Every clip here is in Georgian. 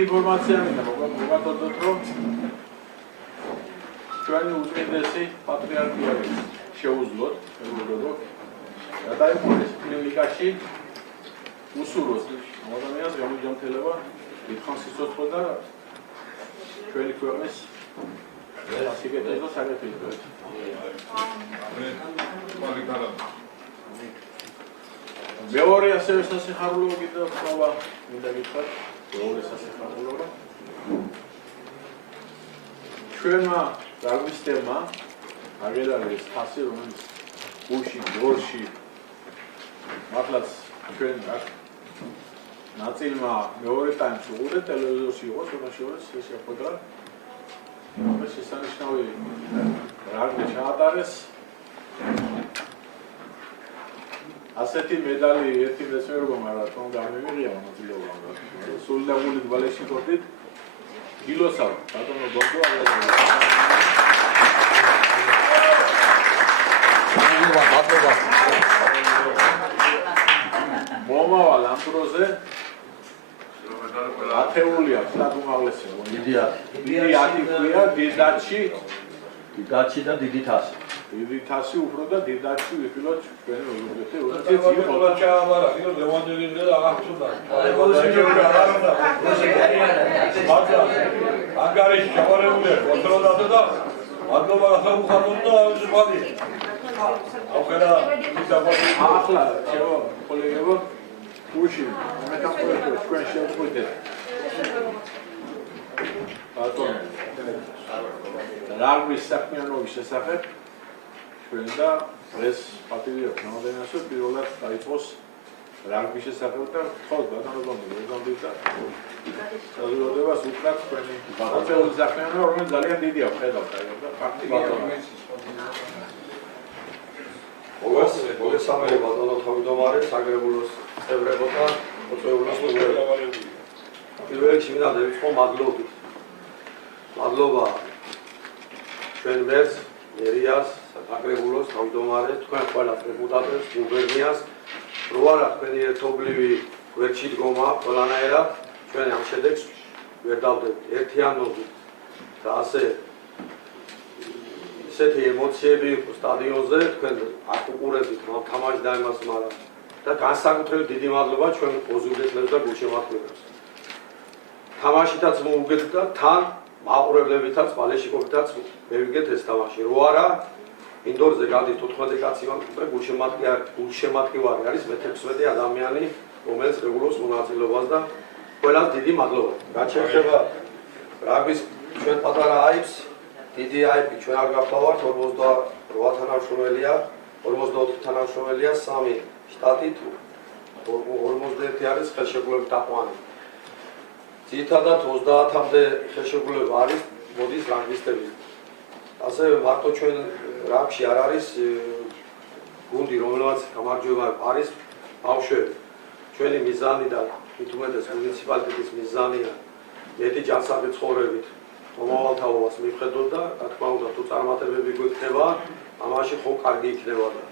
ინფორმაცია მინდა მოგაწოდოთ რომ ჩვენი უწმიდესი პატრიარქი არის შეუძლოთ მეგობრებო და დაიწყოს კლინიკაში უსურვოს ადამიანს გამიჯამთელება დიდხანს სიცოცხლე და ჩვენი ქვეყნის სასიკეთესო საგეთილო მეორე ასევე სასიხარულო კიდევ ხდება მინდა გითხრათ მეორე სასიხარულო ჩვენმა რაგბისტებმა აგერალის ფასი რომელიც გულში გოლში მართლაც ჩვენ აქ ნაწილმა მეორე ტაიმში უყურეთ ტელევიზორში იყო თუნდაც ეს შეხვედრა ეს შესანიშნავი რაგბი ჩაატარეს ასეთი медали ერთი მეცნიერობამ არა თქო გამიმიღია მონაწილეობამ სულდაგული ბალეში ხოდით გილოსავ ბატონო ბონდო მომავალ ამ პროზე ათეულია ფლაგუმავლესე დიდი ათია დიდაჩი და დიდი თასი დიდი თასი უფრო და დიდაჩი ვიფილოთ ჩვენი ოზურგეთე ანგარიში ჩავარებული კონტროლდადო და მადლობა გასამხატონდა ზბალი აუქერა ახლა შევა კოლეგებო გუში მეტაყოლებს ჩვენ შევხვდეთ ბატონო რაგბის საქმიანობის შესახებ ჩვენ და ეს პატივი აქვს ნამდვილად პირველად დაიწყოს რაგბის შესახებ და ხო ბატონო გონდიდა საზოგადოებას უკრავს ჩვენი ბატონო საქმიანობა რომელიც ძალიან დიდია ხედავთ აი და ფაქტია მოგესალმებით ბატონო თავმჯდომარე, საგრებულოს წევრებო და მოწვეულოს მეგობრებო. პირველ რიგში მინდა დავიწყო მადლობით. მადლობა ჩვენ მერს, მერიას, საგრებულოს თავმჯდომარეს, თქვენ ყველა დეპუტატებს, გუბერნიას, რო არა თქვენი ერთობლივი გვერდში დგომა ყველანაირად ჩვენ ამ შედეგს ვერ დავდებთ ერთიანობით და ასე ესეთი ემოციები იყო სტადიონზე, თქვენ აქ უყურებთ რა თამაში დაიმას, მაგრამ და განსაკუთრებით დიდი მადლობა ჩვენ ოზურგეთლებს და გულშემატკივრებს. თამაშითაც მოუგებთ და თან მაყურებლებითაც, ბალეშიკობითაც მევიგეთ ეს თამაში. რო არა, ინდორზე გადით 14 კაცი და გულშემატკივარი არის მე-16 ადამიანი, რომელიც რეგულოს მონაწილეობას და ყველას დიდი მადლობა. რაც შეეხება რაგბის ჩვენ პატარა აიფს დიდი აიპი ჩვენ არ გავხავართ 48 თანამშრომელია 44 თანამშრომელია 3 შტატით 51 არის ხელშეკრულებით დაყვანი. ძირითადად 30-მდე ხელშეკრულება არის მოდის რაგბისტები. ასევე მარტო ჩვენ რაგბში არ არის გუნდი რომელსაც გამარჯვება არის ბავშვები. ჩვენი მიზანი და მithumetes მუნიციპალიტეტის მიზანია მეტი ჯანსაღი ცხოვრებით მომავალთაობას მივხედოთ და რა თქმა უნდა თუ წარმატებები გვექნება ამაში ხო კარგი იქნება და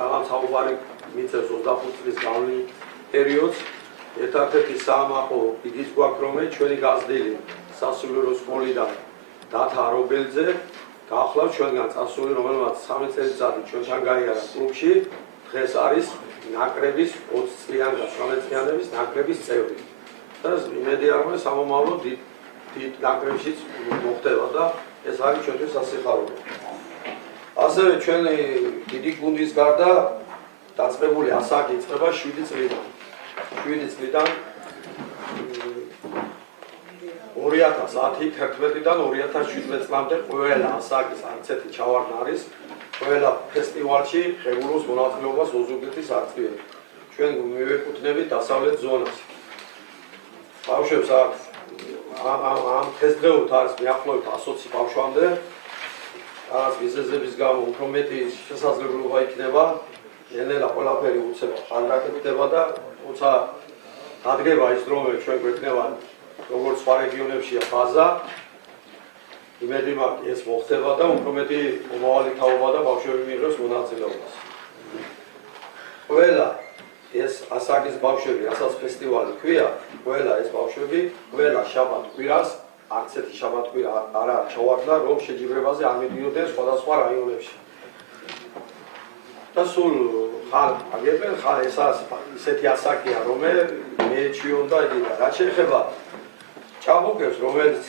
რაღაც საუბარი მიწევს 25 წლის გავლენით პერიოდს ერთ-ერთი საამაყო იგიც გვაქვს რომ ჩვენი გაზრდილი სასულიერო სკოლიდან დათა რობელძე გახლავთ ჩვენგან წასული რომელმაც 3 წელიწადი ჩვენთან გაიარა კლუბში დღეს არის ნაკრების 20 წლიანი და 13 წლიანების ნაკრების წევრი და იმედია რომ სამომავლო დიდ ნაკრებშიც მოხდება და ეს არის ჩვენთვის სასიხარულო. ასევე ჩვენი დიდი გუნდის გარდა დაწყებული ასაკი იწყება 7 წლიდან. 7 წლიდან 2010-11-დან 2017 წლამდე ყველა ასაკის არცეთი ჩავარდნა არის ყველა ფესტივალში ღებულობს მონაწილეობას ოზურგეთის არტივები. ჩვენ მივეკუთვნებით დასავლეთ ზონას. ბავშვებს აქვს ამ დღესდღეობით არის მიახლოებით 120 ბავშვამდე რაღაც მიზეზების გამო უფრო მეტი შესაძლებლობა იქნება ნელ-ნელა ყველაფერი უცებ აღრაგდება და თუმცა დადგება ის დროები ჩვენ გვექნება როგორც სხვა რეგიონებშია ბაზა იმედი მაქვს ეს მოხდება და უფრო მეტი მომავალი თაობა და ბავშვები მიიღებს მონაწილეობას ყველა ეს ასაკის ბავშვები, რასაც ფესტივალი ქვია, ყველა ეს ბავშვები, ყველა შაბათ კვირას, არც ერთი შაბათ კვირა არ არის ჩავარდა, რომ შეჯიბრებაზე არ მიდიოდნენ სხვადასხვა რაიონებში. და სულ ხარ აგებენ, ხარ ეს ისეთი ასაკია, რომელიც მეჩვიონდა იდეა. რაც შეეხება ჭაბუკებს, რომელიც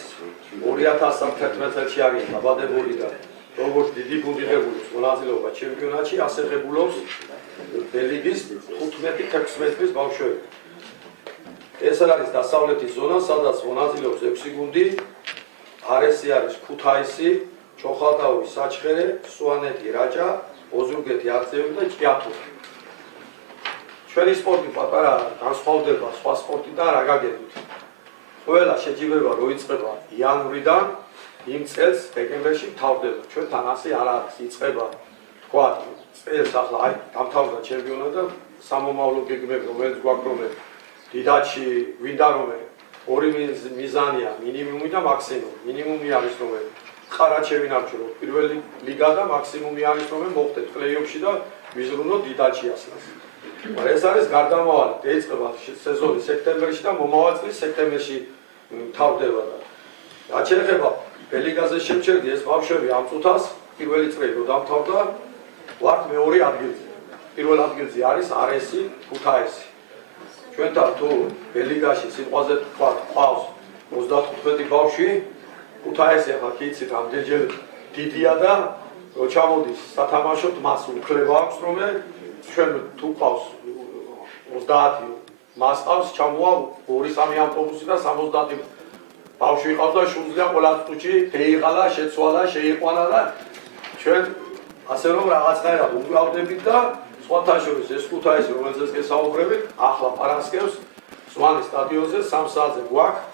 2011 წელს არის დაბადებული და როგორც დიდი გუნდიღებულის მონაწილეობა ჩემპიონატში, ასე ღებულობს ბელიგიის 15-16 წლის ბავშვები. ეს არის დასავლეთის ზონა, სადაც მონაწილეობს 6 გუნდი, არესი არის ქუთაისი, ჩოხატაური, საჩხერე, სვანეთი, რაჭა, ოზურგეთი, არწივი და ჭიათური. ჩვენი სპორტი პატარა განსხვავდება სხვა სპორტიდან რა გაგებთ. ყველა შეჯიბრება როიწყება იანვრიდან იმ წელს დეკემბერში მთავრდება. ჩვენთან ასე არ არის, იწყება თქვა წელს ახლა აი დამთავრდა ჩემპიონატი და სამომავლო გეგმები რომელიც გვაქვს რომ დიდაჩი ვინდა რომ ორი მიზანია მინიმუმი და მაქსიმუმი. მინიმუმი არის რომ ყარაჩევი ნარჩუნო პირველი ლიგა და მაქსიმუმი არის რომ მოხდეთ პლეი-ოფში და ვიზრუნოთ დიდაჩი ასლას. ეს არის გარდამავალი დაიწყება სეზონი სექტემბერში და მომავალ წლის სექტემბერში მთავრდება და რაც შეეხება ბელიგაზე შემჩერდი ეს ბავშვები ამ წუთას პირველი წრეი რო დამთავრდა ვართ მეორე ადგილზე. პირველ ადგილზე არის არესი, ქუთაისი. ჩვენთან თუ ბელიგაში სიტყვაზე თქვა ყავს 35 ბავშვი, ქუთაისი ახლა კიცით ამდენჯერ დიდია და რო ჩამოდის სათამაშოდ მას უფლება აქვს რომ ჩვენ თუ ყავს 30 მას ყავს ჩამოვა 2-3 ავტობუსი და 70 ბავშვი ყავს და შუძლია ყველა წუთში შეიყალა, შეცვალა, შეიყვანა და ჩვენ ასე რომ რაღაცნაირად უკრავდებით და სხვათა შორის ეს ქუთაისი რომელზეც გესაუბრებით, ახლა პარასკევს სვანის სტადიონზე 3 საათზე გვაქვს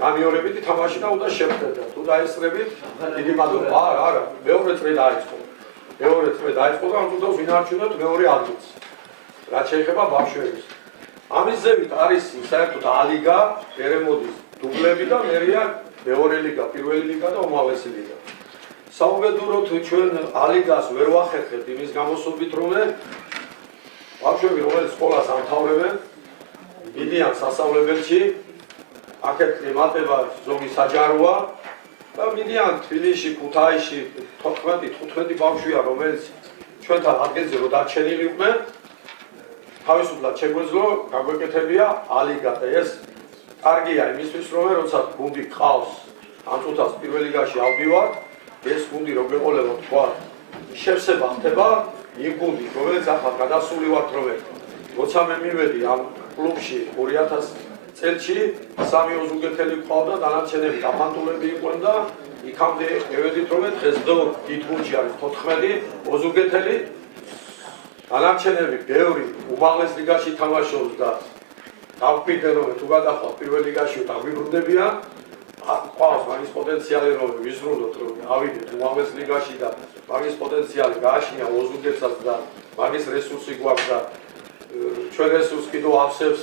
გამიორებითი თამაში და უნდა შევხვდეთ და თუ დაესწრებით დიდი მადლობა. არა, მეორე წრე დაიწყო. მეორე წრე დაიწყო და ამ თუნდაც ვინარჩუნოთ მეორე ადგილს. რაც შეეხება ბავშვებს. ამის ზევით არის საერთოდ ალიგა, ერემოდის დუბლები და მერია მეორე ლიგა, პირველი ლიგა და უმაღლესი ლიგა. საუბედუროთ ჩვენ ალიგას ვერ ვახერხებთ იმის გამოსობით რომ ბავშვები რომელიც სკოლას ამთავრებენ, მიდიან სასწავლებელში, აქეთ მატება ზოგი საჯაროა და მიდიან თბილისში, ქუთაისში 14-15 ბავშვია რომელიც ჩვენთან ადგილზე რო დარჩენილი იყვნენ, თავისუფლად შეგვეძლო გაგვეკეთებია ალიგა და ეს კარგია იმისთვის რომ როცა გუნდი ყავს ამ წუთას პირველ ლიგაში ავდივარ ეს გუნდი რო გეყოლება თქვა შევსება ხდება იმ გუნდი რომელიც ახლა გადასული ვართ რომ როცა მე მივედი ამ კლუბში 2000 წელში 3 ოზურგეთელი ყავდა დანარჩენები დაფანტულები იყვნენ და იქამდე ევედით რომ დღეს დიდ გუნდში არის 14 ოზურგეთელი დანარჩენები ბევრი უმაღლეს ლიგაში თამაშობს და დავკვირდე რომ თუ გადახვალ პირველ ლიგაში დაგვიბრუნდებიან ყავს მაგის პოტენციალი რომ ვიზრუნოთ რომ ავიდეთ უმაღლეს ლიგაში და მაგის პოტენციალი გააშინა ოზურგეთსაც და მაგის რესურსი გვაქვს და ჩვენ რესურს კიდევ ავსებს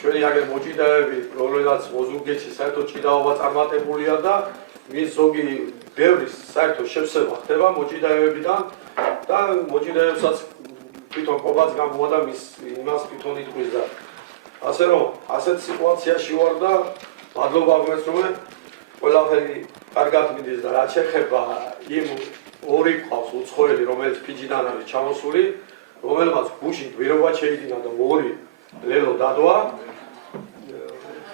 ჩვენი აგერ მოჭიდაები რომელსაც ოზურგეთში საერთოდ ჭიდაობა წარმატებულია და მის ზოგი ბევრი საერთოდ შევსება ხდება მოჭიდაებებიდან და მოჭიდაებსაც თვითონ ყობაც გამოვა და მის იმას თვითონ იტყვის და ასე რომ ასეთ სიტუაციაში ვარ და მადლობა გმეს რომ ყველაფერი კარგად მიდის და რაც შეეხება იმ ორი ყავს უცხოელი რომელიც ფიჯიდან არის ჩამოსული რომელმაც გუში გვირობა შეიძინა და ორი ლელო დადვა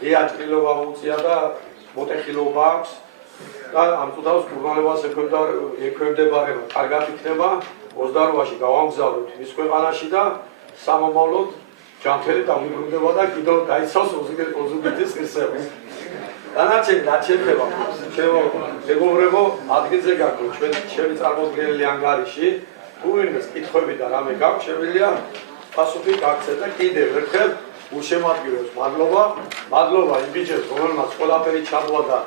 იაჭრილობა უწია და მოტეხილობა აქვს და ამ წუთავს კურნალებას ექვემდებარება კარგად იქნება 28-ში გავამგზავროთ მის ქვეყანაში და სამომავლოდ ჯანმრთელი დამიბრუნდება და კიდევ გაიცავს ოზურგეთის ღირსებას. დანარჩენი რაც შეეხება მეგობრებო ადგილზე გაქვთ ჩვენი წარმოდგენილი ანგარიში თუ ვინმეს კითხვები და რამე გაქვთ შემიძლია პასუხი გაგცეთ და კიდევ ერთხელ გულშემატკივრებს მადლობა იმ ბიჭებს რომელმაც ყველაფერი ჩადვა და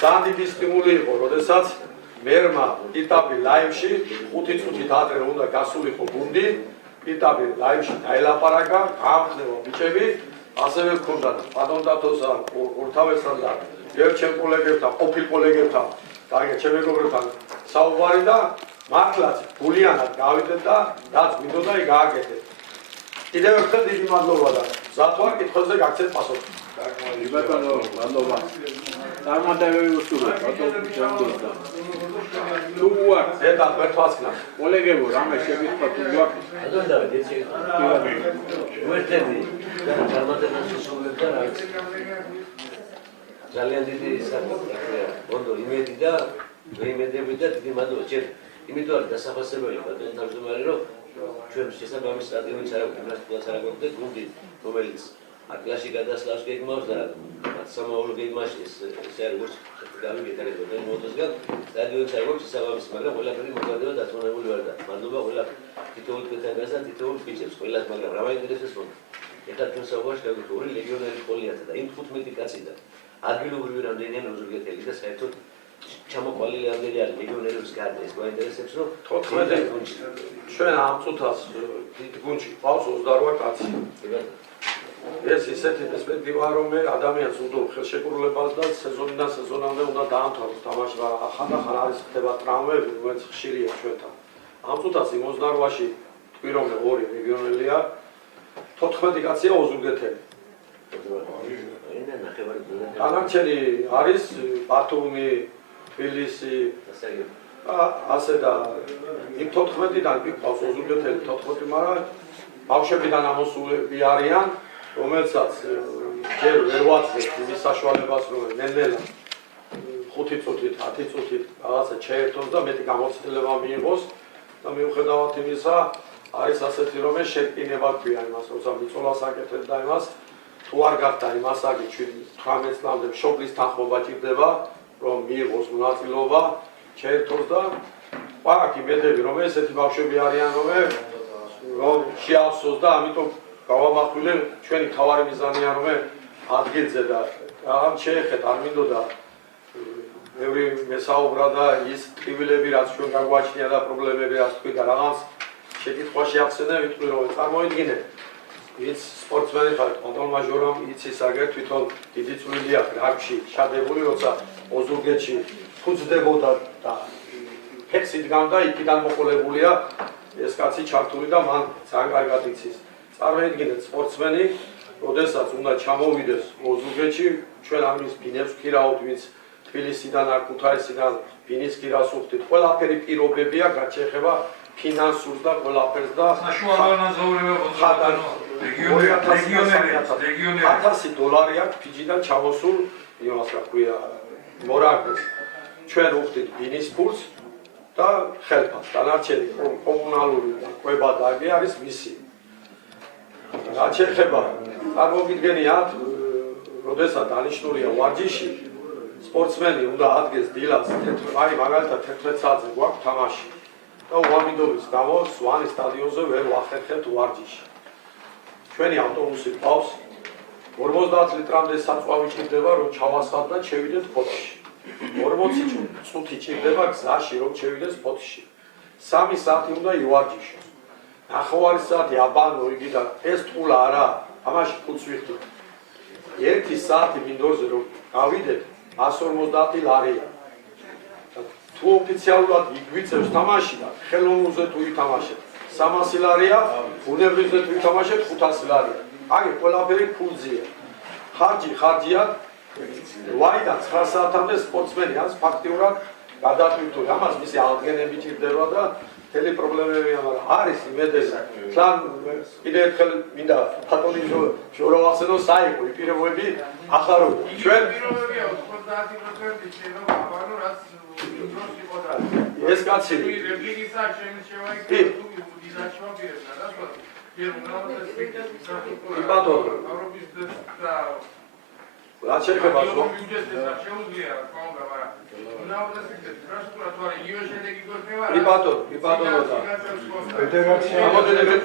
ძალიან დიდი სტიმული იყო როდესაც მერმა იტაპი ლაივში 5 წუთით ადრე უნდა გასულიყო გუნდი იტაპი ლაივში დაელაპარაკა გაამხნევა ბიჭები ასევე გქონდათ პატონდათოსა ორთავესთან და ერთჩემ კოლეგებთან ყოფილ კოლეგებთან და ჩემ მეგობრებთან საუბარი და მართლაც გულიანად გავიდეთ და რაც გვინდოდა იქ გააკეთეთ კიდევ ერთხელ დიდი მადლობა და მზად ვარ კითხვებზე გაგცეთ პასუხი. ბატონო, მადლობა. წარმატებები უსურვებთ, ბატონო, ჯანდოსდა. თუ ვარ, ზედა ერთვაცნა. კოლეგებო, რამე შეგიძლიათ თუ გვაქვს? Adon David, იცი. ვერთები და წარმატებას უსურვებ და რა ვიცი. ძალიან დიდი საკითხია. ბონდო იმედი და ვეიმედები და დიდი მადლობა. ჯერ იმიტომ არის დასაფასებელი ბატონო თავმჯდომარე, რომ ჩვენ შესაბამის სტადიონის არ აქვს, იმას არ აქვს და გუნდი, რომელიც აკლაში გადასვლას გეგმავს და სამაურო გეგმაში ესე როგორც გავიგეთ და მოტოსგან სტადიონის არ აქვს შესაბამის, მაგრამ ყველაფერი მოგვარდება დათმობებული ვარ და მადლობა ყველა თითოეულ თქვენგანს და თითოეულ ბიჭებს ყველას, მაგრამ რა მაინტერესებს მომ ეხლა ჩვენ საუბარში გავიგეთ ორი ლეგიონერი ყოლიათა და იმ 15 კაციდან ადგილობრივი რამდენიმე უზურგეთელი და საერთოდ ჩამოყალილი ამდენი არის ლეგიონერების გარდა ეს გვაინტერესებს რომ 14 გუნდში ჩვენ ამ წუთას დიდ გუნდში ყავს 28 კაცი. ეს ისეთი პერსპექტივა რომ მე ადამიანს უდო ხელშეკრულებას და სეზონიდან სეზონამდე უნდა დაამთავროს თამაში ახალ არის ხდება ტრამვები რომელიც ხშირია ჩვენთან. ამ წუთას 28-ში თქვი რომ ორი რეგიონელია 14 კაცია უზურგეთელი. დანარჩენი არის ბათუმი, თბილისი, ასე და იმ 14-დან გიყავს უზურგეთელი 14, მაგრამ ბავშვებიდან ამოსულები არიან, რომელსაც ჯერ ვერ ვაცდებ იმის საშუალებას, რომ ნელ-ნელა 5 წუთით, 10 წუთით რაღაცა შეერთოს და მეტი გამოცდილება მიიღოს და მიუხედავად იმისა, არის ასეთი რომ შეკინება ქვია იმას, როცა მიწოლას აკეთებ და იმას თუ არ გახდა იმას აკეთე 18 წლამდე მშობლის თანხმობა ჭირდება, რომ მიიღოს მონაწილეობა, შეერთოს და აქ იმედები რომ ესეთი ბავშვები არიან რომ შეავსოს და ამიტომ გავამახვილე ჩვენი თავარი მიზანია რომ ადგილზე და ამ შეეხეთ არ მინდოდა ბევრი მესაუბრა და ის ტკივილები რაც ჩვენ გაგვაჩნია და პრობლემები რაც თქვი და რაღაც შეკითხვაში ახსენე ვიტყვი რომ წარმოიდგინე ვინც სპორტსმენი ხართ კონტროლ მაჟორამ იცის აგერ თვითონ დიდი წვლილი აქვს რაგბში შადებული როცა ოზურგეთში ფუძდებოდა და ფექსი დგამდა იქიდან მოყოლებულია ეს კაცი ჩართული და მან ძალიან კარგად იცის წარმოიდგინეთ სპორტსმენი როდესაც უნდა ჩამოვიდეს ოზურგეთში ჩვენ ამის ბინებს ვქირავთ ვინც თბილისიდან არ ქუთაისიდან ბინის ქირას უხდით ყველაფერი პირობებია რაც შეეხება ფინანსურს და ყველაფერს და საშუალო ნაზოვრება რეგიონები $1000 აქვს ფიჯიდან ჩამოსულ იმას რა ქვია მორაგბეს ჩვენ უხდით ბინის ფულს და ხელფას დანარჩენი კომუნალური ყვება და აგი არის მისი რაც შეეხება წარმოგიდგენიათ როდესაც დანიშნულია ვარჯიში სპორტსმენი უნდა ადგეს დილას მაგალითად 11 საათზე გვაქვს თამაში და უამინდობის გამო სვანის სტადიონზე ვერ ვახერხებთ ვარჯიში ჩვენი ავტობუსი ყავს 50 ლიტრამდე საწვავი ჭირდება რომ ჩავასხათ და შევიდეთ ფოთში 40 წუთი ჭირდება გზაში რომ შევიდეს ფოთში 3 საათი უნდა ივარჯიშოს ნახევარი საათი აბანო იგი და ეს ტყულა არა ამაში ფულს ვიხდით 1 საათი მინდორზე რომ გავიდეთ 150 ლარია თუ ოფიციალურად იგვიწევს თამაში და ხელოვნურზე თუ ითამაშეთ 300 ლარია, ბუნებრივზე თუ ითამაშეთ 500 ლარია. აი ყველაფერი ფულზეა. ხარჯია ვაიდან 9 საათამდე სპორტსმენი არის ფაქტიურად გადატვირთული. ამას მისი აღდგენები ჭირდება და მთელი პრობლემებია, მაგრამ არის იმედები. თან კიდევ ერთხელ მინდა ბატონი შოროვასენო საერთო პირობები ახაროთ. ჩვენ პირობებია 90% შეიძლება აბანო რაც ეს კაცი რეპლიკისა ჩემს შევაიქცე თუ დიზაჩვა პირებსა და სხვა ბატონო რაც შეეხება რომ შეუძლია რა თქმა უნდა მაგრამ ინფრასტრუქტურა თუ არა იო შედეგი გქონდება ბატონო და ფედერაცია ამოდენები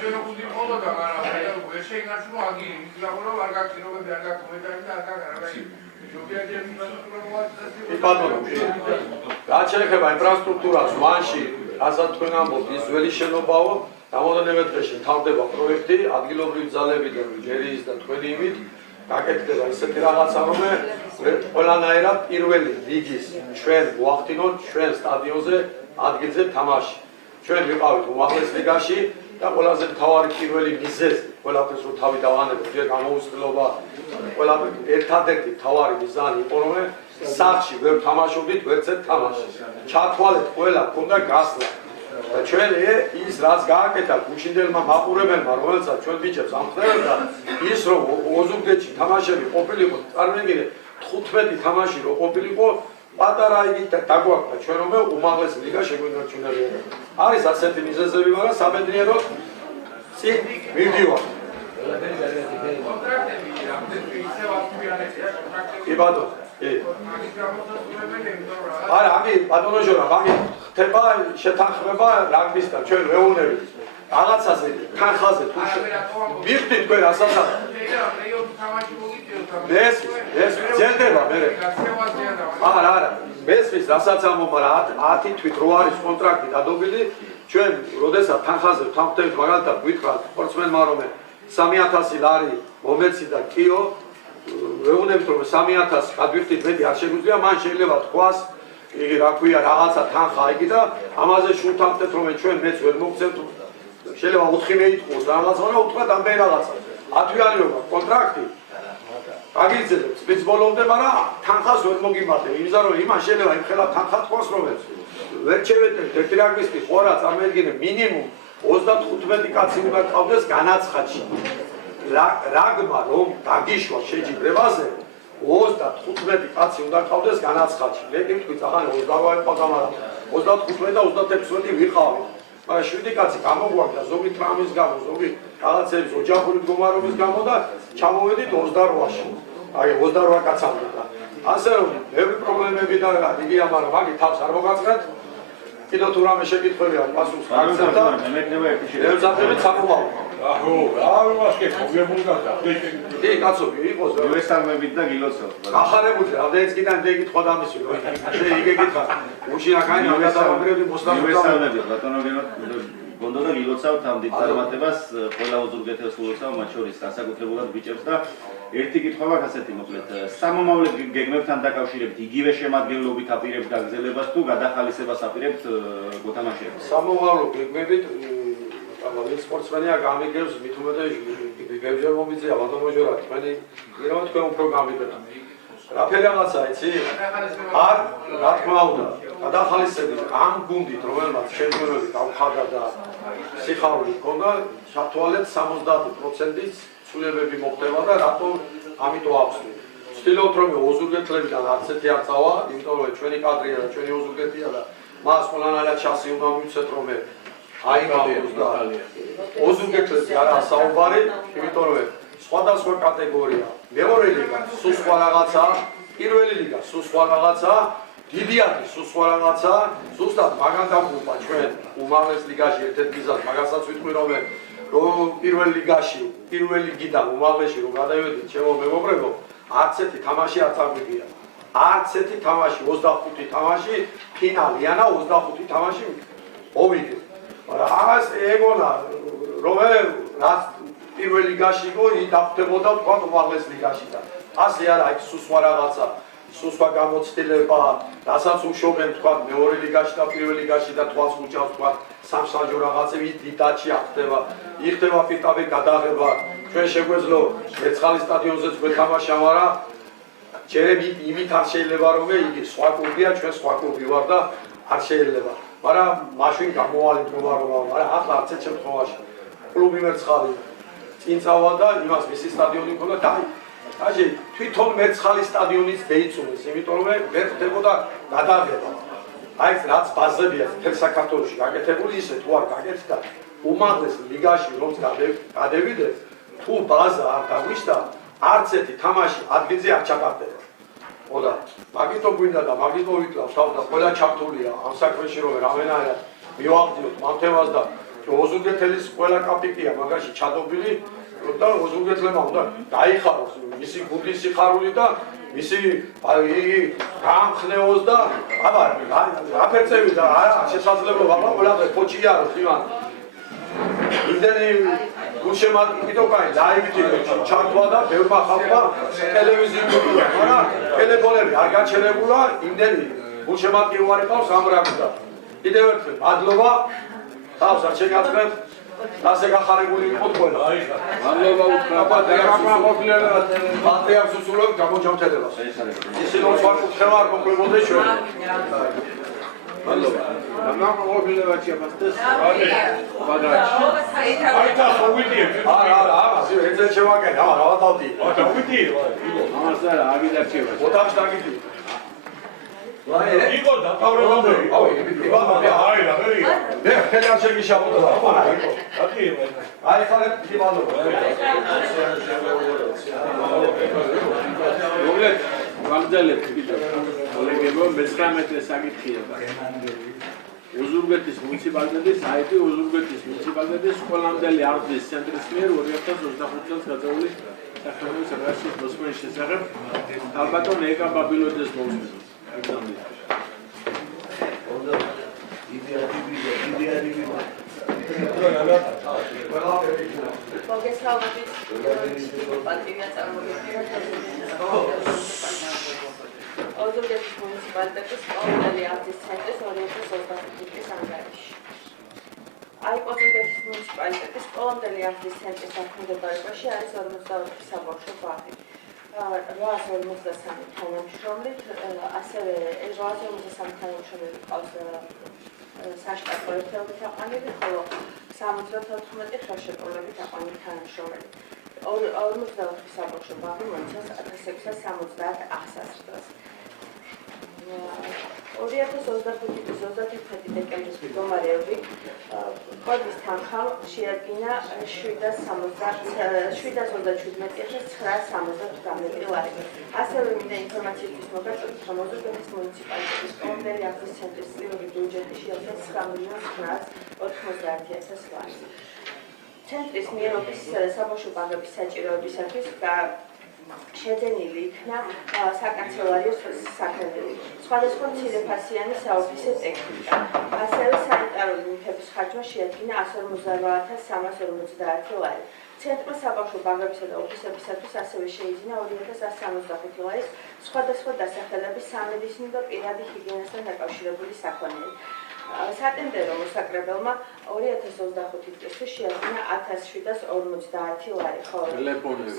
ხოლოდა მაგრამ ვერ შეინარჩუნო აგი ის გაბორო არ გაქცნობები არ გაკომენტარი და არ გაგარაგაი რაც შეეხება ინფრასტრუქტურას ვანში, რასაც თქვენ ამბობთ, ის ძველი შენობაო, რამოდენიმე დღეში მთავრდება პროექტი, ადგილობრივი ძალები და ჯერის და თქვენი იმით გაკეთდება ისეთი რაღაცა, რომ ყველანაირად პირველი ლიგის ჩვენ ვახდინოთ ჩვენ სტადიონზე ადგილზე თამაში. ჩვენ ვიყავით უმაღლეს ლიგაში და ყველაზე მთავარი პირველი მიზეზი ყველაფერს რომ თავი დავანებო, ჯერ გამოუცდილობა, ყველაფერი ერთადერთი მთავარი მიზანი იყო, რომ სახლში ვერ თამაშობდით ვერცერთ თამაშს. ჩათვალეთ ყველა, ქონდა გასვლა. და ჩვენ ის რაც გააკეთა გუშინდელმა მაყურებელმა, რომელსაც ჩვენ ბიჭებს ამხნევდა, ის რომ ოზურგეთში თამაშები ყოფილიყო, წარმოგიდგენთ 15 თამაში რომ ყოფილიყო, პატარა იგი დაგვაქვს ჩვენ რომ უმაღლესი ლიგა შეგვინარჩუნებია. არის ასეთი მიზეზები, მაგრამ საბედნიეროდ წინ მივდივართ. კონტრაქტები რამდენი ისევ აქტუალურია კონტრაქტები. კი ბატონო. კი. მაგის გამოსასწორებელი იმიტომ რომ არა, ამი ბატონო ჟორა, მაგი ხდება შეთანხმება რაგბისთან, ჩვენ ვეუნებით. რაღაცაზე, თანხაზე თუ ვიხდით თქვენ ასაცა. ეს ძელდება მე. არა, მესმის რასაც ამომარ 10 თვით რო არის კონტრაქტი დადობილი, ჩვენ როდესაც თანხაზე თანხდებით მაგალითად გვითხრათ სპორტსმენმა რომ 3000 ლარი მომეციდა კიო ვეუბნებით რომ 3000 გადვიხდით მეტი არ შეგვიძლია, მან შეიძლება თქვას იგი რა ქვია რაღაცა თანხა იგი და ამაზე შევთანხმდეთ რომ ჩვენ მეც ვერ მოგცემთ შეიძლება 4 მეიტყოს რაღაცა და უთხრათ ამ რაღაცა 10 თვიანი რომ კონტრაქტი აგიძებთ სპეც ბოლომდე, მაგრამ თანხას ვერ მოგიმართებ, იმისა რომ იმან შეიძლება იმ ხელა თანხა თქვას რომ ვერ შევეტევთ ერთი რაგბისტი ხორა წარმოედგინე მინიმუმ 35 კაცი უნდა ყავდეს განაცხადში. რაგმა რომ დაგიშვა შეჯიბრებაზე 35 კაცი უნდა ყავდეს განაცხადში. მე კი ვთქვი, ახლა 28 პაგამარა 35 და 36 ვიყავი. მაგრამ 7 კაცი გამოგვაქვს ზოგი ტრამვის გამო, ზოგი რაღაცების ოჯახური მდგომარეობის გამო და ჩამოვედით 28-ში. აი 28 კაცამდე და ასე რომ ბევრი პრობლემები და იგი ამარა მაგი თავს არ მოგაწყდეთ. კიდევ თუ რამე შეკითხვები აქვს პასუხს გაგცემ და მეკნება ერთი შეხედვა. ევზაბებით სამომავლო. აჰო, რა ვასკეთ, მოგებულდა. კი, კაცო, იყოს. უესტარმებით და გილოცავთ. ახარებული, რამდენიც კიდე ეკითხვა დამისი, რომ იგი ეკითხა. უშია კაი, გადააგრევდი მოსლამს. უესტარმებით, ბატონო გონდოდა გილოცავთ ამ დიდ წარმატებას, ყველა ოზურგეთელს ულოცავ, მათ შორის განსაკუთრებულად ბიჭებს და ერთი კითხვა მაქვს ასეთი მოკლედ. სამომავლო გეგმებთან დაკავშირებით იგივე შემადგენლობით აპირებთ გაგრძელებას თუ გადახალისებას აპირებთ გოთამაშეებს? სამომავლო გეგმებით ვინ სპორტსმენია გამიგებს მით უმეტე გეგმები მომიწია ბატონო ჟორა, თქვენი ირავა თქვენ უფრო გამიგებთ. რაფერი რაღაცა იცი? არ რა თქმა უნდა, გადახალისებით ამ გუნდით, რომელმაც შემდგომი გავხადა და სიხარული ჰქონდა, ჩათვალეთ 70%-ის ცვლილებები მოხდება და რატომ ამიტომ ახსნით. ვცდილობთ რომ ოზურგეთლებიდან არც ერთი არ წავა, იმიტომ რომ ჩვენი კადრია და ჩვენი ოზურგეთია და მას ყველანაირად ჩასი უნდა მივცეთ რომ აიმავოს და ოზურგეთლებზე არა საუბარი, იმიტომ რომ სხვადასხვა კატეგორია. მეორე ლიგა სულ სხვა რაღაცა, პირველი ლიგა სულ სხვა რაღაცა, დიდი ათი სულ სხვა რაღაცა, ზუსტად მაგან დაგვუყვა ჩვენ უმაღლეს ლიგაში ერთ-ერთ მიზანს, მაგასაც ვიტყვი რომ პირველ ლიგაში, პირველ ლიგიდან უმაღლესში რომ გადავედით ჩემო მეგობრებო, არც ერთი თამაში არ წაგვიგია. არც ერთი თამაში 25 თამაში ფინალია და 25 თამაში მოვიგეთ. მაგრამ ამას ეგონა რომ რაც პირველ ლიგაში იყო, ის დაფთებოდა თქვა უმაღლეს ლიგაში და ასე არა, იქ სულ სხვა რაღაცა, სულ სხვა გამოცდილება, რასაც უშობენ თქვა მეორე ლიგაში და პირველ ლიგაში და თვალს უჭავს თქვა სამსაჯო რაღაცები დიდაჩი ახდება, იხდება პირდაპირ გადაღება. ჩვენ შეგვეძლო მეცხალის სტადიონზეც გვეთამაშა, მაგრამ ჯერები იმით არ შეიძლება რომ იგი სხვა კლუბია, ჩვენ სხვა კლუბი ვარ და არ შეიძლება. მაგრამ მაშინ გამოვალეთ მოვაროვა, მაგრამ ახლა არც ერთ შემთხვევაში კლუბი მერცხალი წინ წავა და იმას მისი სტადიონი ქონდა და აი თვითონ მერცხალის სტადიონის დაიწუნეს, იმიტომ რომ ვერ ხდებოდა გადაღება. აი რაც ბაზებია თელ საქართველოში გაკეთებული, ისე თუ არ გაკეთდა უმაღლეს ლიგაში რომ გადევიდეთ, თუ ბაზა არ დაგვიშთა, არც ერთი თამაში ადგილზე არ ჩაკარდება. ოდა მაგითო გვინდა და მაგითო ვიკლავ თავ და ყველა ჩართულია ამ საქმეში რომ რამენაირად მივაღწიოთ ამ თემას და ოზურგეთელის ყველა კაპიკია მაგაში ჩადობილი და ოზურგეთლებმა უნდა დაიხაროს მისი გუნდის სიხარული და მისი იგი გამხნევოს და აბა აფერწევი და არა შესაძლებლობა აბა ყველაფერი პოჭიაროს იმან იმდენი გუშემატკივითო კაი ლაივით ჩართვა და ბევრმა ხალხმა ტელევიზიურ მაგრამ ტელეფონები არ გაჩერებულა იმდენი გუშემატკივარი ყავს ამ რამს და კიდევ ერთხელ მადლობა თავს არ შეგაწყებთ ასე გახარებული იყოთ ყველა. მადლობა უთხრა პატრიარქს უსურვებ გამოჯამთელებას. ისინი რომ სვარკუთხედა არ მოკლებოდეს ჩვენ. მადლობა. დამაყრობილება შეფასდეს. ბადრაჩი. აითა ხოვიდიებ. არა, ეძენ შევაკეთე, გავატავდი. დავიდი. ამას არა, აგიდარჩება. ოთახში დაგიდი. იყო დათავრებამდე. იბანო, აი რა ვერია. მე ხელი არ შეგიშავოთ. აკი აი ხარებ იბანო. მოგლეთ, ვაგზალებთ კიდევ. კოლეგებო, მე-19 საკითხია. ოზურგეთის მუნიციპალიტეტის IT ოზურგეთის მუნიციპალიტეტის სკოლამდელი არხის ცენტრის მიერ 2025 წელს გაწეული სახელმწიფო საკითხის მოსმენის შესახებ ალბათონ ეკა ბაბილოდეს მოუსმენთ. ოზურგეთის მუნიციპალიტეტის სკოლამდელი არხის ცენტრის 2025 წლის ანგარიში. ოზურგეთის მუნიციპალიტეტის სკოლამდელი არხის ცენტრის დაქვემდებარებაში არის 44 საბავშვო ბაღი. 853 თანამშრომლით, ასევე 853 თანამშრომელი ყავს საშტატო ერთეულით აყვანილი, ხოლო 74 ხელშეკრულებით აყვანილი თანამშრომელი. 54 საბავშვო ბაღი მოიცავს 1670 აღსასრდელს. 2025 წლის 31 დეკემბრის მდგომარეობით კოდის თანხამ შეადგინა 727,970 ლარი. ასევე მინდა ინფორმაციისთვის მოგაწოდოთ, რომ ოზურგეთის მუნიციპალიტეტის სკოლამდელი არხის ცენტრის წლიური ბიუჯეტი შეადგენს 9,90,000 ლარს. ცენტრის მიერ ოფისისა და საბავშვო ბაღების საჭიროებისათვის შეძენილი იქნა საკანცელერიო საქმეები, სხვადასხვა მცირეფასიანი საოფისე ტექნიკა. ასევე სანიტარული ნივთების ხარჯმა შეადგინა 148,350 ლარი. ცენტრმა საბავშვო ბაღებისა და ოფისებისათვის ასევე შეიძინა 2,165 ლარის სხვადასხვა დასახელების სამედიცინო და პირადი ჰიგიენასთან დაკავშირებული საქონელი. სატენდერო მოსაკრებელმა 2025 წლისთვის შეადგინა 1750 ლარი, ხოლო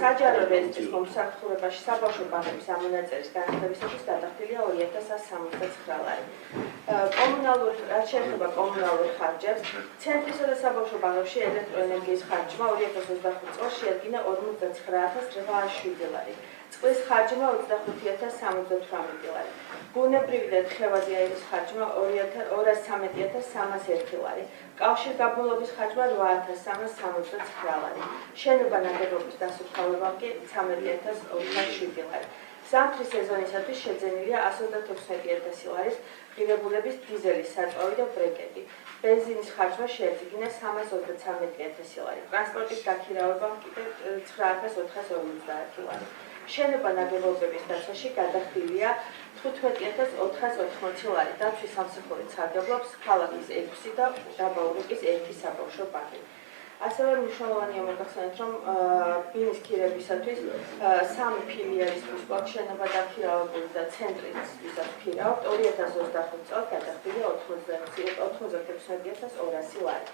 საჯარო რეზიდენტის მომსახურებაში საბავშვო ბაღების ამონაწერის განხილვისათვის გადახდილია 2169 ლარი. რაც შეეხება კომუნალურ ხარჯებს, ცენტრისა და საბავშვო ბაღებში ელექტროენერგიის ხარჯმა 2025 წელს შეადგინა 59,807 ლარი. წყლის ხარჯმა 25,078 ლარი. ბუნებრივი და თხევადი აირის ხარჯმა 213,301 ლარი. კავშირგაბმულობის ხარჯმა 8,369 ლარი. შენობა ნაგებობის დასუფთავებამ კი 13,407 ლარი. ზამთრის სეზონისათვის შეძენილია 116,000 ლარის ღირებულების დიზელის საწვავი და ბრეკეტი. ბენზინის ხარჯმა შეადგინა 323,000 ლარი. ტრანსპორტის დაქირავებამ კიდევ 9,450 ლარი. შენობა ნაგებობების დაცვაში გადახდილია 15,480 ლარი. დაცვის სამსახურით სარგებლობს ქალაქის 6 და დაბა ურიკის 1 საბავშვო ბაღი. ასევე მნიშვნელოვანია მოგახსენოთ, რომ ბინის ქირებისათვის 3 ფილიალისთვის გვაქვს შენობა დაქირავებული და ცენტრის ვიზაქირავთ 2025 წელს გადახდილია 96,200 ლარი.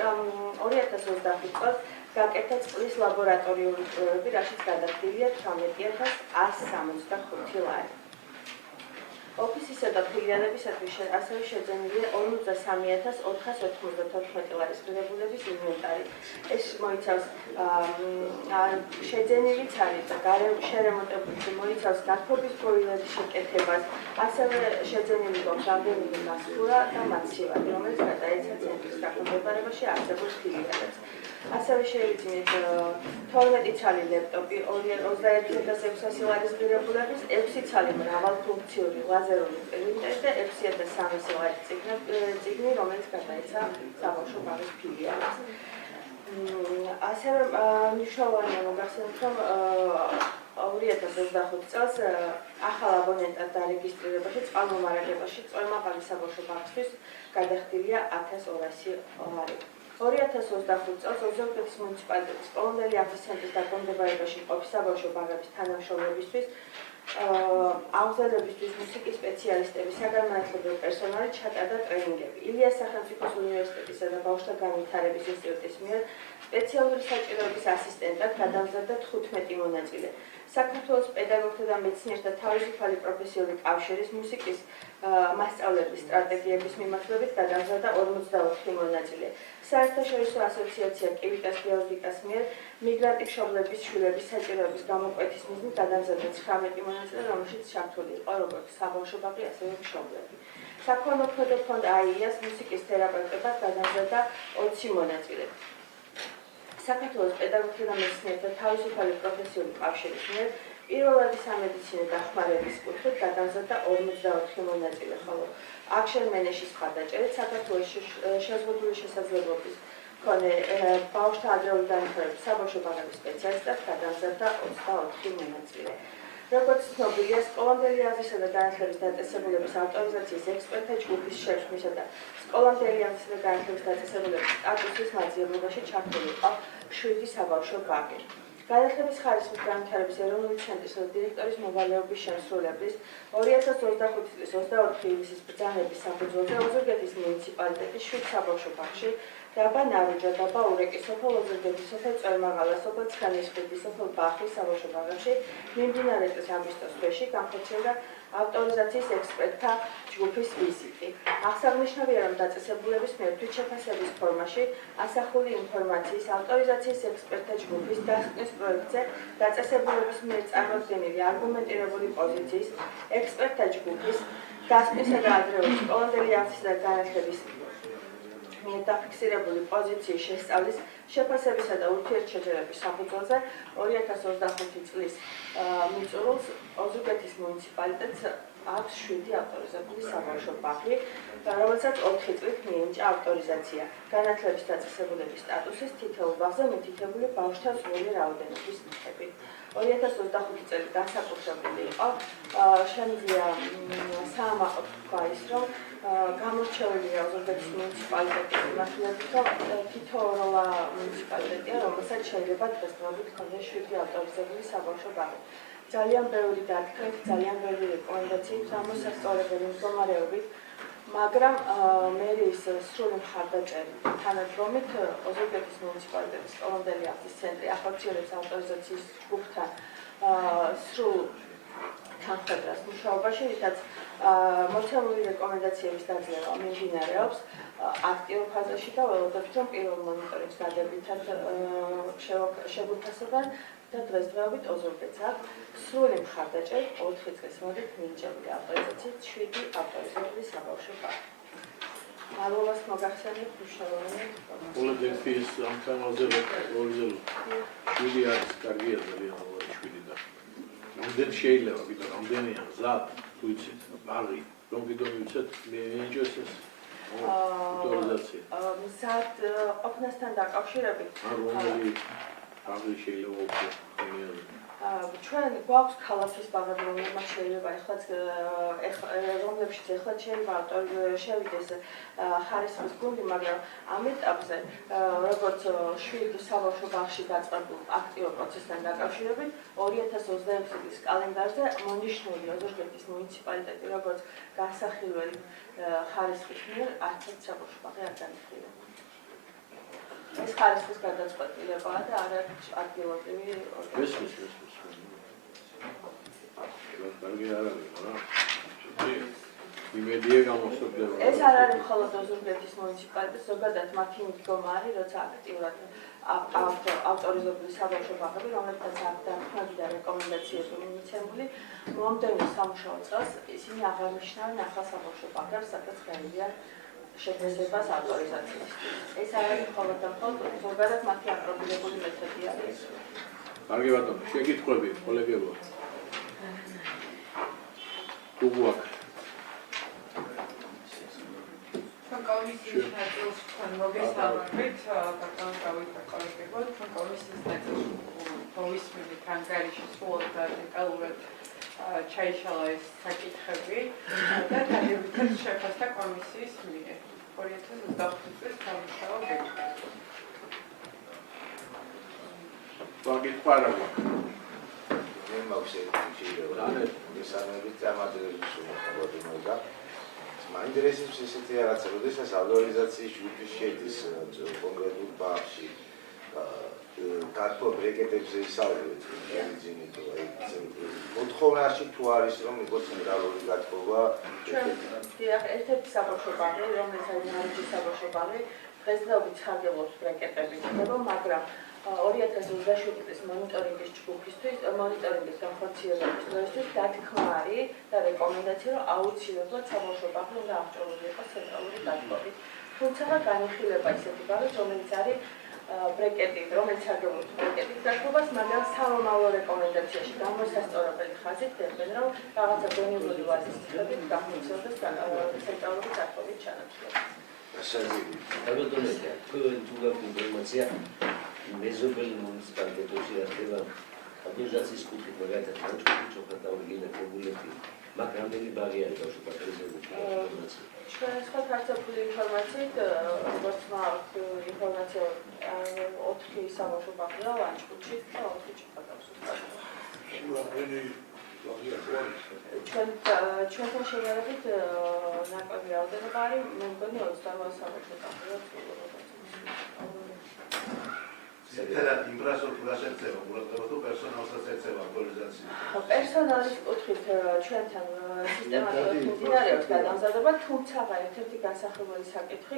2025 წელს გაკეთდა წყლის ლაბორატორიული პროვები, რაშიც გადახდილია 18,165 ლარი. ოფისისა და ფილიალებისათვის ასევე შეძენილია 53,494 ლარის ღირებულების ინვენტარი. ეს მოიცავს შეძენილიც არის და შერემონტებული მოიცავს გათბობის ბოილერის შეკეთებას, ასევე შეძენილი გვაქვს რამდენიმე მასტურა და მაცივარი, რომელიც გადაეცა ცენტრის დაქვემდებარებაში არსებულ ფილიალებს. ასევე შეიძინეთ 12 ცალი ლეპტოპი 21,600 ლარის ღირებულების, 6 ცალი მრავალფუნქციური ლაზერული პრინტერი და 6,300 ლარის წიგნი, რომელიც გადაეცა საბავშვო ბაღის ფილიალებს. ასევე მნიშვნელოვანია მოგახსენოთ, რომ 2025 წელს ახალ აბონენტად დარეგისტრირებაში წყალმომარაგებაში წვერმაყალის საბავშვო ბაღისთვის გადახდილია 1,200 ლარი. 2025 წელს ოზურგეთის მუნიციპალიტეტის სკოლამდელი არხის ცენტრის დაქვემდებარებაში მყოფი საბავშვო ბაღების თანამშრომლებისთვის აღზრდებისთვის მუსიკის სპეციალისტები, საგანმანათლებლო პერსონალი ჩატარდა ტრენინგები. ილიას სახელმწიფოს უნივერსიტეტისა და ბავშვთა განვითარების ინსტიტუტის მიერ სპეციალური საჭიროების ასისტენტად გადამზადდა 15 მონაწილე. საქართველოს პედაგოგთა და მეცნიერთა თავისუფალი პროფესიული კავშირის მუსიკის მასწავლებლების სტრატეგიების მიმართულებით გადამზადდა 44 მონაწილე. საერთაშორისო ასოციაცია კივიტას გეორგიკას მიერ მიგრანტი მშობლების შვილების საჭიროების გამოკვეთის მიზნით გადამზადდა 19 მონაწილე, რომელშიც ჩართული იყო როგორც საბავშვო ბაღი, ასევე მშობლები. საქველმოქმედო ფონდ აიას მუსიკის თერაპევტებად გადამზადდა 20 მონაწილე. საქართველოს პედაგოგთა და მეცნიერთა თავისუფალი პროფესიული კავშირის მიერ პირველადი სამედიცინო დახმარების კუთხით გადამზადდა 54 მონაწილე, ხოლო აქშერ-მენეშის მხარდაჭერით საქართველოს შეზღუდული შესაძლებლობის მქონე ბავშვთა ადრეული განვითარების საბავშვო ბაღების სპეციალისტად გადამზადდა 24 მონაწილე. როგორც ცნობილია, სკოლამდელი აზრისა და განათლების დაწესებულების ავტორიზაციის ექსპერტთა ჯგუფის შექმნისა და სკოლამდელი აზრისა და განათლების დაწესებულების სტატუსის მაძიებლებაში ჩართული იყო 7 საბავშვო ბაღი. განათლების ხარისხის განვითარების ეროვნული ცენტრის დირექტორის მოვალეობის შემსრულებლის 2025 წლის 24 ივლისის ბრძანების საფუძველზე ოზურგეთის მუნიციპალიტეტის 7 საბავშვო ბაღში დაბა ნარუჯა, დაბა ურეკი, სოფელ ოზურგეთის, სოფელ წვერმაღალა, სოფელ ცხენისხიდი, სოფელ ბახის საბავშვო ბაღებში მიმდინარე წლის აგვისტოს თვეში განხორციელდა ავტორიზაციის ექსპერტთა ჯგუფის ვიზიტი. აღსანიშნავია, რომ დაწესებულების მიერ თვითშეფასების ფორმაში ასახული ინფორმაციის ავტორიზაციის ექსპერტთა ჯგუფის დასკვნის პროექტზე დაწესებულების მიერ წარმოდგენილი არგუმენტირებული პოზიციის ექსპერტთა ჯგუფის დასკვნისა და ადრეული სკოლამდელი აზრისა და განათლების მიერ დაფიქსირებული პოზიციის შესწავლის შეფასებისა და ურთიერთშეჯერების საფუძველზე 2025 წლის მიწურულს ოზურგეთის მუნიციპალიტეტს აქვს 7 ავტორიზებული საბავშვო ბაღი, რომელსაც 4 წლით მიენიჭა ავტორიზაცია. განათლების დაწესებულების სტატუსის თითოეულ ბაღზე მითითებული ბავშვთა ზღული რაოდენობის მიხედვით. 2025 წელი განსაკუთრებული იყო. შემიძლია საამაყოდ თქვა ის, რომ გამორჩეულია ოზურგეთის მუნიციპალიტეტის მიმართულებით, რომ თითოეულა მუნიციპალიტეტია, რომელსაც შეიძლება დღესდღეობით ჰქონდეს 7 ავტორიზებული საბავშვო ბაღი. ძალიან ბევრი დათქმით, ძალიან ბევრი რეკომენდაციით, ამოსასწორებელი მდგომარეობით, მაგრამ მერიის სრული მხარდაჭერით, თანადგომით ოზურგეთის მუნიციპალიტეტის სკოლამდელი აზრის ცენტრი ახორციელებს ავტორიზაციის ჯგუფთან სრულ თანხმდას მუშაობაში, რითაც მოცემული რეკომენდაციების დაძლევა მიმდინარეობს აქტიურ ფაზაში და ველოდებით, რომ პირველ მონიტორინგს დადებითად შეგვიფასებენ და დღესდღეობით ოზურგეთს აქვს სრული მხარდაჭერით 4 წლის მოდით მინიჭებული ავტორიზაციით 7 ავტორიზებული საბავშვო ბაღი. მადლობას მოგახსენებთ მნიშვნელოვანი. პოლიტიკის ამ თემაზე როლზე 7 არის კარგია ძალიან 7 და რამდენი შეიძლება ვიდრე რამდენია გზად თუ იცით ბაღი რომ ვიდრე ვიცით მეენჯოს ეს ავტორიზაცია. მზად ყოფნასთან დაკავშირებით რომელი ბაღი შეიძლება ვქო ჩვენ გვაქვს ქალაქის ბაღები, რომელმაც შეიძლება რომლებშიც ეხლა შეიძლება შევიდეს ხარისხის გუნდი, მაგრამ ამ ეტაპზე როგორც 7 საბავშვო ბაღში დაწყებულ აქტიურ პროცესთან დაკავშირებით 2026 წლის კალენდარზე მონიშნული ოზურგეთის მუნიციპალიტეტი როგორც განსახილველი ხარისხის მიერ არც ერთ საბავშვო ბაღი არ განიხილება. ეს ხარისხის გადაწყვეტილებაა და არ არის ადგილობრივი ორგანიზაცია. ეს არ არის მხოლოდ ოზურგეთის მუნიციპალიტეტის, ზოგადად მათი მიდგომა არის, როცა აქტიურად ავტორიზებული საბავშვო ბაღები, რომლებსაც აქვს დათქმები და რეკომენდაციები მიცემული, მომდევნო სამუშაო წელს ისინი აღარ ნიშნავენ ახალ საბავშვო ბაღებს, სადაც ხელია შეფასებას ავტორიზაციისთვის. ეს არ არის მხოლოდ და მხოლოდ ზოგადად მათი აპრობირებული მეთოდი არის. კარგი ბატონო, შეკითხვები, კოლეგებო. უგუაკ. ჩვენ კომისიის ნაწილს თქვენ მოგესალმებით, ბატონო გავიქცა კოლეგებო, ჩვენ კომისიის ნაწილს მოვისმინეთ ანგარიში სულ და დეტალურად ჩაიშალა ეს საკითხები და დადებითად შეფასდა კომისიის მიერ 2025 წლის სამუშაო ბეჭდვა. ბაგით პარაგვა. მაქვს ერთი შეიძლება. მესამეები წარმატებების მოხდა. მაინტერესებს ესეთი რაღაცა, როდესაც ავტორიზაციის ჯგუფი შედის კონკრეტულ ბაღში, კარტო ბრეკეტებზე ისწავლეთ ბენზინით, მოთხოვნაში თუ არის რომ იყოს ცენტრალური გათხოვა. ერთ-ერთი საბავშვო ბაღი, რომელიც არის ნარიჯის საბავშვო ბაღი, დღესდღეობით სარგებლობს ბრეკეტებით, მაგრამ 2027 წლის მონიტორინგის ჯგუფისთვის, მონიტორინგის განხორციელების დროისთვის დათქმა არის და რეკომენდაცია, რომ აუცილებლად საბავშვო ბაღი უნდა აღჭურვილი იყოს ცენტრალური გათხოვით. თუმცა განიხილება ისეთი ბაღის, რომელიც არის ბრეკეტით, რომელიც სარგებლობს ბრეკეტით გათხოვას, მაგრამ სამომავლო რეკომენდაციაში გამოსასწორებელი ხაზით დებენ, რომ რაღაცა დონიური ვაზის მიხედვით განხორციელდეს ცენტრალური გათხოვით ჩანაცვლება. Abbiamo tu informația mezobel municipalității activa autorizații scutite magari atunci când o căta origine comunității macramdeni bariere sau și patriză informație. ჩვენ სხვა ქართული ინფორმაციით, როგორც მაქვს ინფორმაცია 4 საბავშვო ბაღია ლანჩხუთში და 4 ჭყატავში. ჩვენთან შედარებით ნაკლები რაოდენობა არის, მე მგონი 28 საბავშვო ბაღია ზედმეტად ინფრასტრუქტურას ეწევა, უბრალოდ თუ პერსონალსაც ეწევა ავტორიზაცია. პერსონალის კუთხით ჩვენთან სისტემატურად მიმდინარეობს გადამზადება, თუმცა ერთ-ერთი განსახილველი საკითხი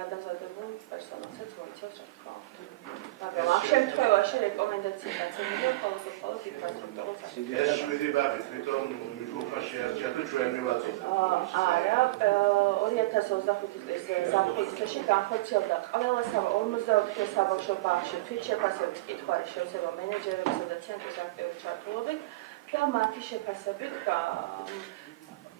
გადამზადებულ პერსონალსაც მოიცავს, რა თქმა უნდა. მაგრამ ამ შემთხვევაში რეკომენდაცია გაცემულია მხოლოდ ინფრასტრუქტურულ საკითხებზე. ეს 7 ბაღი თვითონ ჯგუფმა შეარჩია თუ ჩვენ მივაწოდეთ. არა, 2025 წლის ზაფხულში განხორციელდა ყველა 54 საბავშვო ბაღში თვით შეფასების კითხვა არის შევსება მენეჯერებისა და ცენტრის აქტიური ჩართულობით და მათი შეფასებით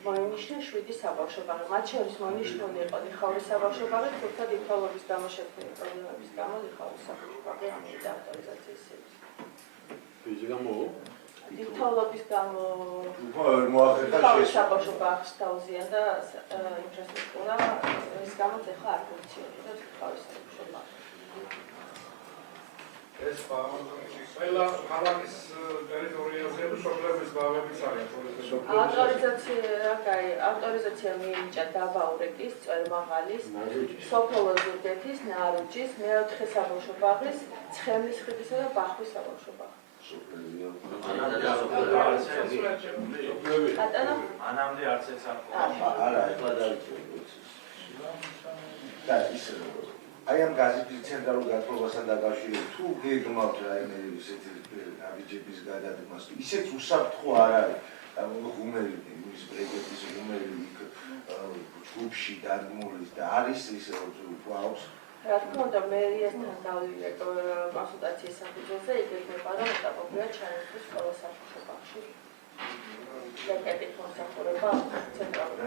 მოინიშნა 7 საბავშვო ბაღი. მათ შორის მოინიშნული იყო ლიხაურის საბავშვო ბაღი, თუმცა ლიხაურის გამო შექმნილი პრობლემების გამო ლიხაურის საბავშვო ბაღი ამოვიდა ავტორიზაციის სივრცეში. ვიზი გამო? ლიხაურის გამო მოახერხა საბავშვო ბაღს დაუზიანდა ინფრასტრუქტურა, ის გამო ეხლა არ ფუნქციონირებს ლიხაურის საბავშვო ბაღი. ეს ყველა ქალაქის ტერიტორიაზე სოფლების ბაღებიც არის. ავტორიზაცია მიენიჭა დაბა ურეკის, წვერმაღალის, სოფოლ ოზურგეთის, ნარუჯის, მეოთხე საბავშვო ბაღის, ცხენლის ხიდისა და ბახვის საბავშვო ბაღი. ანამდე არც ეს არ არა, ეხლა დაიწყო. და ის აი ამ გაზეთის ცენტრალურ გათხოვასთან დაკავშირებით თუ გეგმავთ რაიმე ისეთი აბიჯების გადადგმას, ისეც უსაფრთხო არ არის. ღუმელი, ის ბრეკეტის ღუმელი იქ ჯგუფში დადგმული და არის ის გვაქვს. რა თქმა უნდა, მერიასთან დავივიდე კონსულტაციის საფუძველზე, იგეგმება, რომ ეტაპობრივად ჩაერთოს ყველა საბავშვო ბაღში. ბრეკეტით მოსახურება ცენტრალურ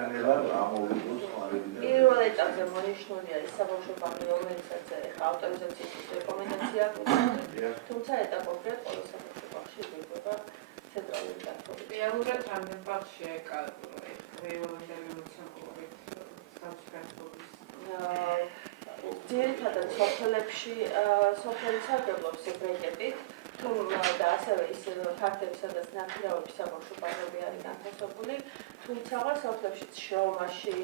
პირველ ეტაპზე მონიშნული არის საბავშვო ბაღი, რომელსაც ეხლა ავტორიზაციის რეკომენდაცია აქვს, თუმცა ეტაპობრივად ყველა საბავშვო ბაღში იგეგმება ცენტრალური გათხოვით. რეალურად რამდენ ბაღში რეალურად მოსახურებით სამსახურის ძირითადად სოფლებში სოფლები სარგებლობს ბრეკეტით, და ასევე ის ფაქტები, სადაც ნახირავების საბავშვო ბაღები არის განთავსებული, თუმცა სოფლებში შრომაში,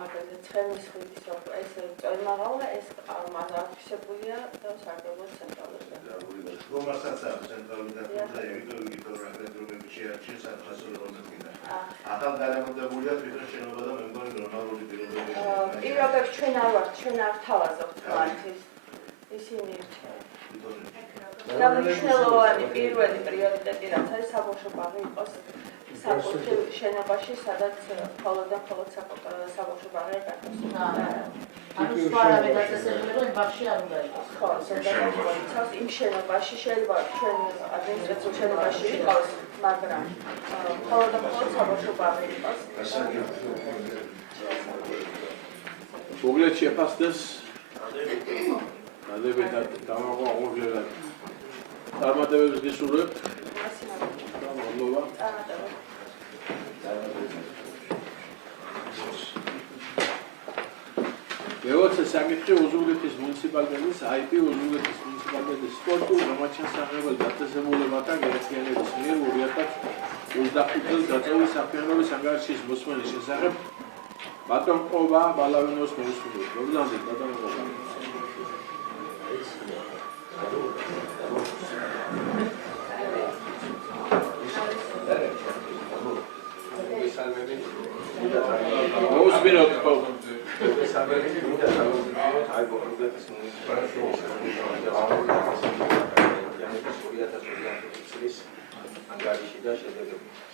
მაგალითად ცხენლის ხიდის ეს წვერმაღალა ეს აღფისებულია და სარგებლობს ცენტრალურ გათხოვებას. შრომასაც აქვს ცენტრალური გათხოვება, იმიტომ რომ აგრეთვე შეარჩიეს საფასურებელს. ახალ განმარტებულია თვითონ შენობა და მე მგონი ნორმალური პირობები. პირობებს ჩვენ არ თავაზობთ მათთვის. ისინი გამიშნელოვანი პირველი პრიორიტეტი რაც არის საბავშვო ბაღი იყოს საკუთრივ შენობაში, სადაც მხოლოდ და მხოლოდ საბავშვო ბაღი განთავსება. ანუ სხვა რამე დაწესებულებად ბაღში არ უნდა იყოს. ხო, სადაც მოიცავს იმ შენობაში, შეიძლება ჩვენ ადმინისტრაციულ შენობაში იყოს, მაგრამ მხოლოდ და მხოლოდ საბავშვო ბაღი იყოს. უგლეთ შეფასდეს დადებითად დამაყრობლად წარმატებებს გისურვებთ. მადლობა. მეოცე საკითხი ოზურგეთის მუნიციპალიტეტის IP ოზურგეთის სპორტულ გამაჩენსახებელ დაწესებულებათა გაერთიანების მიერ 2025 წელს გაწეული საქმიანობის ანგარიშის მოსმენის შესახებ ბატონ ყობა ბალავინოს მიუსმინოთ. მოგზაურობთ ბატონ ყობა. მოუსმინოთ ყობა.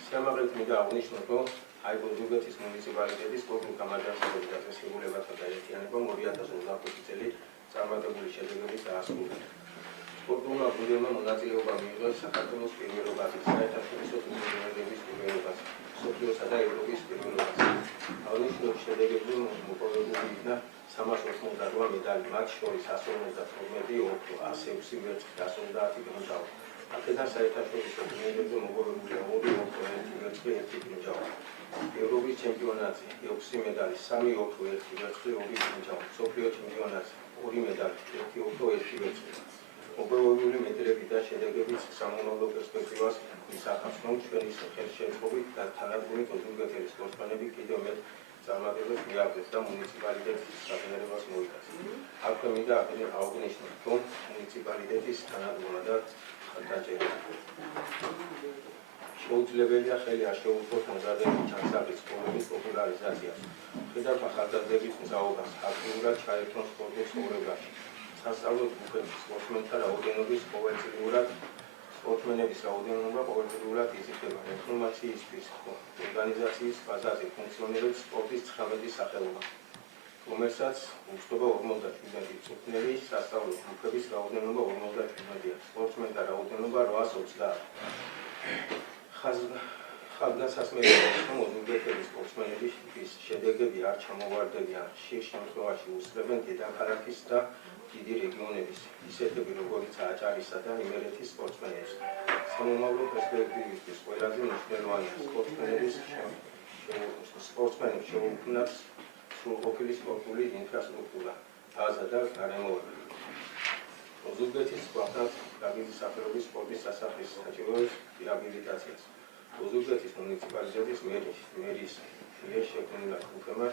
Siamarit mida აღნიშნოთ, რომ აიგო ზუგდიდის მუნიციპალიტეტის სპორტულ გამაჯვებსა და დაწესებულებათა გაერთიანებამ 2025 წელი წარმატებული შედეგებით დაასრულა. სპორტულმა გუნდებმა მონაწილეობა მიიღო საქართველოს პირველობაზე, საერთაშორისო ტურნირების პირველობაზე, მსოფლიოსა და ევროპის პირველობაზე. აღნიშნული შედეგები მოპოვებული იქნა 388 медали, მათ შორის 152 ოქრო, 106 ვერცხლი, 130 ბრინჯაო. აქედან საერთაშორისო ტურნირებზე მოპოვებული 2 ოქრო, 1 ვერცხლი, 1 ბრინჯაო. ევროპის ჩემპიონატზე 6 медали, 3 ოქრო, 1 ვერცხლი, 2 ბრინჯაო. მსოფლიო ჩემპიონატზე 2 медали, 1 ოქრო, 1 ვერცხლი. მოპოვებული მედლები და შედეგებით სამომავლო პერსპექტივას ისახავს, რომ ჩვენი ხელშეწყობით და თანადგომით ოზურგეთელი სპორტსმენები კიდევ მეტ წარმატებებს მიაღწიეს და მუნიციპალიტეტის საგენერებას მოიტანს. აქვე მინდა აღნიშნოთ, რომ მუნიციპალიტეტის თანადგომა და ხალხდაჭერა შეუძლებელია ხელი არ შეუწყოს მოზარდების ჩასაბრის სპორტის პოპულარიზაციას. ხედავთ ახალგაზრდების მზაობას, აქტიურად ჩაერთონ სპორტულ ცხოვრებაში. სასწავლო ჯგუფების სპორტსმენთა რაოდენობის ყოველწლიურად იზრდება. ინფორმაციისთვის ორგანიზაციის ფაზაზე ფუნქციონირებს სპორტის 19 სახეობა, რომელსაც უწოდება 57 წვრთნელი, სასწავლო ჯგუფების რაოდენობა 57-ია, სპორტსმენთა რაოდენობა 820. ხაზგასასმელია, რომ ოზურგეთელი სპორტსმენების შედეგები არ ჩამოვარდებიან, ხშირ შემთხვევაში უსწრებენ დედაქალაქის და დიდი რეგიონების, ისეთები როგორიცაა აჭარისა და იმერეთის სპორტსმენებს. სამომავლო პერსპექტივისთვის ყველაზე მნიშვნელოვანია სპორტსმენებს შეუქმნათ სრულყოფილი სპორტული ინფრასტრუქტურა, ბაზა და გარემოება. ოზურგეთის გვაქვს გაგიძის სახელობის სპორტის სასახლის საჭიროებს რეაბილიტაციას. ოზურგეთის მუნიციპალიტეტის მერის მიერ შექმნილ ჯგუფებმა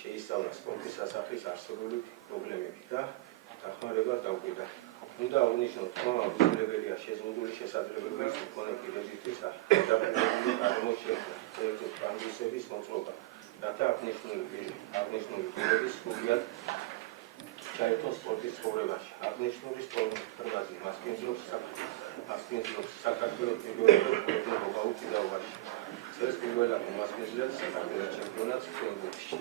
შეისწავლა სპორტის სასახლის არსებული პრობლემები და დახმარება დაუკვირდა. უნდა აღნიშნოთ, რომ აუცილებელია შეზღუდული შესაძლებლობების მქონე პირებისთვის ადაპტირებული გარემოს შექმნა, კერძო პანდუსების მოწყობა, რათა აღნიშნული პირები სრულიად ჩაერთონ სპორტის ცხოვრებაში. აღნიშნული სპორტსმენი მასპინძლობს საქართველოს პირველ გაუჭიდაობაში. წელს პირველად მასპინძლებს საქართველოს ჩემპიონატს ფრენბურთში.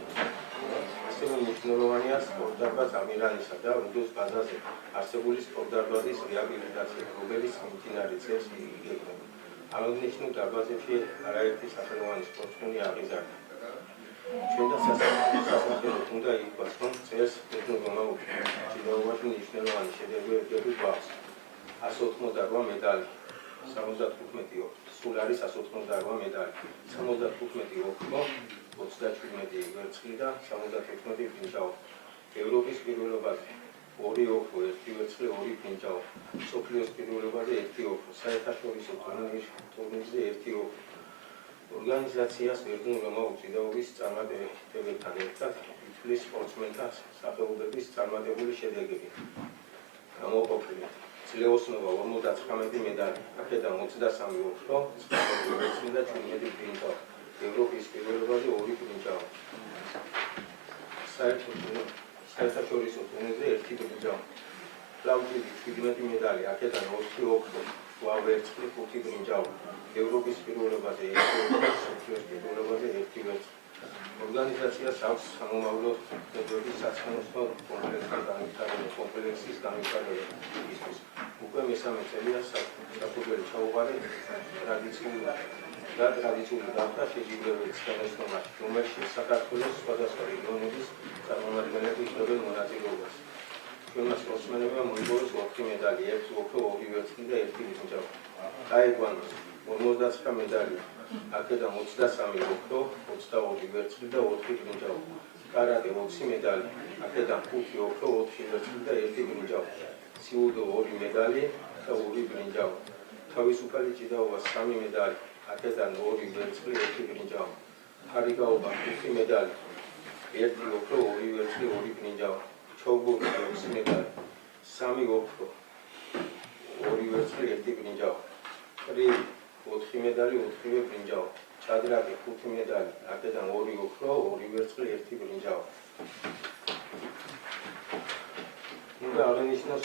ასევე მნიშვნელოვანია სპორტდარბაზ ამირანისა და რუდოს ბაზაზე არსებული სპორტდარბაზის რეაბილიტაცია, რომელიც მიმდინარე წელს იგეგმება. აღნიშნულ დარბაზებში არაერთი სახელოვანი სპორტსმენი აღიზარდა. ჩვენ და სასამართლოდ უნდა ითქვას, რომ წელს ჭიდაობაში მნიშვნელოვანი შედეგები გვაქვს. 188 медали, 75 ოქრო, სულ არის 188 медали, 75 ოქრო, 37 ვერცხლი და 71 ბრინჯაო. ევროპის პირველობაზე 2 ოქრო, 1 ვერცხლი, 2 ბრინჯაო. მსოფლიოს პირველობაზე 1 ოქრო, საერთაშორისო ტურნირზე 1 ოქრო. ორგანიზაციას ერთგულმა უწინაობის წარმატებებთან ერთად ითვლის სპორტსმენთა სახეობების წარმატებული შედეგები. გამოყოფილი ძლეოსნობა 59 медали, აქედან 23 ოქრო, 9 ვერცხლი და 17 ბრინჯაო. ევროპის პირველობაზე 2 ბრინჯაო. საერთაშორისო ტურნირზე 1 ბრინჯაო. ფლაუტის 17 медали, აქედან 4 ოქრო, 8 ვერცხლი, 5 ბრინჯაო. ევროპის პირველობაზე 1 ოქრო, მსოფლიოს პირველობაზე 1 ვერცხლი. ორგანიზაციას აქვს სამომავლო ფედერაციის საცხენოსნო კომპლექსის განვითარება. უკვე მესამე წელია საფუძველი ჩაუყარა ტრადიციული გახდა შეჯიბრებების ხელოსნობაში, რომელშიც საქართველოს სხვადასხვა რეგიონების წარმომადგენლები იღებენ მონაწილეობას. ჩვენმა სპორტსმენებმა მოიპოვეს 4 медали, 1 ოქრო, 2 ვერცხლი და 1 ბრინჯაო. ტაეკვანდოს 59 медали, აქედან 23 ოქრო, 22 ვერცხლი და 4 ბრინჯაო. კარატე 6 медали, აქედან 5 ოქრო, 4 ვერცხლი და 1 ბრინჯაო. ციუდო 2 მედალი და 2 ბრინჯაო. თავისუფალი ჭიდაობა 3 მედალი, აქედან 2 ვერცხლი, 1 ბრინჯაო. ხარიგაობა 5 მედალი, 1 ოქრო, 2 ვერცხლი, 2 ბრინჯაო. ჩოგბური 6 მედალი, 3 ოქრო, 2 ვერცხლი, 1 ბრინჯაო. ყრივი 4 მედალი, 4 ბრინჯაო. ჭადრაკი 5 მედალი, აქედან 2 ოქრო, 2 ვერცხლი, 1 ბრინჯაო. უნდა აღინიშნოს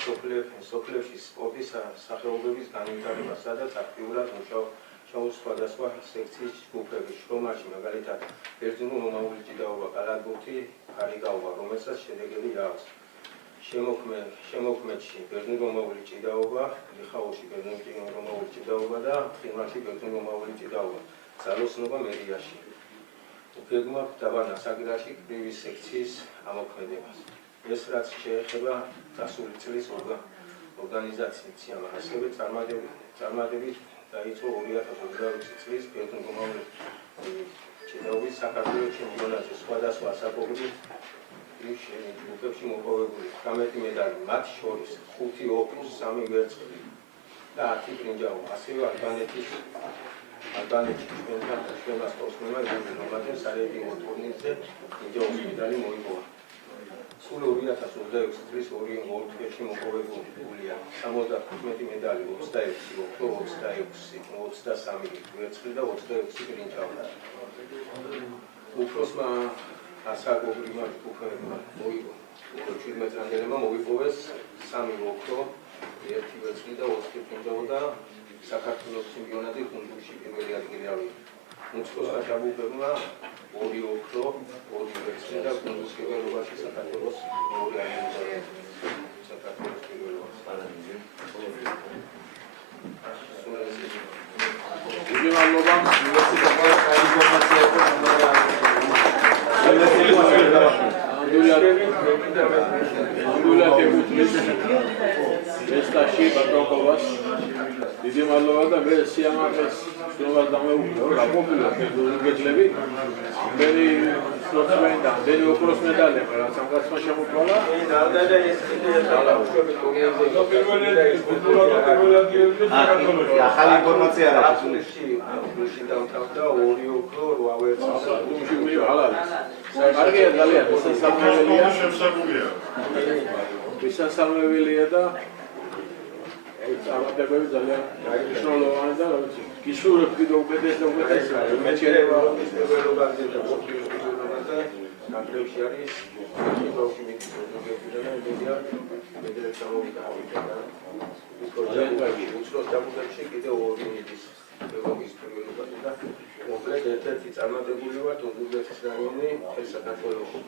სოფლებში სპორტის სახეობების განვითარება, სადაც აქტიურად მუშაობს სხვადასხვა სექციის ჯგუფები, შრომაში, მაგალითად, ბერძნულ-რომაული ჭიდაობა, კალათბურთი, ხარიგაობა, რომელსაც შედეგები აქვს. შემოქმედში ბერძნულ-რომაული ჭიდაობა, ლიხაოში ბერძნულ-რომაული ჭიდაობა და ხიმაში ბერძნულ-რომაული ჭიდაობა, ძალოსნობა მერიაში. უფეგმა დაბანა საგრაში კრივის სექციის ამოქმედებას. ეს რაც შეეხება გასული წლის ორგანიზაციამ, ასევე წარმატებით დაიწყო 2026 წლის ბერძნულ-რომაული ჭიდაობის საქართველოს ჩემპიონატზე სხვადასხვა ასაკობრივ ჯგუფებში მოპოვებული 18 მედალი, მათ შორის 5 ოქრო, 3 ვერცხლი და 10 ბრინჯაო. ასევე ალბანეთში ჩვენთან სპორტსმენმა რომელთაც სარეიტინგო ტურნირზე ბრინჯაოს მედალი მოიპოვა. სულ 2026 წლის ორ თვეში მოპოვებულია 75 მედალი, 26 ოქრო, 23 ვერცხლი და 26 ბრინჯაო. უფროსმა ასაკობრივმა ჯგუფებმა მოიგო 17 წლიანმა მოიპოვეს 3 ოქრო, 1 ვერცხლი და 4 ბრინჯაო და საქართველოს ჩემპიონატის გუნდში პირველი ადგილი ავიდა. მუცკოსთა ჯგუფებმა 2 ოქრო, 2 ვერცხლი და გუნდის პირველობაში საქართველოს მეორე ადგილი. საქართველოს პირველობაში. მადლობა ესტაში ბატონობას დიდი მადლობა და მე სიამაყეს სულაც დამეუღო რა ყოფილა გეგლები მერი სპორტსმენი და მერი ოქროს მედალი რა სამგაცმა შემოყოლა და ეს ყველა უშვები ახალი ინფორმაცია რა შესულში გულში დამთავრდა 2 ოქრო 8 ვერცხლი გულში მივაღალ კარგია ძალიან შესაძლებელია და წარმატებები ძალიან მნიშვნელოვანი და გისურვებ კიდევ უკეთეს და უკეთეს მეჩერება პირველობაზე და პირველობაზე ნაკრებში არის ბავშვი მედია ჩამოვიდა უცნაურ ჯგუფებში კიდევ 2 მიდის ევროპის პირველობაზე და კონკრეტ ერთ-ერთი წარმატებული ვარ თუნდუზეთის რაიონი საქართველოში.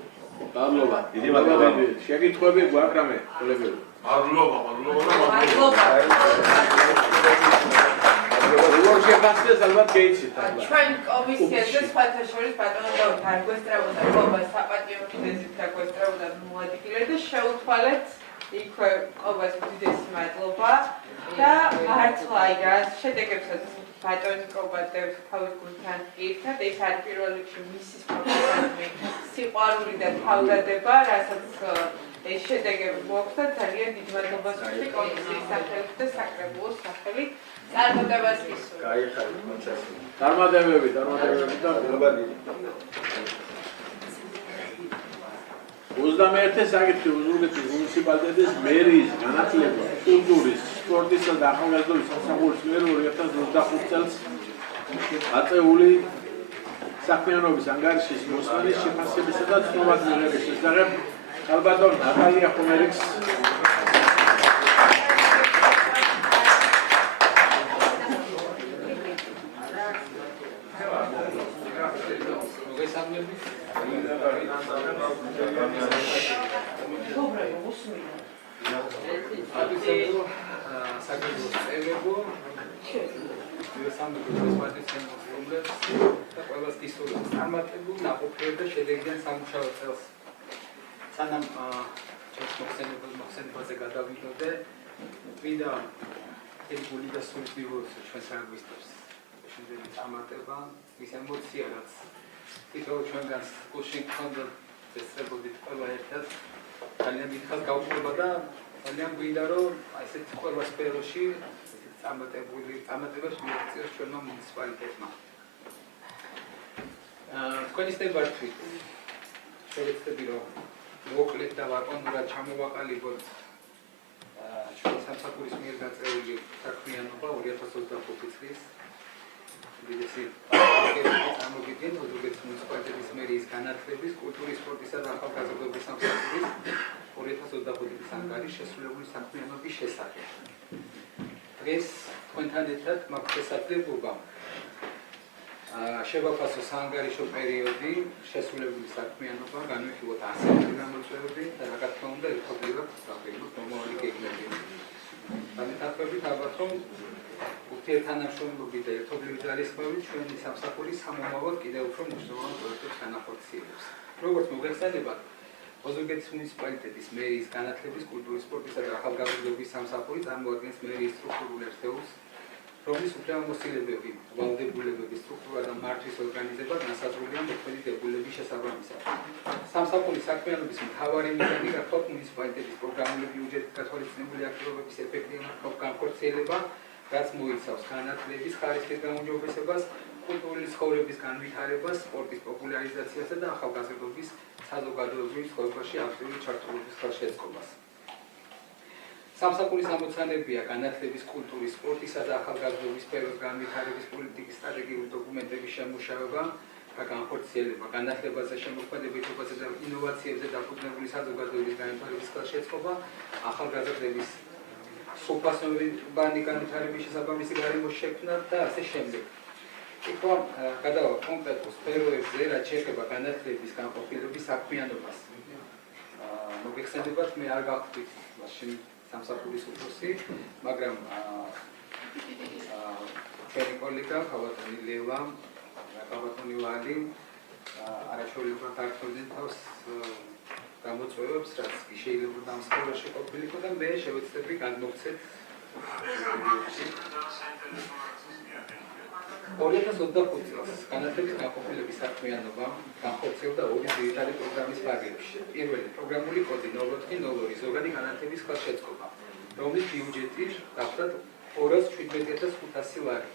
მადლობა. დიდი მადლობა. შეკითხვები გვაქვს რამე? კოლეგები. მადლობა. როგორ შეგახსნეს ალბათ გეიცით. ჩვენ კომისიაზე სხვათა შორის ბატონობა დაგვესწრებოდა ყობა საპატიო მიზეზით დაგვესწრებოდა მოადგილე და შეუთვალეთ იქვე ყობას უდიდესი მადლობა და მართლა იგა შედეგებსაც ბატონი ყობა დევს თავის გულთან ერთად ეს არის პირველ რიგში მისის პროფესიონალური სიყვარული და თავდადება რასაც ეს შედეგები მოაქვს და ძალიან დიდ მადლობას ვუხდი კომისიის სახელით და საკრებულოს სახელით წარმატებას გისურვებთ. გაიხარეთ კონცერტი. წარმატებები და მადლობა. 21 საკითხი უზურგეთის მუნიციპალიტეტის მერის განათლება, კულტურის, სპორტისა და ახალგაზრდობის სასამართლოს მიერ 2025 წელს აწეული საქმიანობის ანგარიშის მოსმენის შეფასებისა და ცნობას მიღების შესახებ ხალბატონ ნატალია ხომერიქს სანამ ჩვენს მოხსენებაზე გადავიდოდე, მინდა გული და სულ ვიუს ჩვენს საგვისტებს. შენდელი წარმატება, ის ემოცია, რაც თითოეულ ჩვენგანს გულში გქონდა, წესრიგობდით ყველა ერთად. ძალიან დიდხანს გაუშვება და ძალიან გვინდა რომ ესეთ ყველა სფეროში წარმატებას მიაღწიოს ჩვენმა მუნიციპალიტეტმა. თქვენი სტემბართვით შევეცდები რომ მოკლედ და ლაკონურად ჩამოვაყალიბოთ ჩვენი სამსახურის მიერ დაწერილი საქმიანობა 2025 წლის უდიდესი წარმოგიდგენთ ოზურგეთის მუნიციპალიტეტის მერიის განათლების, კულტურის, სპორტისა და ახალგაზრდობის სამსახურის 2025 წლის ანგარის შესრულებული საქმიანობის შესახებ. დღეს თქვენთან ერთად მაქვს შესაძლებლობა შევაფასო საანგარიშო პერიოდი, შესრულებული საქმიანობა, განვიხილოთ ასეთი გამოწვევები და რა თქმა უნდა ერთობლივად გავყიდოთ მომავალი გეგმები. დამეთანხმებით ალბათ რომ ურთიერთთანამშრომლობით და ერთობლივი ძალისხმევით ჩვენი სამსახური სამომავლოდ კიდევ უფრო მნიშვნელოვან პროექტებს განახორციელებს. როგორც მოგეხსენებათ, ოზურგეთის მუნიციპალიტეტის მერიის განათლების, კულტურის, სპორტისა და ახალგაზრდობის სამსახური წარმოადგენს მერიის სტრუქტურულ ერთეულს, რომლის უფლებამოსილებები, ვალდებულებების სტრუქტურა და მართვის ორგანიზება განსაზღვრულია მოქმედი დებულების შესაბამისად. სამსახურის საქმიანობის მთავარი მიზანი გახლავთ მუნიციპალიტეტის პროგრამული ბიუჯეტით გათვალისწინებული აქტივობების ეფექტიური განხორციელება, რაც მოიცავს განათლების ხარისხის გაუმჯობესებას, კულტურული ცხოვრების განვითარებას, სპორტის პოპულარიზაციასა და ახალგაზრდობის საზოგადოებრივ ცხოვრებაში აქტიური ჩართულობის ხელშეწყობას. სამსახურის ამოცანებია განათლების, კულტურის, სპორტისა და ახალგაზრდობის სფეროს განვითარების პოლიტიკის სტრატეგიული დოკუმენტების შემუშავება და განხორციელება, განათლებაზე შემოქმედებითობაზე და ინოვაციებზე დაფუძნებული საზოგადოების განვითარების ხელშეწყობა, ახალგაზრდების სრულფასოვანი განვითარების შესაბამისი გარემოს შექმნა და ასე შემდეგ. იქვა გადავალ კონკრეტულ სფეროებზე, რაც შეეხება განათლების განყოფილების საქმიანობას. მოგეხსენებათ, მე არ გავხდით მაშინ სამსახურის უფროსი, მაგრამ ჩვენი კოლეგა ქავატონი ლელა, ქავატონი ვალი არაჩვეულებრივად ართმევდნენ თავს გამოწვევებს, რაც კი შეიძლება ამ სფეროში ყოფილიყო და მე შევეცდები გადმოვცეთ 2025 წელს განათლების განყოფილების საქმიანობა განხორციელდა ორი ძირითადი პროგრამის ფარგლებში. პირველი პროგრამული კოდი 0402 ზოგადი განათლების ხელშეწყობა, რომლის ბიუჯეტი გახლავთ 217,500 ლარი.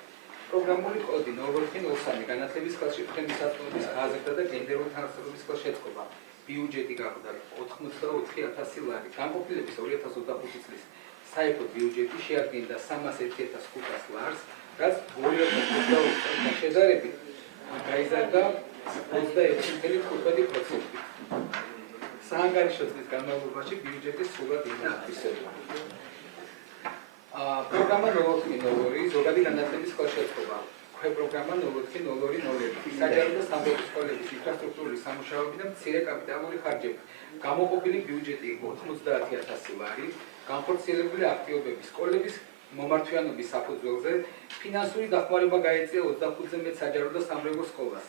პროგრამული კოდი 0403 განათლების ხელშეწყობის გაზრდა და გენდერული თანასწორობის ხელშეწყობა, ბიუჯეტი გახლავთ 84,000 ლარი. განყოფილების 2025 წლის საერთო ბიუჯეტი შეადგენდა 301,500 ლარს, რაც 2022 წელთან შედარებით გაიზარდა 21,5%. საანგარიშო წლის განმავლობაში ბიუჯეტის სრულად იქნა ათვისებული. პროგრამა 0402 ზოგადი განათლების ხელშეწყობა, ქვეპროგრამა 0402 საჯარო და სამხედრო სკოლების ინფრასტრუქტურული სამუშაოები და მცირე კაპიტალური ხარჯები. გამოყოფილი ბიუჯეტი 90,000 ლარი, განხორციელებული აქტივობები სკოლების მომართვიანობის საფუძველზე, ფინანსური დახმარება გაეწია 25-ზე მეტ საჯარო და სამრევლო სკოლას.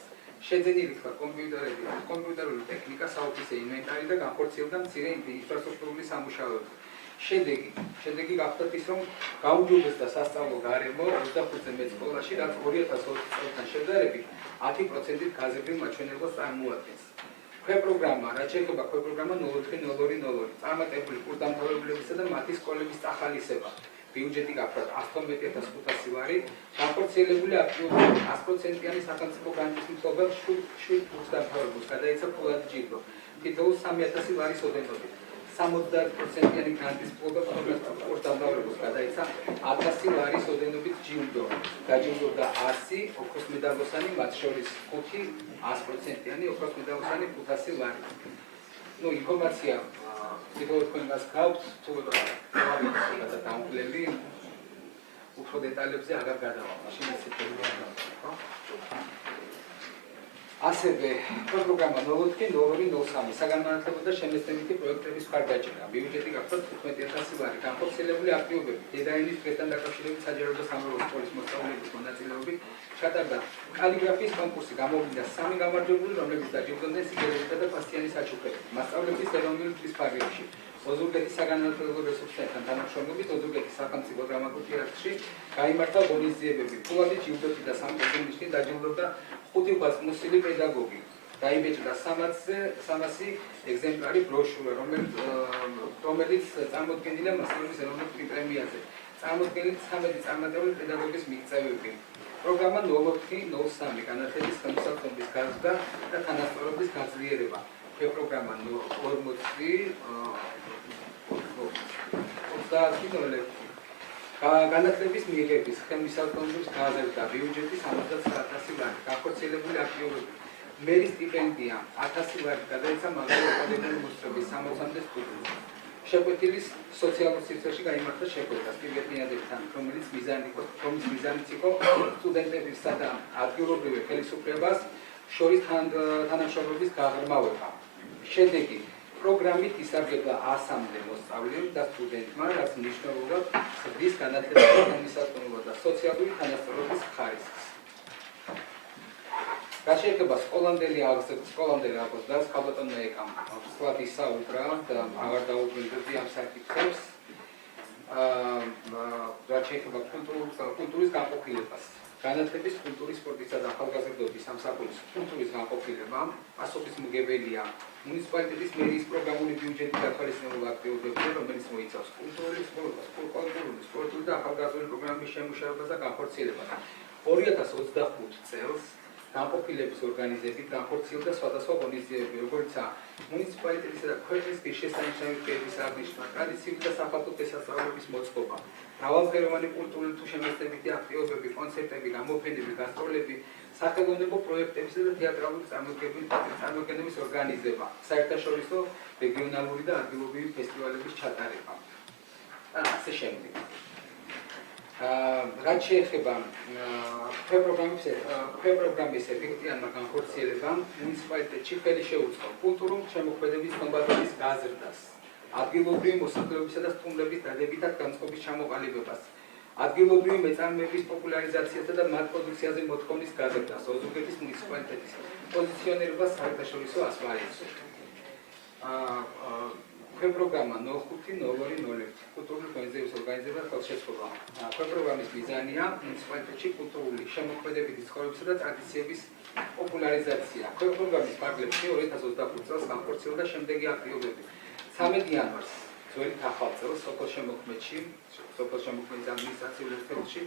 შეძენილი თქვა კომპიუტერები, კომპიუტერული ტექნიკა, საოფისე ინვენტარი და განხორციელდა მცირე ინფრასტრუქტურული სამუშაოები. შედეგი გახლავთ ის, რომ გაუმჯობესდა სასწავლო გარემო 25-ზე მეტ სკოლაში, რაც 2020 წელთან შედარებით 10%-ით გაზრდილ მაჩვენებლს წარმოადგენს. ქვეპროგრამა, რაც შეეხება ქვეპროგრამა 0402 წარმატებული კურსდამთავრებლებისა და მათი სკოლების წახალისება. ბიუჯეტი გახლავთ 112,500 ლარი, განხორციელებული აქტივობები 100%-იანი სახელმწიფო გრანტის მფლობელ 7 კურსდამთავრებულს გადაეცა ფულად ჯილდო, თითოეულ 3,000 ლარის ოდენობით. 70%-იანი გრანტის მფლობელ კურსდამთავრებულს გადაეცა 1,000 ლარის ოდენობით ჯილდო. დაჯილდოვდა 100 ოქროს მედალოსანი, მათ შორის 5 100%-იანი ოქროს მედალოსანი 500 ლარი. ინფორმაცია თითოეულ თქვენგანს გაქვთ, თუ რაღაცა დამკლები, უფრო დეტალებზე აღარ გადავალ, მაშინ ისე ხო? ასევე პროგრამა 0403 საგანმანათლებლო და შემეცნებითი პროექტების მხარდაჭერა, ბიუჯეტი გახლავთ 15,000 ლარი, განხორციელებული აქტივობები, დედაენის დღესთან დაკავშირებით საჯარო და სამრევლო სკოლის მოსწავლეების მონაწილეობით ჩატარდა კალიგრაფიის კონკურსი, გამოვლინდა 3 გამარჯვებული, რომლებიც დაჯილდოვდნენ სიგელეთა და ფასიანი საჩუქრებით. მასწავლებლების ეროვნული პრის ფარგლებში, ოზურგეთის საგანმანათლებლო რესურსებთან თანამშრომლობით ოზურგეთის სახელმწიფო დრამატულ თეატრში გაიმართა ღონისძიებები, ფულადი ჯილდოთი და სამხედრო ნიშნით დაჯილდოვდა 5 უპასკნოსილი პედაგოგი. დაიბეჭდა 300 ეგზემპლარი ბროშურა, რომელიც წარმოდგენილია მასწავლებლის ეროვნულ პრემიაზე. წარმოდგენილი 13 წარმატებული პედაგოგის მიღწევები. პროგრამა 04-03 განათლების ხელმისაწვდომის გაზრდა და თანასწორობის გაძლიერება. პროგრამა 40-30 განათლების მიღების ხელმისაწვდომის გაზრდა, ბიუჯეტის 69,000 ლარი, განხორციელებული აქტივობები. მერის სტიპენდია 1000 ლარი გადაეცა მაგარი აკადემიური მოსწრების 60-მდე სტუდენტს. შეკვეთილის სოციალურ სივრცეში გაიმართა შეკვეთა სტიპენდიანებთან, რომლის მიზანიც იყო სტუდენტებისა და ადგილობრივ ხელისუფლებას შორის თანამშრომლობის გაღრმავება. შედეგი პროგრამით ისარგებლა 100-მდე მოსწავლემ და სტუდენტმა, რაც მნიშვნელოვნად ზრდის განათლების ხელმისაწვდომობა და სოციალური თანასწორობის ხარისხს. რაც შეეხება სკოლამდელი აღზრდას, ხალბატონმა ეკამ სვად ისაუბრა და აღარ დაუბრუნდებდი ამ საკითხებს. რაც შეეხება კულტურის განყოფილებას, განათლების, კულტურის, სპორტისა და ახალგაზრდობის სამსახურის კულტურის განყოფილება პასუხისმგებელია მუნიციპალიტეტის მერიის პროგრამული ბიუჯეტის გათვალისწინებულ აქტივობებზე, რომელიც მოიცავს კულტურული, სპორტული და ახალგაზრდული პროგრამების შემუშავებას და განხორციელებას. 2025 წელს განყოფილების ორგანიზებით განხორციელდა სხვადასხვა ღონისძიებები, როგორიცაა მუნიციპალიტეტისა და ქვეყნის ღირსშესანიშნავი პირების აღნიშვნა, ტრადიციული და სახალხო დღესასწაულების მოწყობა, მრავალფეროვანი კულტურული თუ შემეცნებითი აქტივობები, კონცერტები, გამოფენები, გასტროლები, სახელოვნებო პროექტებისა და თეატრალური წარმოდგენების ორგანიზება, საერთაშორისო, რეგიონალური და ადგილობრივი ფესტივალების ჩატარება და ასე შემდეგ. რაც შეეხება პროგრამის ეფექტიანმა განხორციელებამ, მუნიციპალიტეტში ხელი შეუწყო კულტურული შემოქმედების ხომბალდების გაზრდას, ადგილობრივი მოსახლეობისა და სტუმრების დადებითად განწყობის ჩამოყალიბებას, ადგილობრივი მეწარმეების პოპულარიზაციასა და მათ პროდუქციაზე მოთხოვნის გაზრდას, ოზურგეთის მუნიციპალიტეტის პოზიციონირებას საერთაშორისო ასპარეზზე. პროგრამა 05-02-01 კულტურული ღონისძიების ორგანიზება და ხელშეწყობა. პროგრამის მიზანია მუნიციპალიტეტში კულტურული შემოქმედებითი ცხოვრებისა და ტრადიციების პოპულარიზაცია. პროგრამის ფარგლებში 2025 წელს განხორციელდა შემდეგი აქტივობები. 13 იანვარს ძველი ახალ წელს სოფელ შემოქმედის ადმინისტრაციულ ერთეულში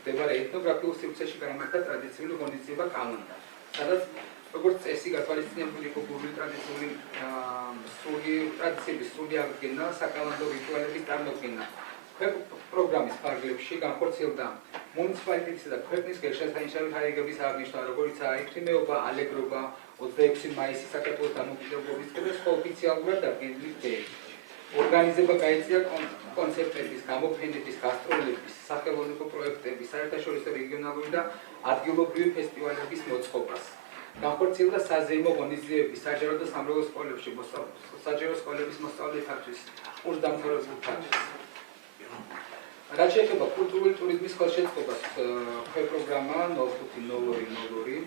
მდებარე ეთნოგრაფიულ სივრცეში გაიმართა ტრადიციული ღონისძიება კალანდა, სადაც როგორც წესი გათვალისწინებული იყო გურული ტრადიციების სრული აღდგენა, საკალანდო რიტუალების წარმოდგენა. პროგრამის ფარგლებში განხორციელდა მუნიციპალიტეტისა და ქვეყნის ღირსშესანიშნავი თარიღების აღნიშვნა, როგორიცაა ექრიმეობა, ალეგრობა, 26 მაისი საქართველოს დამოუკიდებლობის დღე და სხვა ოფიციალურად დადგენილი დღეები. ორგანიზება გაეწია კონცერტების, გამოფენების, გასტროლების, სახელოვნებო პროექტების, საერთაშორისო რეგიონალური და ადგილობრივი ფესტივალების მოწყობას. განხორციელდა საზეიმო ღონისძიებები საჯარო და სამრევლო სკოლებში, საჯარო სკოლების მოსწავლეებისთვის, კურსდამთავრებულთათვის. რაც შეეხება კულტურული ტურიზმის ხელშეწყობას, პროგრამა 05-02-02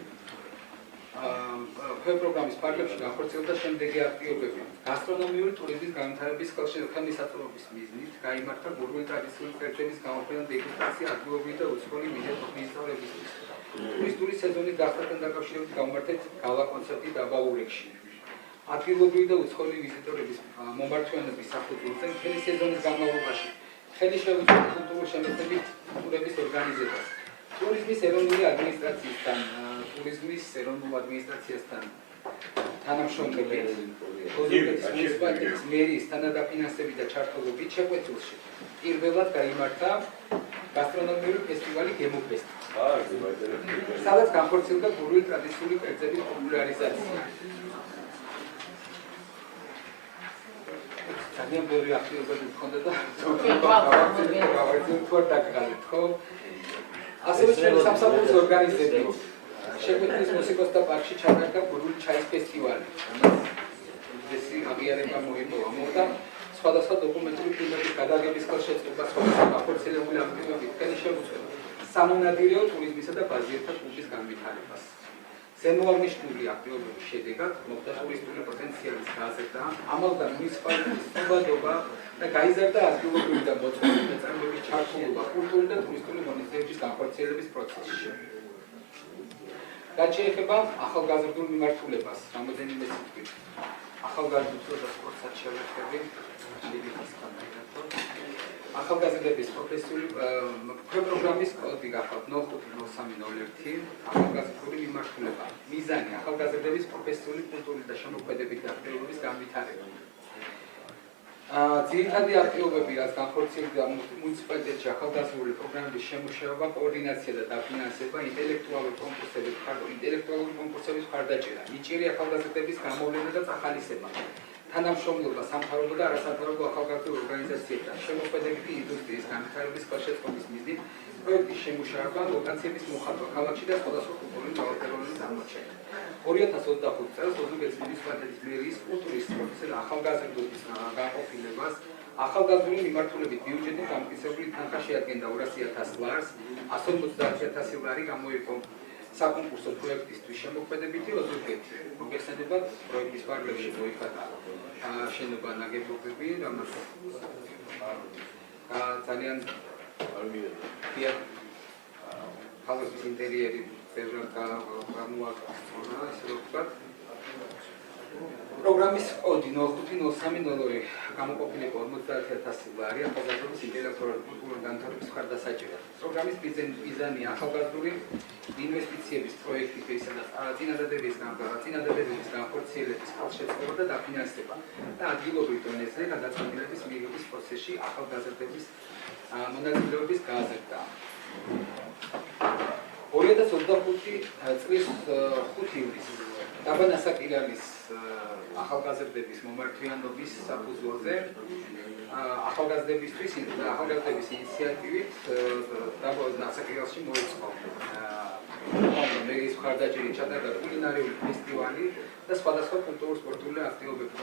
პროგრამის ფარგლებში განხორციელდა შემდეგი აქტივობები. გასტრონომიული ტურიზმის განვითარების ხელმისაწვდომობის მიზნით გაიმართა გურული ტრადიციული კერძების გამოფენა და დეგუსტაცია ადგილობრივი და უცხოელი მისწავლებისთვის. ტურისტული სეზონის გასწრებთან დაკავშირებით გამართეთ გალა კონცერტი დაბა ურეკში. ადგილობრივი და უცხოელი ვიზიტორების მომართვიანების საფუძველზე მთელი სეზონის განმავლობაში ხელი შეუწყო კულტურული შემეცნების ტურების ორგანიზებას. ტურიზმის ეროვნული ადმინისტრაციასთან თანამშრომლობით, ოზურგეთის მუნიციპალიტეტის მერიის თანადაფინანსებით და ჩართულობით შეკვეთილში პირველად გაიმართა გასტრონომიული ფესტივალი გემოფესტი, სადაც განხორციელდა გურული ტრადიციული კერძების პოპულარიზაცია. ძალიან ბევრი აქტივობები მქონდა და გავაგრძელებთ ხო? ასევე სამსახურის ორგანიზებით შეკვეთის მუსიკოსთა პარკში ჩატარდა გურული ჩაის ფესტივალი, უდიდესი აღიარება მოიპოვა. მოხდა სხვადასხვა დოკუმენტური ფილმების გადაღების ხელშეწყობა, სხვადასხვა განხორციელებული აქტივობებით ხელი შეუწყო სამონადირეო ტურიზმისა და ბაზირთა კლუბის განვითარებას. ზემოაღნიშნული აქტივობების შედეგად მოხდა ტურისტული პოტენციალის გაზრდა, ამალდა მუნიციპალიტეტის ცნობადობა და გაიზარდა ადგილობრივი და მოწყობილი მეწარმეების ჩართულობა კულტურული და ტურისტული ღონისძიებების განხორციელების პროცესში. რაც შეეხება ახალგაზრდულ მიმართულებას, რამოდენიმე სიტყვით. ახალგაზრდულ და სპორტსაც შევეხები, ახალგაზრდების პროფესიული პროგრამის კოდი გახავთ 050301 ახალგაზრდული მიმართულება. მიზანი ახალგაზრდების პროფესიული, კულტურული და შემოქმედებითი აქტივობის განვითარება. ძირითადი აქტივობები, რაც განხორციელდა მუნიციპალიტეტში ახალგაზრდული პროგრამების შემუშავება, კოორდინაცია და დაფინანსება, ინტელექტუალური კონკურსების მხარდაჭერა, ნიჭიერი ახალგაზრდების გამოვლენა და წახალისება, თანამშრომლობა სამთავრობო და არასამთავრობო ახალგაზრდულ ორგანიზაციებთან, შემოქმედებითი ინდუსტრიის განვითარების ხელშეწყობის მიზნით, პროექტის შემუშავება, ლოკაციების მოხატვა ქალაქში და სხვადასხვა კულტურული მრავალფეროვანი წარმოჩენა. 2025 წელს ოზურგეთის მუნიციპალიტეტის მერიის კულტურის, სპორტისა და ახალგაზრდობის განყოფილებას ახალგაზრდული მიმართულებით ბიუჯეტის დამტკიცებული თანხა შეადგენდა 200,000 ლარს, 150,000 ლარი გამოიყო საკონკურსო პროექტისთვის შემოქმედებითი ოზურგეთი. მოგესალმებათ, პროექტის ფარგლებში მოიხატა შენობა ნაგებობები, რამაც ძალიან ხალხის ინტერიერი ბევრად გამოაკაცრა, ესე რომ ვთქვათ. პროგრამის კოდი 050302 გამოყოფილი 50,000 ლარი ახალგაზრდობის ინტელექტუალური კულტურული განვითარების მხარდასაჭერად. პროგრამის მიზანია ახალგაზრდული ინვესტიციების პროექტისა და წინადადების განხორციელების ხელშეწყობა და დაფინანსება და ადგილობრივ დონეზე გადაწყვეტილების მიღების პროცესში ახალგაზრდების მონაწილეობის გაზრდა. 2025 წლის 5 ივლისს დაბა ნასაკირალის ახალგაზრდების მომართვიანობის საფუძველზე ახალგაზრდების ინიციატივით დაბა ნასაკირალში მოეწყო მერიის მხარდაჭერით ჩატარდა კულინარიული ფესტივალი და სხვადასხვა კულტურულ-სპორტული აქტივობები,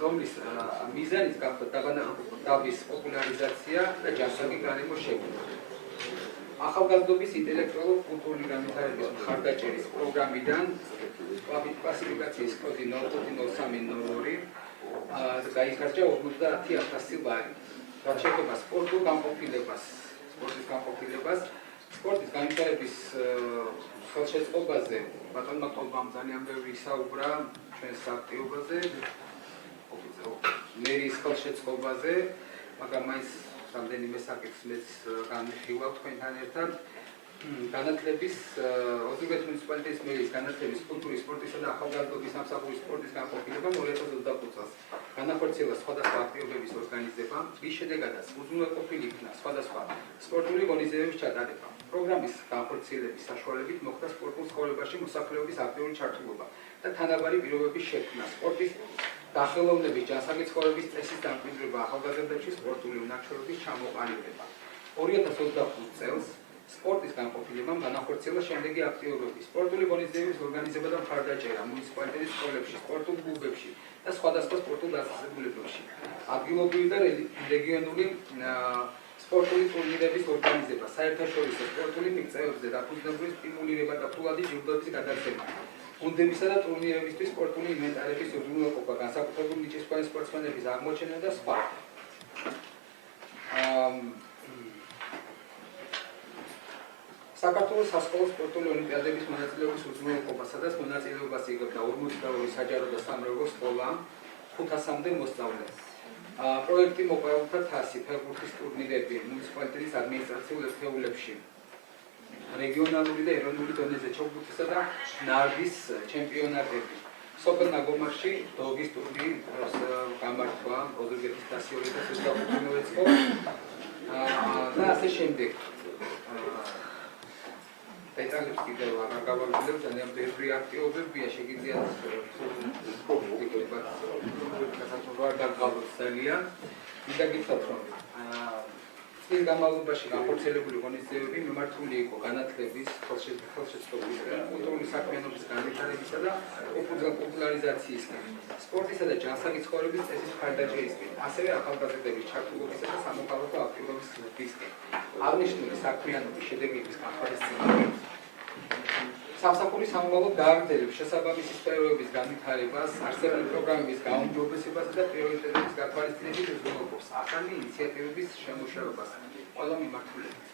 რომლის მიზანიც გახდა დაბის პოპულარიზაცია და ჯანსაღი გარემოს შექმნა. ახალგაზრდობის ინტელექტუალური კულტურული განვითარების მხარდაჭერის პროგრამიდან კლასიფიკაციის კოდი 050302 გაიხარჯა 50,000 ლარი. რაც შეეხება სპორტის განყოფილებას, სპორტის განვითარების ხელშეწყობაზე ბატონმა კოლბამ ძალიან ბევრი ისაუბრა ჩვენს აქტივობაზე, მერიის ხელშეწყობაზე, მაგრამ მაინც რამდენიმე საკითხს მეც განვიხილავ თქვენთან ერთად. განათლების ოზურგეთის მუნიციპალიტეტის მერიის განათლების, კულტურის, სპორტისა და ახალგაზრდობის სამსახურის სპორტის განყოფილებამ 2025 წელს განახორციელა სხვადასხვა აქტივობების ორგანიზება, რის შედეგადაც უზრუნველყოფილი იქნა სხვადასხვა სპორტული ღონისძიებების ჩატარება. პროგრამის განხორციელების საშუალებით მოხდა სპორტულ ცხოვრებაში მოსახლეობის აქტიური ჩართულობა და თანაბარი პირობების შექმნა, სპორტის დახელოვნების, ჯანსაღი ცხოვრების წესის დამკვიდრება, ახალგაზრდებში სპორტული უნარჩვევების ჩამოყალიბება. 2025 წელს სპორტის განყოფილებამ განახორციელა შემდეგი აქტივობები: სპორტული ღონისძიებების ორგანიზება და მხარდაჭერა მუნიციპალიტეტის სკოლებში, სპორტულ კლუბებში და სხვადასხვა სპორტულ დაწესებულებებში, ადგილობრივი და რეგიონული სპორტული ტურნირების ორგანიზება, საერთაშორისო სპორტული მიღწევებზე დაფუძნებული სტიმულირება და ფულადი ჯილდოების გადაცემა, გუნდებისა და ტურნირებისთვის სპორტული ინვენტარების უზრუნველყოფა, განსაკუთრებული ნიჭისქვეყნ სპორტსმენების აღმოჩენა და სხვა. საქართველოს სასკოლო სპორტული ოლიმპიადების მონაწილეობის უზრუნველყოფა, სადაც მონაწილეობას იღებდა 42 საჯარო და სამრევლო სკოლა, 500-მდე მოსწავლე. პროექტი მოყოლთა თასი, ფეხბურთის ტურნირები მუნიციპალიტეტის ადმინისტრაციულ ერთეულებში, რეგიონალური და ეროვნული დონეზე ჩოგბურთისა და ნარდის ჩემპიონატები. სოფელ ნაგომარში დოგის ტურნირის გამართვა ოზურგეთის 2025 მოეწყო და ასე შემდეგ. დეტალებს კიდევ არ გავაგრძელებ, ძალიან ბევრი აქტივობებია, შეგიძლიათ ძალიან. მინდა გითხრათ, რომ წლის განმავლობაში განხორციელებული ღონისძიებები მიმართული იყო განათლების, ხელშეწყობის, კულტურული საქმიანობის განვითარებისა და პოპულარიზაციისკენ, სპორტისა და ჯანსაღი ცხოვრების წესის მხარდაჭერისკენ, ასევე ახალგაზრდების ჩართულობისა და სამოქალაქო აქტივობის ზრდისკენ. აღნიშნული საქმიანობის შედეგების განხორციელება სამსახურის სამომავლოდ დააგრძელებს შესაბამისი სფეროების განვითარებას, არსებული პროგრამების გაუმჯობესებასა და პრიორიტეტების გათვალისწინებით უზრუნველყოფს ახალი ინიციატივების შემუშავებას ყველა მიმართულებით.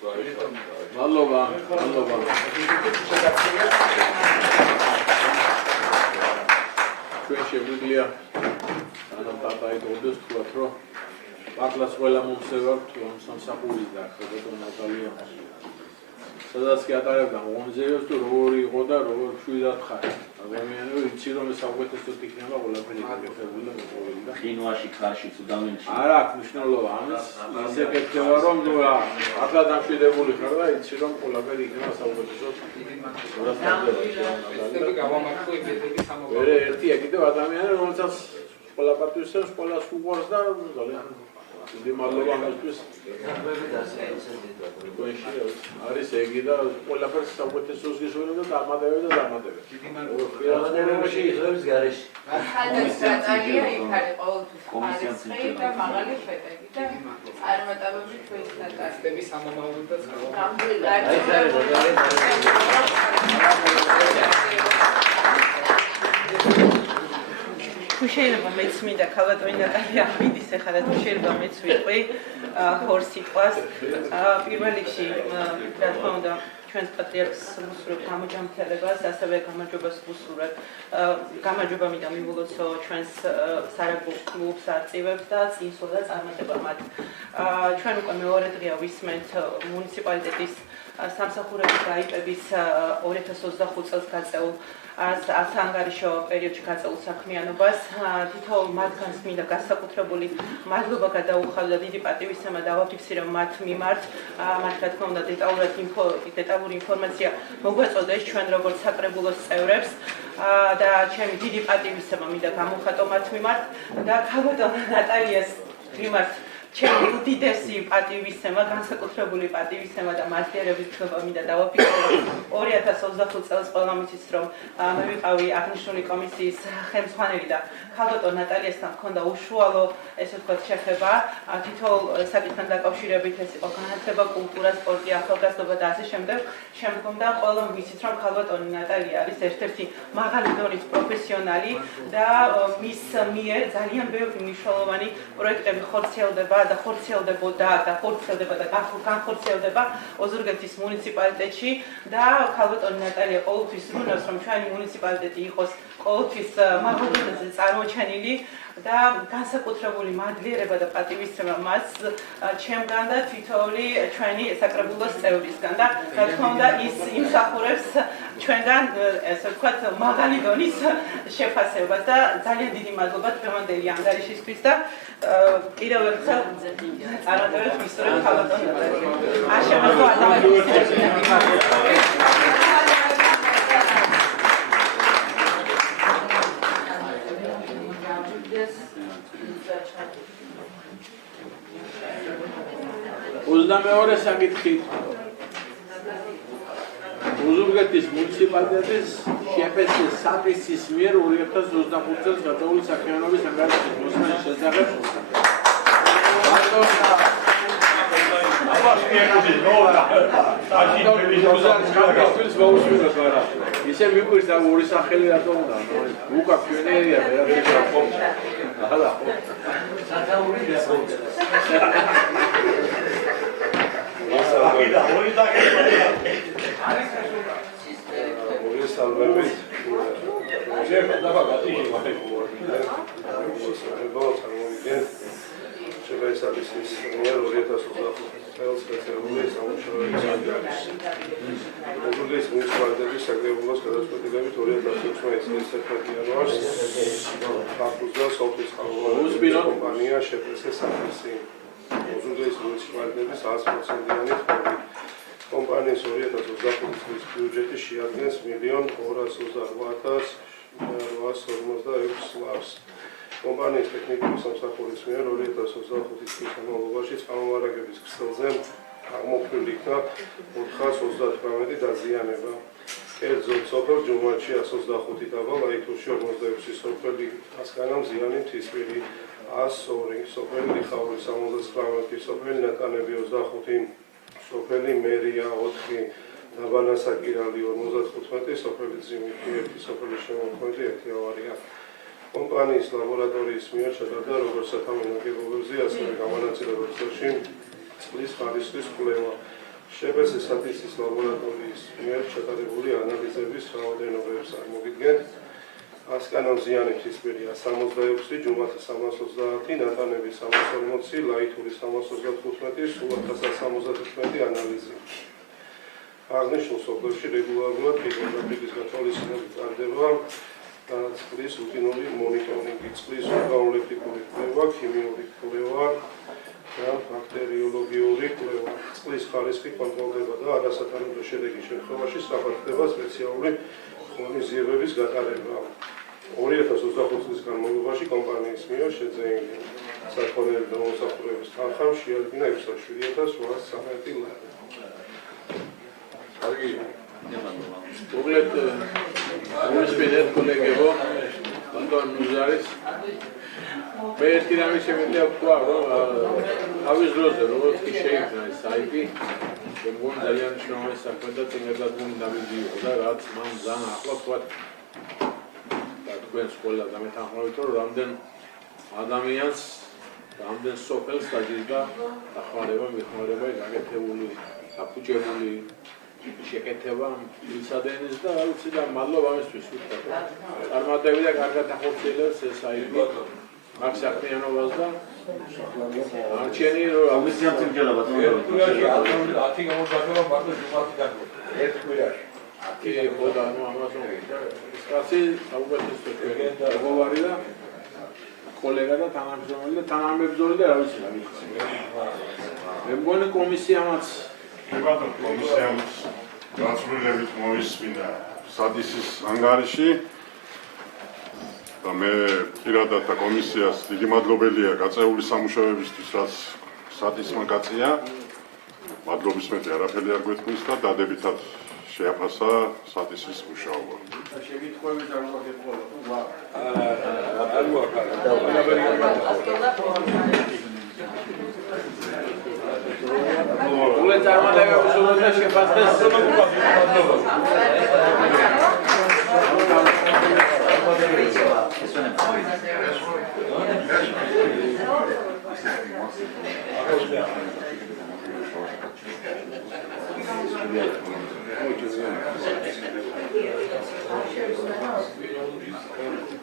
მადლობა. ჩვენ შეგვიძლია დაიდოდეს თქვათ, რომ პაკლას ყველა მომსევარ თუ ამ სამსახურის და ხებოდო ნატალია. სადაც კი ატარებდა ღონისძიებას თუ როგორ იყო და როგორ მშვიდად ხარ. ადამიანები იცი რომ საუკეთესოდ იქნება ყველაფერი გაგეხებული და მოყოლილი და ყინვაში, ქარში, ცუდამენში. არა აქვს მნიშვნელობა ამის ისე კეთდება რომ ნუ ახლა დამშვიდებული ხარ და იცი რომ ყველაფერი იქნება საუკეთესოდ. ვერ ერთია კიდევ ადამიანი რომელსაც ყველა პარტიისას ყველას უყვარს და ძალიან დიდი მადლობა ამისთვის. არის ეგი და ყველაფერს საუკეთესოს გისურვებ და დამატებები და დამატებები. დიდი მადლობა იხლების გარეშე. ხალხის სტრატეგია იქ არის ყოველთვის ხალხი და მაღალი შედეგი და წარმატებები ჩვენს ნაკრების სამომავლოდ და თუ შეიძლება მეც მინდა ქალბატონი ნატალია ამიდის ახლა და თუ შეიძლება მეც ვიტყვი ორ სიტყვას. პირველ რიგში რა თქმა უნდა ჩვენს პატრიარქს ვუსურვებ გამოჯანმრთელებას, ასევე გამარჯვებას ვუსურვებ. გამარჯვება მინდა მივულოცო ჩვენს სარაგბო კლუბს, არწივებს და წინსვლა და წარმატება მათ. ჩვენ უკვე მეორე დღეა ვისმენთ მუნიციპალიტეტის სამსახურების გაიყების 2025 წელს გაწეულ ასანგარიშო პერიოდში გაწეულ საქმიანობას. თითოეულ მათგანს მინდა განსაკუთრებული მადლობა გადაუხადო და დიდი პატივისცემა დავაფიქსირო მათ მიმართ. მათ რა თქმა უნდა დეტალური ინფორმაცია მოგვაწოდეს ჩვენ როგორც საკრებულოს წევრებს და ჩემი დიდი პატივისცემა მინდა გამოვხატო მათ მიმართ და ქალბატონ ნატალიას მიმართ ჩემი უდიდესი პატივისცემა, განსაკუთრებული პატივისცემა და მადლიერების თქმა მინდა დავაფიქსირო 2025 წელს ყველა მიცის რომ მე ვიყავი აღნიშნული კომისიის ხელმძღვანელი და ქალბატონ ნატალიასთან მქონდა უშუალო ესე ვთქვათ შეხება თითოეულ საკითხთან დაკავშირებით ეს იყო განათლება, კულტურა, სპორტი, ახალგაზრდობა და ასე შემდეგ. შემდგომ და ყველა მიცით რომ ქალბატონი ნატალია არის ერთ-ერთი მაღალი დონის პროფესიონალი და მის მიერ ძალიან ბევრი მნიშვნელოვანი პროექტები ხორციელდება და ხორციელდებოდა და განხორციელდება ოზურგეთის მუნიციპალიტეტში და ქალბატონი ნატალია ყოველთვის ზრუნავს რომ ჩვენი მუნიციპალიტეტი იყოს ყოველთვის მაღალ დონეზე წარმოჩენილი და განსაკუთრებული მადლიერება და პატივისცემა მას ჩემგან და თითოეული ჩვენი საკრებულოს წევრისგან და რა თქმა უნდა ის იმსახურებს ჩვენგან ესე ვთქვათ მაღალი დონის შეფასებას და ძალიან დიდი მადლობა დღევანდელი ანგარიშისთვის და კიდევ ერთხელ წარმატებებს ვისურვებ ქალბატონ ნატალიას. არ შემოგვიყვება მეორე საკითხი ოზურგეთის მუნიციპალიტეტის შეფასების საპისის მიერ 2025 წელს გაწეული საქმიანობის ანგარიშის მოსმენის შესახებ ისე მიყვირს და ორი სახელი რატომ უნდა უკა პიონერია ვერაფერია ახლა სათაური გასაუბრე აკიდა ორი დაგეწია ორი სალვებით შეიძლება დაგაგატი ეს არის ის 2025 წელს გაწეული სამუშაოების ანგარიში. ოზურგეთის მუნიციპალიტეტის საკრებულოს გადაწყვეტილებით 2016 წლის 11 იანვარს ფაკულტა სოფლის წყალმოვარდნის კომპანია შეფასეს საფისი. ოზურგეთის მუნიციპალიტეტის 100%-იანი ხმები. კომპანიის 2025 წლის ბიუჯეტი შეადგენს 1,228,856 ლარს. კომპანიის ტექნიკური სამსახურის მიერ 2025 წლის განმავლობაში წყალმომარაგების ქსელზე აღმოფხვრილ იქნა 438 დაზიანება. კერძოდ, სოფელ ჯუმაჩი 125 დაბა, ლაითურში 46 სოფელი ასკანამ ზიანი მთისპირი 102, სოფელი ლიხაური 79, სოფელი ნატანები 25, სოფელი მერია 4, დაბა ნასაკირალი 55, სოფელი ძიმითი 1, სოფელი შემოქმედი 1 ავარია. კომპანიის ლაბორატორიის მიერ ჩატარდა როგორც სათავე ნაგებობებზე, ასევე გამონაწილებელ წელში წყლის ხარისხის კვლევა. ჟპს სტატისტიკის ლაბორატორიის მიერ ჩატარებული ანალიზების რაოდენობებს წარმოგიდგენთ. ასკანონ ზიანების ისპირია 66, ჯუმათა 330, ნატანები 340, ლაითური 335, სულათა 371 ანალიზი. აღნიშნულ სოფელში რეგულარულად ჰიდროგრაფიკის გათვალისწინებით ტარდება წყლის რუტინული მონიტორინგი, წყლის ორგანოლექტიკური კვლევა, ქიმიური კვლევა და ბაქტერიოლოგიური კვლევა. წყლის ხარისხი კონტროლდება და არასათანადო შედეგის შემთხვევაში საფრთხდება სპეციალური ღონისძიებების გატარება. 2025 წლის განმავლობაში კომპანიის მიერ შეძენილი საქონელი მომსახურების თანხა შეადგინა 67,813 ლარი. კარგი. მოკლედ მოვისმენთ კოლეგებო, ბატონ ნუზარის. მე ერთი რამე შემიძლია ვთქვა, რომ თავის დროზე როგორც კი შეიქმნა ეს საიტი, მე მგონი ძალიან მნიშვნელოვანი საქმე და წინადად უნდა დავიდიო და რაც მან ძალიან ახლა ვთქვათ თქვენს ყველა დამეთანხმებით, რომ რამდენ ადამიანს, რამდენ სოფელს დაგვიდგა დახმარება, მიხმარება, გაკეთებული, დაფუჭებული შეკეთება მისადენის და რა ვიცი და მადლობა ამისთვის ვთქვათ. წარმატები და კარგად ახორციელებს ეს საიტი მაგ საქმიანობას და არჩენი რომ კომისია მწირგელობა ერთ კვირაში 10 გამოსაგება მარტო ჯუმათი დაგო. ერთ კვირაში. კი, ხოდა ნუ ამას კაცი საუბარს ეგოვარი და კოლეგა და თანამშრომელი და თანამებრძოლი და რა ვიცი რა ვიცი. მე მგონი კომისიამაც კომისიამაც გაწვრილებით მოვისმინა სადისის ანგარიში და მე პირადად და კომისიას დიდი მადლობელია გაწეული სამუშაოებისთვის, რაც სადისმა გაწია. მადლობის მეტი არაფერი არ გვეთქმის და დადებითად შეაფასა სადისის მუშაობა. შეკითხვები წარმოგიდგენთ თუ გულე წარმატებებს უნდა შეფასდეს.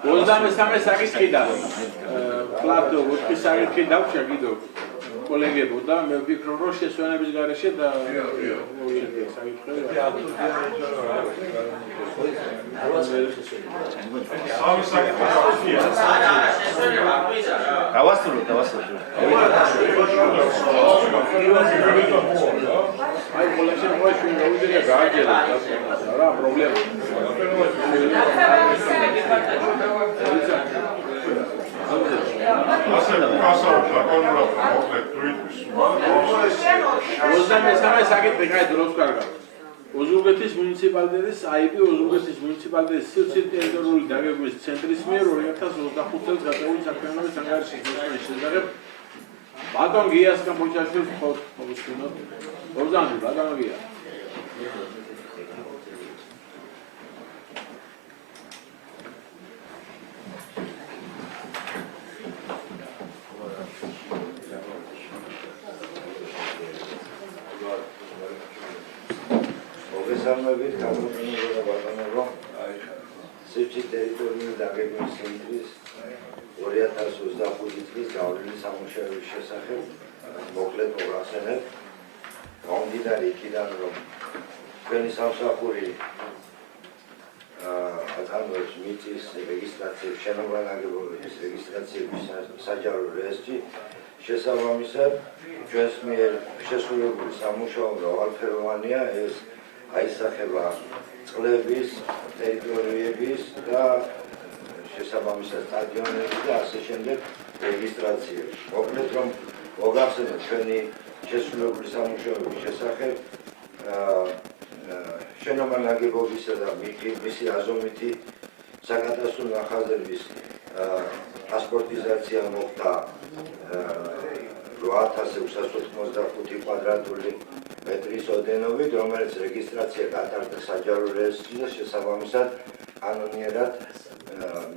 Ozame საკითხიდან პლატო უთხის საკითხი დავჭა კიდევ კოლეგებო და მე ვფიქრობ რომ შესვენების გარეშე და მოვიდეს საკითხები. აი კოლეგები მოიშვენ გავიდნენ გააჯერა რა პრობლემა. საკითხი კაი დროს კარგად. ოზურგეთის მუნიციპალიტეტის IP ოზურგეთის მუნიციპალიტეტის სივრცის ტერიტორიული დაგეგმვის ცენტრის მიერ 2025 წელს გაწეული საქმიანობის ანგარიშის მოსმენის შესახებ ბატონ გიას გამოჩაშვილს მოვისმინოთ. ბრძანდი ბატონ გია. მოგესალმებით, გამოგონებოდა ბატონებო. სივრცის ტერიტორიული დაგეგმვის ცენტრის 2025 წლის გავლილი სამუშაოების შესახებ მოკლედ მოგახსენებთ. გამომდინარე იქიდან, რომ თქვენი სამსახური აწარმოებს მიწის რეგისტრაციების, შენობა ნაგებობების რეგისტრაციების საჯარო რეესტრში შესაბამისად ჩვენს მიერ შესრულებული სამუშაო მრავალფეროვანია. ეს აისახება წყლების, ტერიტორიების და შესაბამისად სტადიონების და ასე შემდეგ რეგისტრაციებს. მოკლედ რომ მოგახსენოთ ჩვენი შესრულებული სამუშაოების შესახებ შენობა ნაგებობისა და მისი აზომვითი საკადასტრო ნახაზების პასპორტიზაცია მოხდა 8685 კვადრატული მეტრის ოდენობით, რომელიც რეგისტრაცია გატარდა საჯარო რეესტრში და შესაბამისად კანონიერად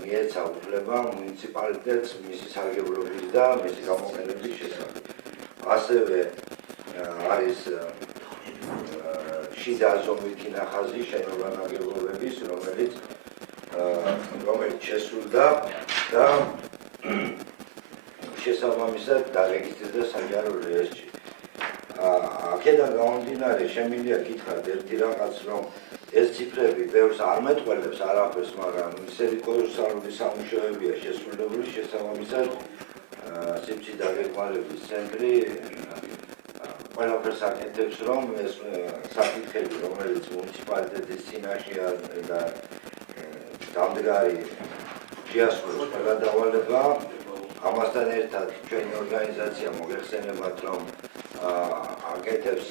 მიეცა უფლება მუნიციპალიტეტს მისი სარგებლობის და მისი გამოყენების შესახებ. ასევე არის შიდა ზომითი ნახაზი შენობა ნაგებობების, რომელიც შესრულდა და შესაბამისად დარეგისტრირდა საჯარო რეესტრში. აქედან გამომდინარე შემიძლია გითხრათ ერთი რაღაც, რომ ეს ციფრები ბევრს არ მეტყველებს არაფერს, მაგრამ ისეთი კოლოსალური სამუშაოებია შესრულებული, შესაბამისად სივრცე დაგეგმარების ცენტრი ყველაფერს აკეთებს, რომ ეს საკითხები, რომელიც მუნიციპალიტეტის წინაშეა და დამდგარი შეასრულოს ყველა დავალება, ამასთან ერთად ჩვენი ორგანიზაცია მოგეხსენებათ, რომ აკეთებს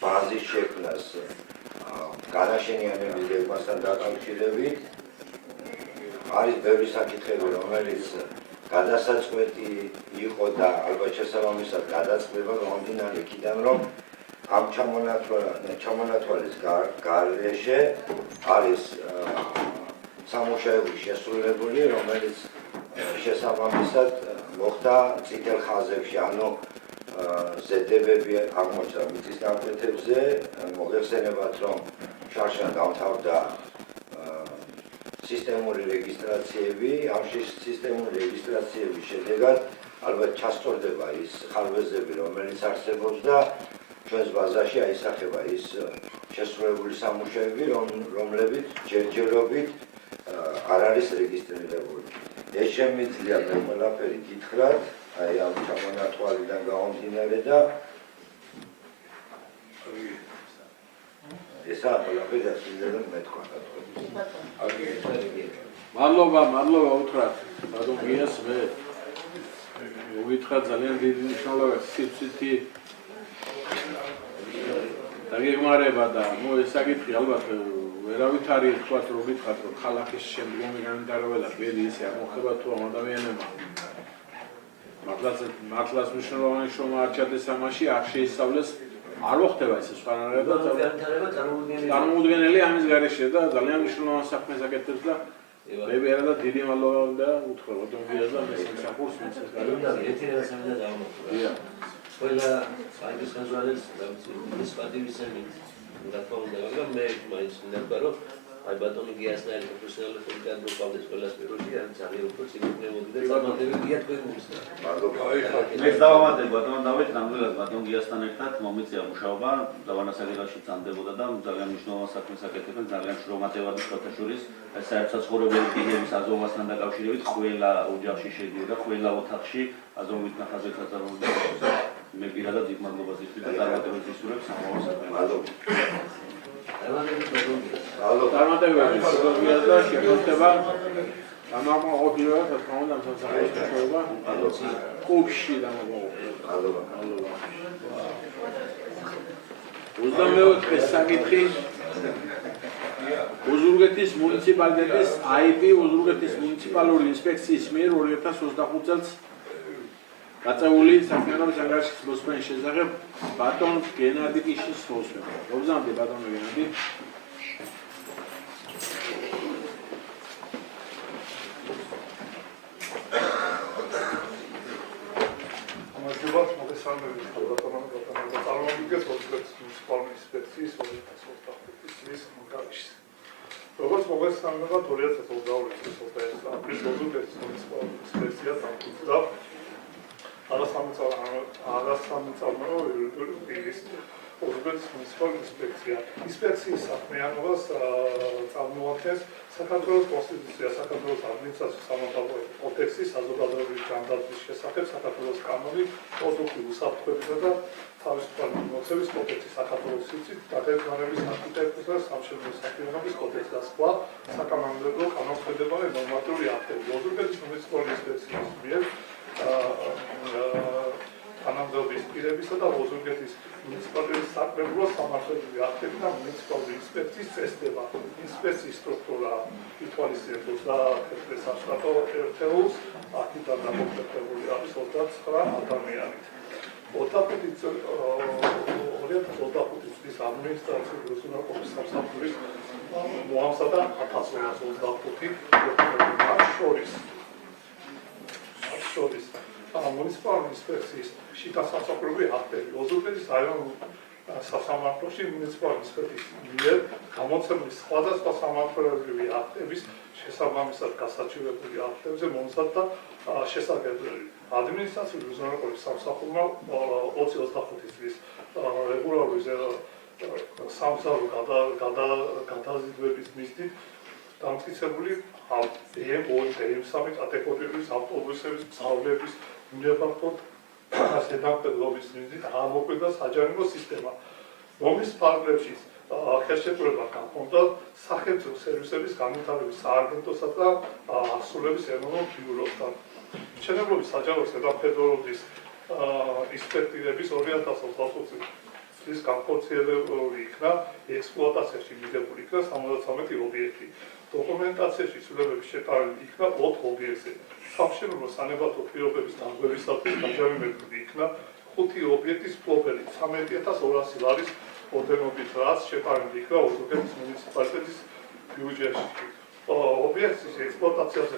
ბაზის შექმნას განაშენიანების გეგმასთან დაკავშირებით. არის ბევრი საკითხები, რომელიც გადასაწყვეტი იყო და ალბათ შესაბამისად გადაწყდება გამომდინარე იქიდან, რომ ამ ჩამონათვალის გარეშე არის სამუშაოები შესრულებული, რომელიც შესაბამისად მოხდა წითელ ხაზებში, ანუ ზედებები აღმოჩნდა მიწის ნაკვეთებზე, მოგეხსენებათ, რომ შარშან დამთავრდა სისტემური რეგისტრაციები, ამ სისტემური რეგისტრაციების შედეგად ალბათ ჩასწორდება ის ხარვეზები, რომელიც არსებობს და ჩვენს ბაზაში აისახება ის შესრულებული სამუშაოები, რომლებიც ჯერჯერობით არ არის რეგისტრირებული. ეს შემიძლია მე ყველაფერი გითხრათ, აი ამ ჩამონათვალიდან გამომდინარე და ესა ყველაფერი ასრულებდა მეთქვა. მადლობა უთხრათ ბატონ გიას, მე ვითხრათ ძალიან დიდი მნიშვნელობა სივრცითი დაგეგმარება და ეს საკითხი ალბათ ვერავით არის თქვათ, რომ გითხრათ, რომ ხალხის შემდგომი განვითარება და ბედი ისე არ მოხდება თუ ამ ადამიანებმა მართლაც მნიშვნელოვანი შრომა არ ჩადეს ამაში, არ შეისწავლეს, არ მოხდება ესე სხვანაირად და წარმოუდგენელი ამის გარეშე და ძალიან მნიშვნელოვან საქმეს აკეთებს და მე ვერა დიდი მადლობა უნდა უთხრა ბატონ გიას და მე სამსახურს მისცეს ყველა საერთო საზოგადოების ის პატივისცემით და თქონდა მე მაინც მინდა რომ აი ბატონი გიასნაირი პროფესიონალური განყოფილების ყველას პიროში ან ძალიან უფრო ცილობდი და წარმატებებია თქვენთვის. მე დავამატებ ბატონ დავით, ნამდვილად ბატონ გიასთან ერთად მომეწია მუშაობა, დავანასაგებაში წამდებოდა და ძალიან მნიშვნელოვან საქმეს აკეთებენ, ძალიან შრომატევადი ხოთაშურის, ეს საერთაშორისო პირების აზოვასთან დაკავშირებით ყველა ოჯახში შედიოდა, ყველა ოთახში აზოვით ნახაზებს აწარმოებდა. მე პირადად დიდ მადლობას ვისურვებ და წარმატებებს ვისურვებ სამოვალ საქმეში. წარმატებები სულგიას და შეგვიძლია დამაყრობილება და თქმა უნდა სამსახურში კუბში დამაყრობილება. 24 საკითხი ოზურგეთის მუნიციპალიტეტის IP ოზურგეთის მუნიციპალური ინსპექციის მიერ 2025 წელს გაწეული საქმიანობის ანგარიშის მოსმენის შესახებ ბატონ გენადი კიშის მოსმენა. მოგზავნე ბატონ გენადი. მოგესალმებით, წარმოგიდგენთ ოზურგეთის მუნიციპალური ინსპექციის 2025 წლის ანგარიშს. როგორც მოგესალმებით, 2022 წლის აპრილის ოზურგეთის მუნიციპალური ინსპექცია დამკვიდრდა არასამწარმოო პირის ოზურგეთის მუნიციპალური ინსპექცია. ინსპექციის საქმიანობას წარმოადგენს საქართველოს კონსტიტუცია, საქართველოს ადმინისტრაციის სამართალდამცავი კოდექსი, საზოგადოებრივი ჯანდაცვის შესახებ საქართველოს კანონი, პროდუქტი უსაფრთხოებისა და თავისუფალი მიმოქცევის კოდექსი, საქართველოს სივრცით დაგეგმარების არქიტექტურისა და სამშენებლო საქმიანობის კოდექსი და სხვა საკანონმდებლო კანონმდებლობრივი ნორმატიული აქტები. ოზურგეთის მუნიციპალური ინსპექციის მიერ თანამდებობის პირებისა და ოზურგეთის მუნიციპალიტეტის საკრებულოს სამართლებრივი აქტები და მუნიციპალური ინსპექციის წესდება. ინსპექციის სტრუქტურა ითვალისწინებს 21 საშტატო ერთეულს, აქედან დამოუკიდებელი არის 29 ადამიანი. 2025 წლის ადმინისტრაციული უზრუნველყოფის სამსახურის მოამზადა და 1225 შორის მუნიციპალური ინსპექციის შიდა სასოფლო აქტები, ოზურგეთის რაიონულ სასამართლოში მუნიციპალური ინსპექციის მიერ გამოცემული სხვადასხვა სამართლებრივი აქტების შესაბამისად გასაჩივრებული აქტებზე მომზადდა შესაძლებელი ადმინისტრაციული უზრუნველყოფის სამსახურმა 20-25 წლის რეგულარული სამსახური გადაზიდვების მიზნით დამტკიცებული AM2-3 კატეგორიის ავტობუსების მგზავრების უნებართვოდ ზედამხედველობის მიზნით აღმოქმედა საჯარიმო სისტემა, რომლის ფარგლებშიც ხელშეკრულება გახონდა სახელმწიფო სერვისების განვითარების სააგენტოსა და ასულების ეროვნულ ბიუროსთან. მშენებლობის საჯარო ზედამხედველობის ინსპექტირების 2025 წლის განხორციელებული იქნა ექსპლუატაციაში მიღებული იქნა 73 ობიექტი. დოკუმენტაციაში ცვლილებების შეტანილი იქნა 4 ობიექტზე. სამშენებლო სანებადო პირობების დარღვევისათვის დაჯერებული იქნა 5 ობიექტის ფლობელი 13,200 ლარის ოდენობით, რაც შეტანილი იქნა ოზურგეთის მუნიციპალიტეტის ბიუჯეტში. ობიექტის ექსპლუატაციაზე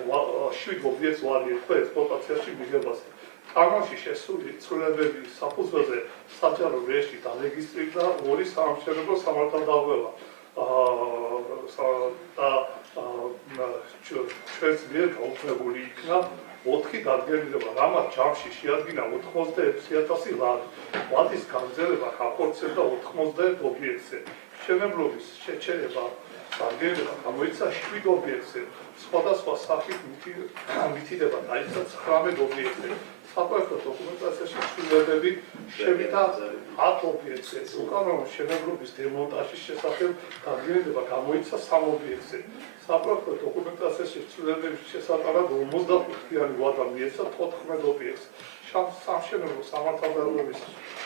7 ობიექტს ვარი ეთქვა ექსპლუატაციაში მიღებაზე. კანონში შესული ცვლილებების საფუძველზე საჯარო რეესტრი დარეგისტრირდა 2 სამშენებლო სამართალდაღუება და ჩვენს მიერ გაუქმებული იქნა 4 დადგენილება, რამაც ჯამში შეადგინა 86,000 ლარი. მათის გაგრძელება გახორციელდა 91 ობიექტზე. მშენებლობის შეჩერება დადგენილება გამოიცა 7 ობიექტზე. სხვადასხვა სახით მითიდება დაიწყო 19 ობიექტზე. საპროექტო დოკუმენტაციაში ცვლილებები შევიდა 10 ობიექტზე. უკანონო მშენებლობის დემონტაჟის შესახებ დადგენილება გამოიცა 3 ობიექტზე. საპროექტო დოკუმენტაციაში ცვლილებების შესატანად 55-იანი ვადა მიეცა 14 ობიექტს. სამშენებლო სამართალდაღუების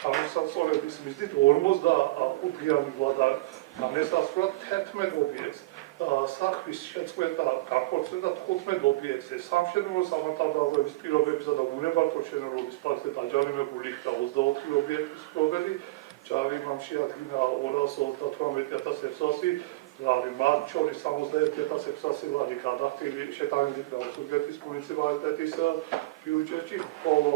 გამოსაწორების მიზნით 45-იანი ვადა განესაზღვრა 11 ობიექტს. სახლის შეწყვეტა განხორციელდა 15 ობიექტზე. სამშენებლო სამართალდაღუების პირობებისა და უნებართვო მშენებლობის ფაქტზე დაჯარიმებული იქნა 24 ობიექტის მფლობელი. ჯარიმამ შეადგინა 238,600 ლარი, მათ შორის 61,600 ლარი გადახდილი შეტანილი იქნა ოზურგეთის მუნიციპალიტეტის ბიუჯეტში, ხოლო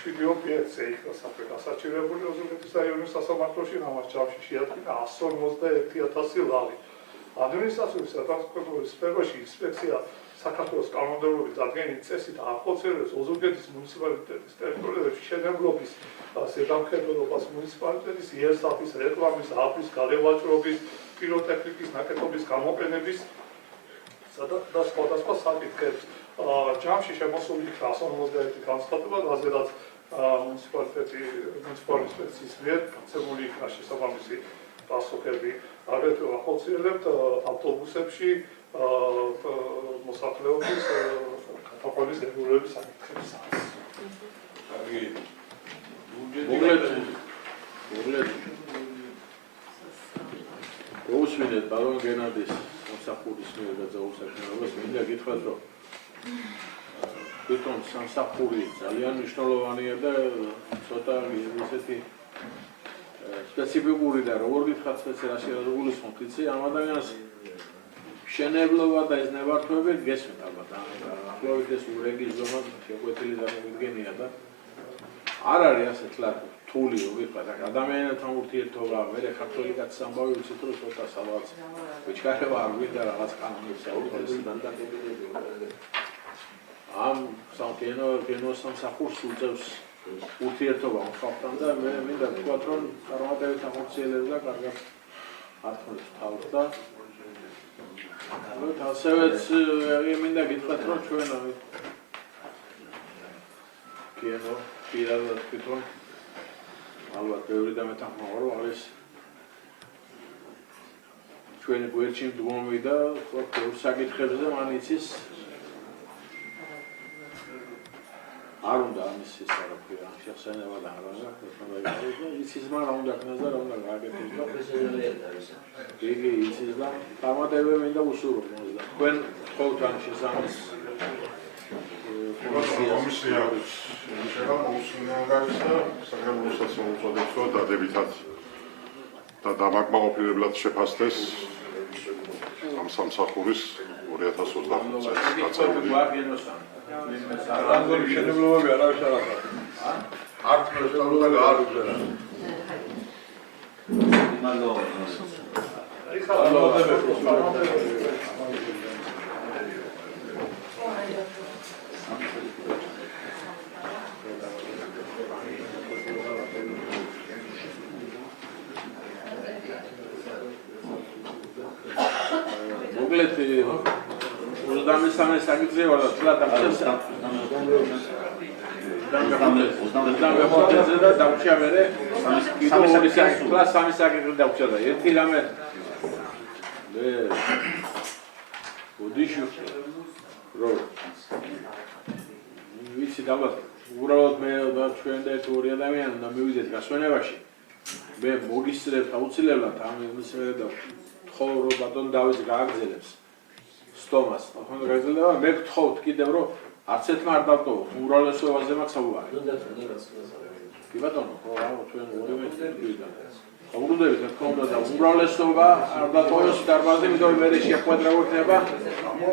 7 ობიექტზე იქნა საფრთხე გასაჩივრებული ოზურგეთის რაიონის სასამართლოში, რამაც ჯამში შეადგინა 151,000 ლარი. ადმინისტრაციული სატრანსპორტო სფეროში ინსპექცია საქართველოს კანონმდებლობის დადგენილი წესით ახორციელებს ოზურგეთის მუნიციპალიტეტის ტერიტორიებში მშენებლობის ზედამხედველობას მუნიციპალიტეტის იერსაფის, რეკლამის, აფრის, გადავაჭრობის, პიროტექნიკის ნაკეთობის გამოყენების და სხვადასხვა საკითხებს. ჯამში შემოსული იქნა 151 განცხადება, რაზედაც მუნიციპალური ინსპექციის მიერ გაცემული იქნა შესაბამისი პასუხები. აგრეთვე ახორციელებთ ავტობუსებში მოსახლეობის გათვალის რეგულირების საკითხებს. მოусმინეთ ბარონ გენადის სამსახურის მიერ დაძაბულ საქმიანობას. მინდა გითხრათ, რომ თვითონ სამსახური ძალიან მნიშვნელოვანია და ცოტა ისეთი სპეციფიკური და როგორ გითხრათ სპეციალისტი გულისხმობთ, იცი ამ ადამიანს მშენებლობა და ეს ნებართვები გესმით ალბათ. ახლავით ეს ურეგის ზონა შეკვეთილი დამოვიდგენია და არ არის ასე თლად რთული ვიყავ და ადამიანებთან ურთიერთობა, მე ქართული კაცის ამბავი ვიცით რომ ცოტა სადღაც ვიჩქარება არ ვიდა რაღაც კანონებს აუქოლისიდან და ამ სამკენოს სამსახურს უწევს ურთიერთობა ხალხთან და მე მინდა ვთქვათ რომ წარმატებით ახორციელებდა კარგად ართმევს თავს და ასევეც მინდა გითხრათ რომ ჩვენ კენო პირადად ვთქვით ალბათ ბევრი დამეთანხმება არის ჩვენი გვერდში მდგომი და ბევრ საკითხებზე მან იცის არ უნდა ამის ის არაფერი ამ შეხსენება და არ უნდა იცის მაგრამ უნდა ქნას და რა უნდა გააკეთოს და იგი იცის და წარმატებები მინდა უსურვო და თქვენ ყოველთვის შესამის კომისია შეიძლება მოუსმინანგარისა საქართველოსაც მოუწოდებს რომ დადებითად და დამაკმაყოფილებლად შეფასდეს ამ სამსახურის 2025 წელს გაწეული. ანგოლის შენებლობები არავის არ ახლა. არც მოსწავლე და არ უზერა. მოკლედ 23 საკითხზე ვარ და თლად ამჩა. და დავჭია მე სამი საკითხი დავჭა და ერთი რამე ოდიშო რო ვიცი დავათ უბრალოდ მე და ჩვენ და ერთი ორი ადამიანი და მივიდეთ გასვენებაში მე მოგისწრებთ აუცილებლად ამ ისმერე და ხო რო ბატონ დავით გააგზელებს სტომას ახლა გააგზელება მე გთხოვთ კიდევ რომ არც ერთმა არ დავტოვოთ უმრავლესობაზე მაქვს საუბარი კი ბატონო ხო რა ჩვენ ორი მეტრი ვიდა აუგდებით რა თქმა უნდა და უმრავლესობა არ დატოვოს დარბაზი იმიტომ მე შეხვედრაურდება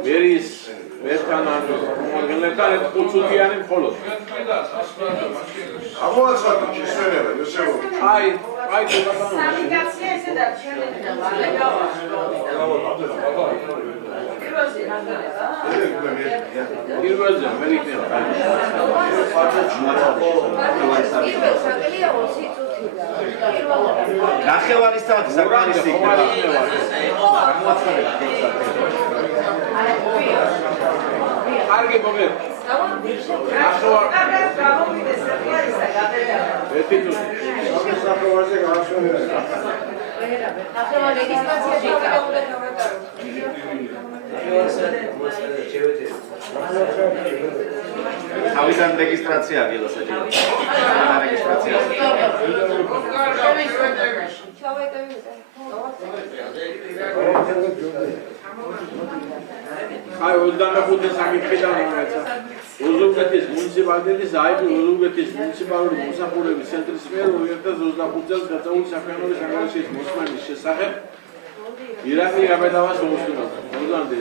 მერის ერთთან ან მომგენელთან ერთ ხუთწუთიანი მხოლოდ ამოაცხადო შესვენება იოსებო აი ბატონო სამიკაცია ესე და შეიძლება პირველზე მე იქნება ნახევარი საათი საკმარისი იქნება. კარგი მოგეთ. თავიდან რეგისტრაცია გილოსა რეგისტრაცია აი 25 საკითხიდან მომეცა ოზურგეთის მუნიციპალიტეტის აიბი ოზურგეთის მუნიციპალური მოსახურების ცენტრის მიერ 2025 წელს გაწეული საქმიანობის ანგარიშის მოსმენის შესახებ ირაკლი გაბედავას მოუსმინოთ. მოგდანდი.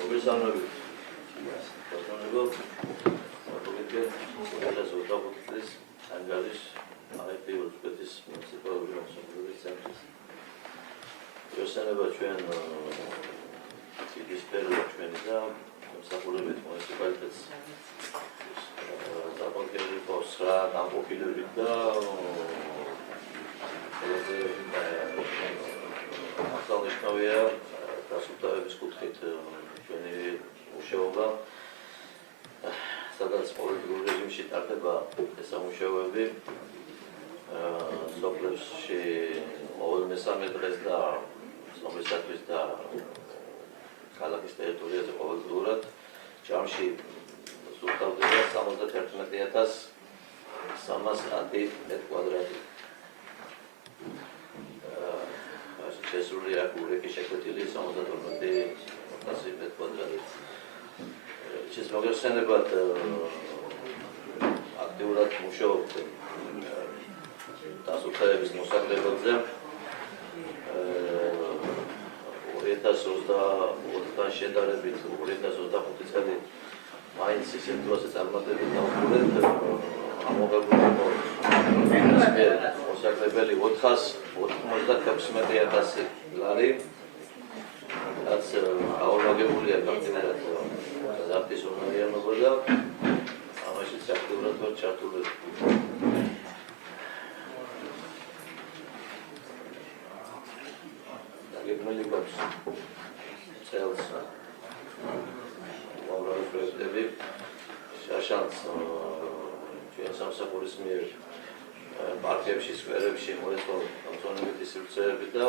მოგესალმებით. ბატონებო, მოგეთ 2025 წლის ანგარიშ აიბი ოზურგეთის მუნიციპალური მოსახურების ცენტრის. ესენება ჩვენ ის პერიოდი ჩვენი და მოსახურებით მუნიციპალიტეტს დაყოლებული პოსრა დამყოფილებით და აღსანიშნავია დასუფთავების კუთხით ჩვენი მუშაობა სადაც პოლიტიკურ რეჟიმში ტარდება ეს სამუშაოები სოფლებში ყოველ მესამე დღეს და სოფლისათვის და ქალაქის ტერიტორიაზე ყოველდღურად ჯამში სუფთავდება 71,310 მეტр კვადრატი. შესული აქ შეკვეთილი 72,000 მეტр კვადრატი. ეს მოგეხსენებათ აქტიურად მუშაობთ დასუფთავების მოსახლეობაზე 2024-დან შედარებით 2025 წელი მაინც ისეთ დროზე წარმატებით დავუყურებთ ამოღებული მოსახლეობელი 496,000 ლარი რაც აურმაგებულია კაპიტალად ზაფის უნარიანობა და ამაშიც აქტიურად ვარ ჩართული. გეგმილი გვაქვს წელს უამრავი პროექტები შაშანს ჩვენ სამსახურის მიერ პარკებში, სკვერებში მოეწყო სივრცეები და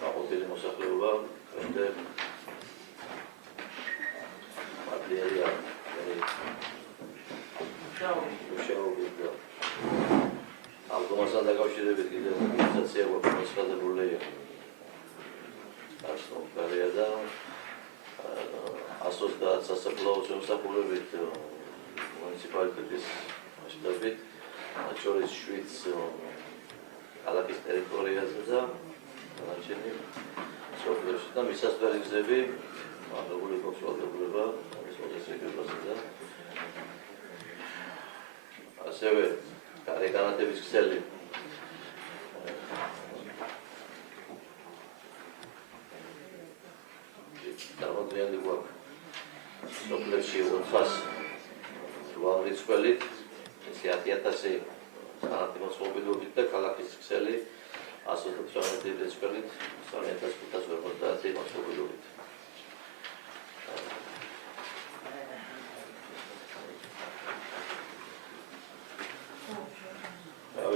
გაყოფილი მოსახლეობა ჩვენდე მადლიერია მუშაობით და ალბომასთან დაკავშირებით კიდევ ორგანიზაცია გვაქვს მოწყობილი არსნობარია და 130 სასაფლაოს მომსახურებით მუნიციპალიტეტის ჩნდებით, მათ შორის 7 ქალაქის ტერიტორიაზე და დანარჩენი სოფლებში და მისასვლელი გზები მაღლებული აქვს ვალდებულება ამის მოდესებებაზე და ასევე გარეკანათების ქსელი დამოუკიდებელი გვაქვს სოფლებში 400 რიცხველით ესე 10,000 სანაპირო მოწყობილობით და ქალაქის ქსელი 129 რიცხველით 3,550 მოწყობილობით.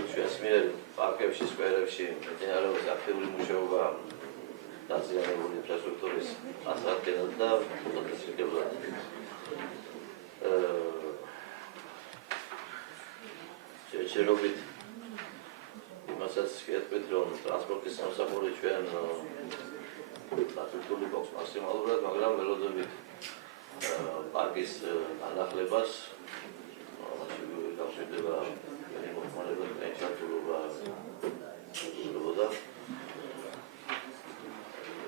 ჩვენს მიერ პარკებში, სკვერებში მიმდინარეობს აქტიური მუშაობა დაზიანებული ინფრასტრუქტურის ასარდენად და ფოტოსინთეზად. შეერობით იმასაც ვიტყვით, რომ ტრანსპორტის სამსახური ჩვენ დაწესებული გვაქვს მაქსიმალურად, მაგრამ ველოდებით პარკის განახლებას გავშვიდება მოხმარება ჩართულობა და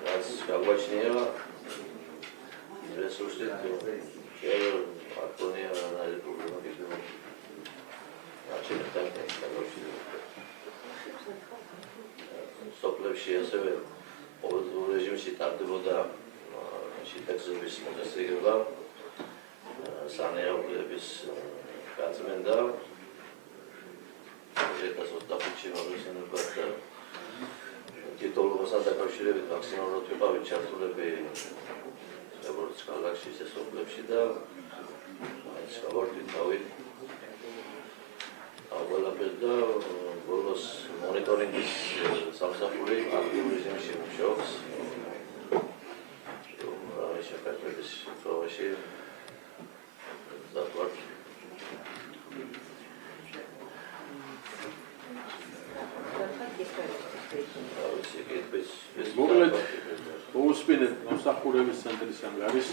რაც გაგვაჩნია რესურსით აკონია რანაირი პრობლემა გექნება. სოფლებში ასევე ყოველდღიურ რეჟიმში ტარდებოდა შიტექსების მოწესრიგება, სანეაუგლების გაწმენდა 2025-ში მოგესალმებით და თითოეულობასთან დაკავშირებით მაქსიმალურად ვიყავით ჩართულები როგორც ქალაქში, ისე სოფლებში და მაინც გავარდნით ყველაფერს და ბოლოს მონიტორინგის სამსახური აქტიურ რეჟიმში მუშაობს. რა შეფერების შემთხვევაში დავართ მოკლედ მოусმინეთ მოსახურების ცენტრის ამბავის.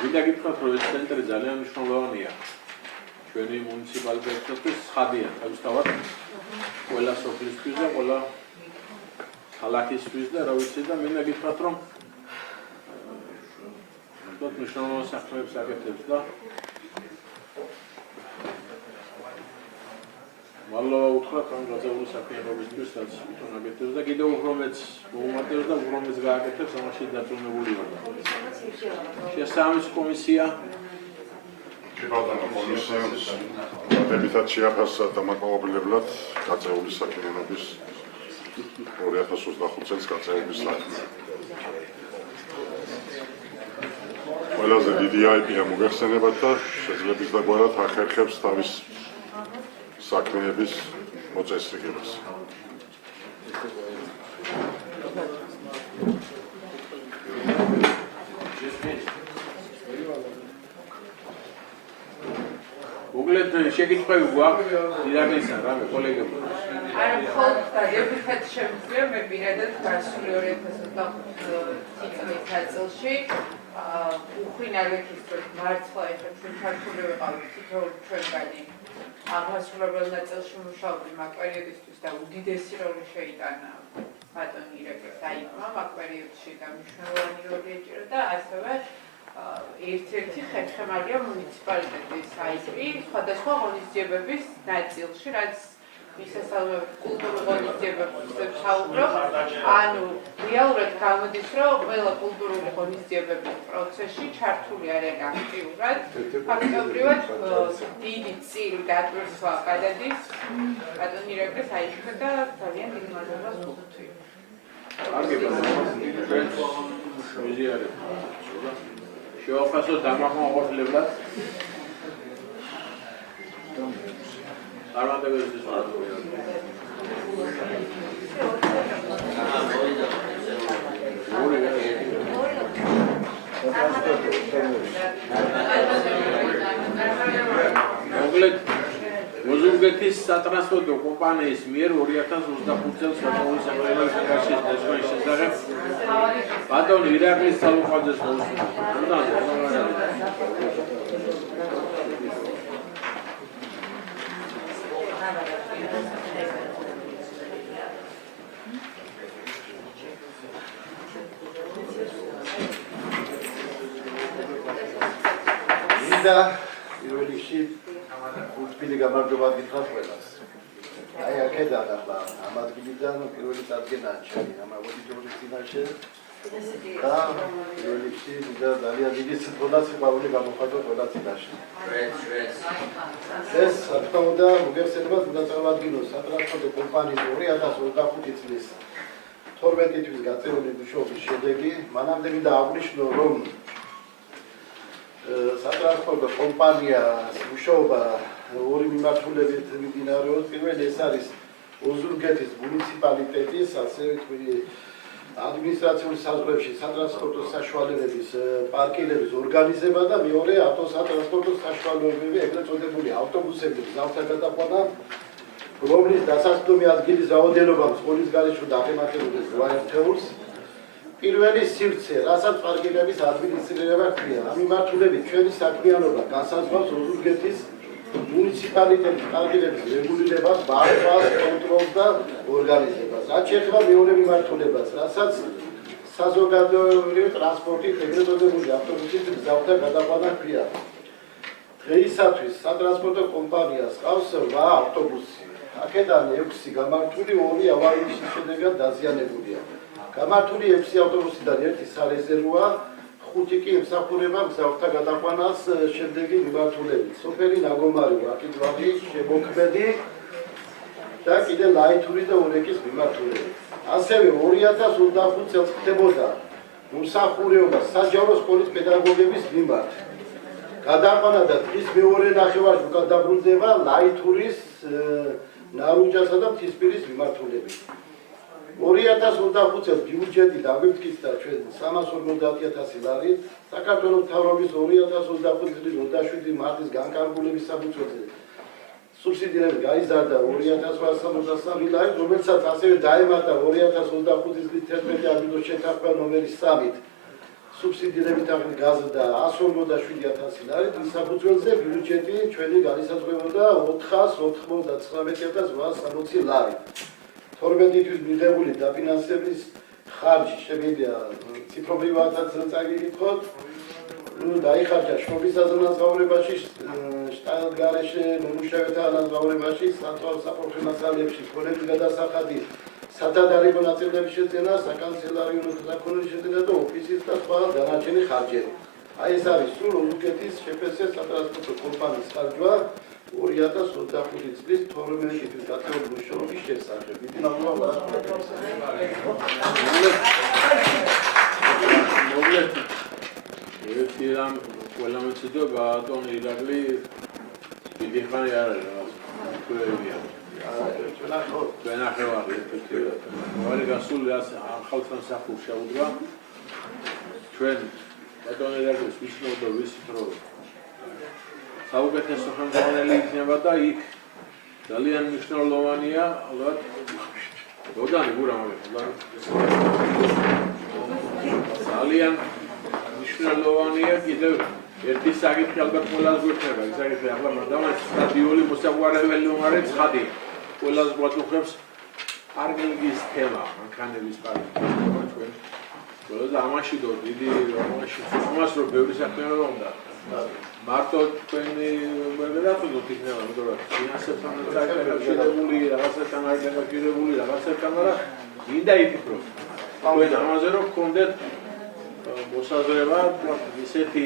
მინდა გითხრათ, რომ ეს ცენტრი ძალიან მნიშვნელოვანია ჩვენი მუნიციპალიტეტისთვის, ხადია თავისთავად ყველა სოფლისთვის და ყველა ქალაქისთვის და რა ვიცი და მინდა გითხრათ, რომ მნიშვნელოვან საქმეებს აკეთებს და მადლობა უთხრათ ამ გაწეული საქმიანობისთვის, რაც თვითონ აკეთებს და კიდევ უფრო მეც მოუმატებს და უფრო მეც გააკეთებს, ამაში დაწუნებული ვარ. შესაბამის კომისია კომისიას დადებითად შეაფასა დამაკმაყოფილებლად გაწეული საქმიანობის 2025 წელს გაწეული საქმე. ყველაზე დიდი IP-ა მოგეხსენებათ და შეძლებს დაგვარად ახერხებს თავის საქმეების მოწესრიგებას. მოკლედ შეკითხვები გვაქვს ირაკლისთან რამე კოლეგებო. არა, მხოლოდ დადებითად შემიძლია მე პირადად გასული 2025 წლის ნაწილში უხვინარეთის მართლა ეხლა ჩვენ ჩართული ვიყავით თითოეულ ჩვენგანი აღმასრულებელ ნაწილში მუშაობდი მაგ პერიოდისთვის და უდიდესი როლი შეიტანა ბატონ ირაკლი დაიწყო მაგ პერიოდში და მნიშვნელოვანი როლი ეჭირა და ასევე ერთ-ერთი ხერხემალია მუნიციპალიტეტის IP სხვადასხვა ღონისძიებების ნაწილში, რაც მისასალმებით კულტურულ ღონისძიებებს ვსაუბრობ, ანუ რეალურად გამოდის, რომ ყველა კულტურული ღონისძიებების პროცესში ჩართული არიან აქტიურად, ფაქტობრივად დიდი წილი დატვირთვა გადადის ბატონ ირაკლის IP-ს და ძალიან დიდი მადლობა ვუხდით. შევაფასოთ დამაკმაყოფილებლად. არვანდებელს მოკლედ მოზურგეთის სატრანსპორტო კომპანიის მიერ 2025 წელს გაწეული საქმიანობის ანგარიშის დასვენის შესახებ ბატონ ირაკლის სალუხაძეს მოუსმინეთ. და პირველ რიგში უთბილი გამარჯობა გითხრათ ყველას. აი აქედან ახლა ამ ადგილიდან პირველი წარდგენაა ჩემი ამ აუდიტორიის წინაშე და პირველ რიგში ძალიან დიდი სიტყვა სიყვარული გამოხატვა ყველა წინაშე. ეს რა თქმა უნდა მოგეხსენებათ უნდა წარმოვადგინოს სატრანსპორტო კომპანიის 2025 წლის 12 თვის გაწეული მუშაობის შედეგი. მანამდე მინდა აღვნიშნო, რომ სატრანსპორტო კომპანიას მუშაობა ორი მიმართულებით მიმდინარეობს. პირველი ეს არის ოზურგეთის მუნიციპალიტეტის, ასე ვთქვი, ადმინისტრაციული საზღვრებში სატრანსპორტო საშუალებების პარკირების ორგანიზება და მეორე ავტოსატრანსპორტო საშუალებები, ეგრეთ წოდებული ავტობუსების გზათა გადაყვანა, რომლის დასასწრომი ადგილის რაოდენობა სკოლის გარეშე დაყენებულის გვაერთეულს. პირველი სივრცე, რასაც პარკირების ადმინისტრირება ჰქვია. ამ მიმართულებით ჩვენი საქმიანობა განსაზღვრავს ოზურგეთის მუნიციპალიტეტის პარკირების რეგულირებას, ბაზას, კონტროლს და ორგანიზებას. რაც შეეხება მეორე მიმართულებას, რასაც საზოგადოებრივი ტრანსპორტით ეგრეთ წოდებული ავტობუსის გზათა გადაყვანა ჰქვია. დღეისათვის სატრანსპორტო კომპანიას ყავს 8 ავტობუსი. აქედან 6 გამართული, 2 ავარიის შედეგად დაზიანებულია. გამართული 6 ავტობუსიდან 1 სარეზერვოა, 5 კი ემსახურება გზათა გადაყვანას შემდეგი მიმართულებით. სოფელი ნაგომარი, ვაკიძვალი, შემოქმედი და კიდე ლაითური და ურეკის მიმართულებით. ასევე 2025 წელს ხდებოდა მომსახურება საჯარო სკოლის პედაგოგების მიმართ. გადაყვანა და დღის მეორე ნახევარში უკან დაბრუნდება ლაითურის, ნარუჯასა და მთისპირის მიმართულებით. 2025 წელს ბიუჯეტი დაგვიფრთხილდა ჩვენ 350.000 ლარი. საქართველოს მთავრობის 2025 წლის 27 მარტის განკარგულების საფუძველზე სუბსიდირებით გაიზარდა 2.863 ლარი, რომელსაც ასევე დაემატა 2025 წლის 11 აგვისტოს შეთანხმება ნომერი 3-ით სუბსიდირებით გაზრდა 157.000 ლარი. ის საფუძველზე ბიუჯეტი ჩვენი განისაზღვრებოდა 499.860 ლარი. 12 თვის მიღებული დაფინანსების ხარჯი შემიძლია ციფრობრივადაც წაგიკითხოთ. დაიხარჯა შრომის საზოგადოებაში, შტატ გარეშე მომუშავეთა საზოგადოებაში, საპროფესიო მასალებში, ქონების გადასახადი, სადადარიგო ნაწილების შეძენა, საკანცელარიო საკონების შეძენა და ოფისის და სხვა დანარჩენი ხარჯები. აი ეს არის სულ ოზურგეთის შპს სატრანსპორტო კომპანიის ხარჯვა 2025 წლის 12 თვის გაწეული მუშაობის შესახებ. დიდი მადლობა მოგვიერთეთ. ერთი რამ ყველა მეცდო ბატონ ირაკლი დიდი ხანი არ არის რაღაც ქვევია. ჩვენ ახევარი ეფექტურად. მოარი გასული რაც ახალთან სახურს შეუდგა. ჩვენ ბატონ ირაკლის ვისნობდა ვიცით რომ საუკეთესო ხელმძღვანელი იქნება და იქ ძალიან მნიშვნელოვანია ალბათ როდანი გურა მოგეხსნა ძალიან მნიშვნელოვანია კიდევ ერთი საკითხი ალბათ ყველას გვექნება ის საკითხი ახლა მანდამა სტადიული მოსაგვარებელი უმარე ცხადი ყველას გვაწუხებს პარკინგის თემა მანქანების პარკინგი ჩვენ ყველას ამაში დო დიდი ამას რო ბევრი საქმიანობა უნდა მარტო თქვენი მეგრატო თქნება იმიტომ რომ ფინანსებთან დაკავშირებული რაღაცებთან არის დაკავშირებული რაღაცებთან არა მინდა იფიქროთ თქვენ ამაზე რომ გქონდეთ მოსაზრება ისეთი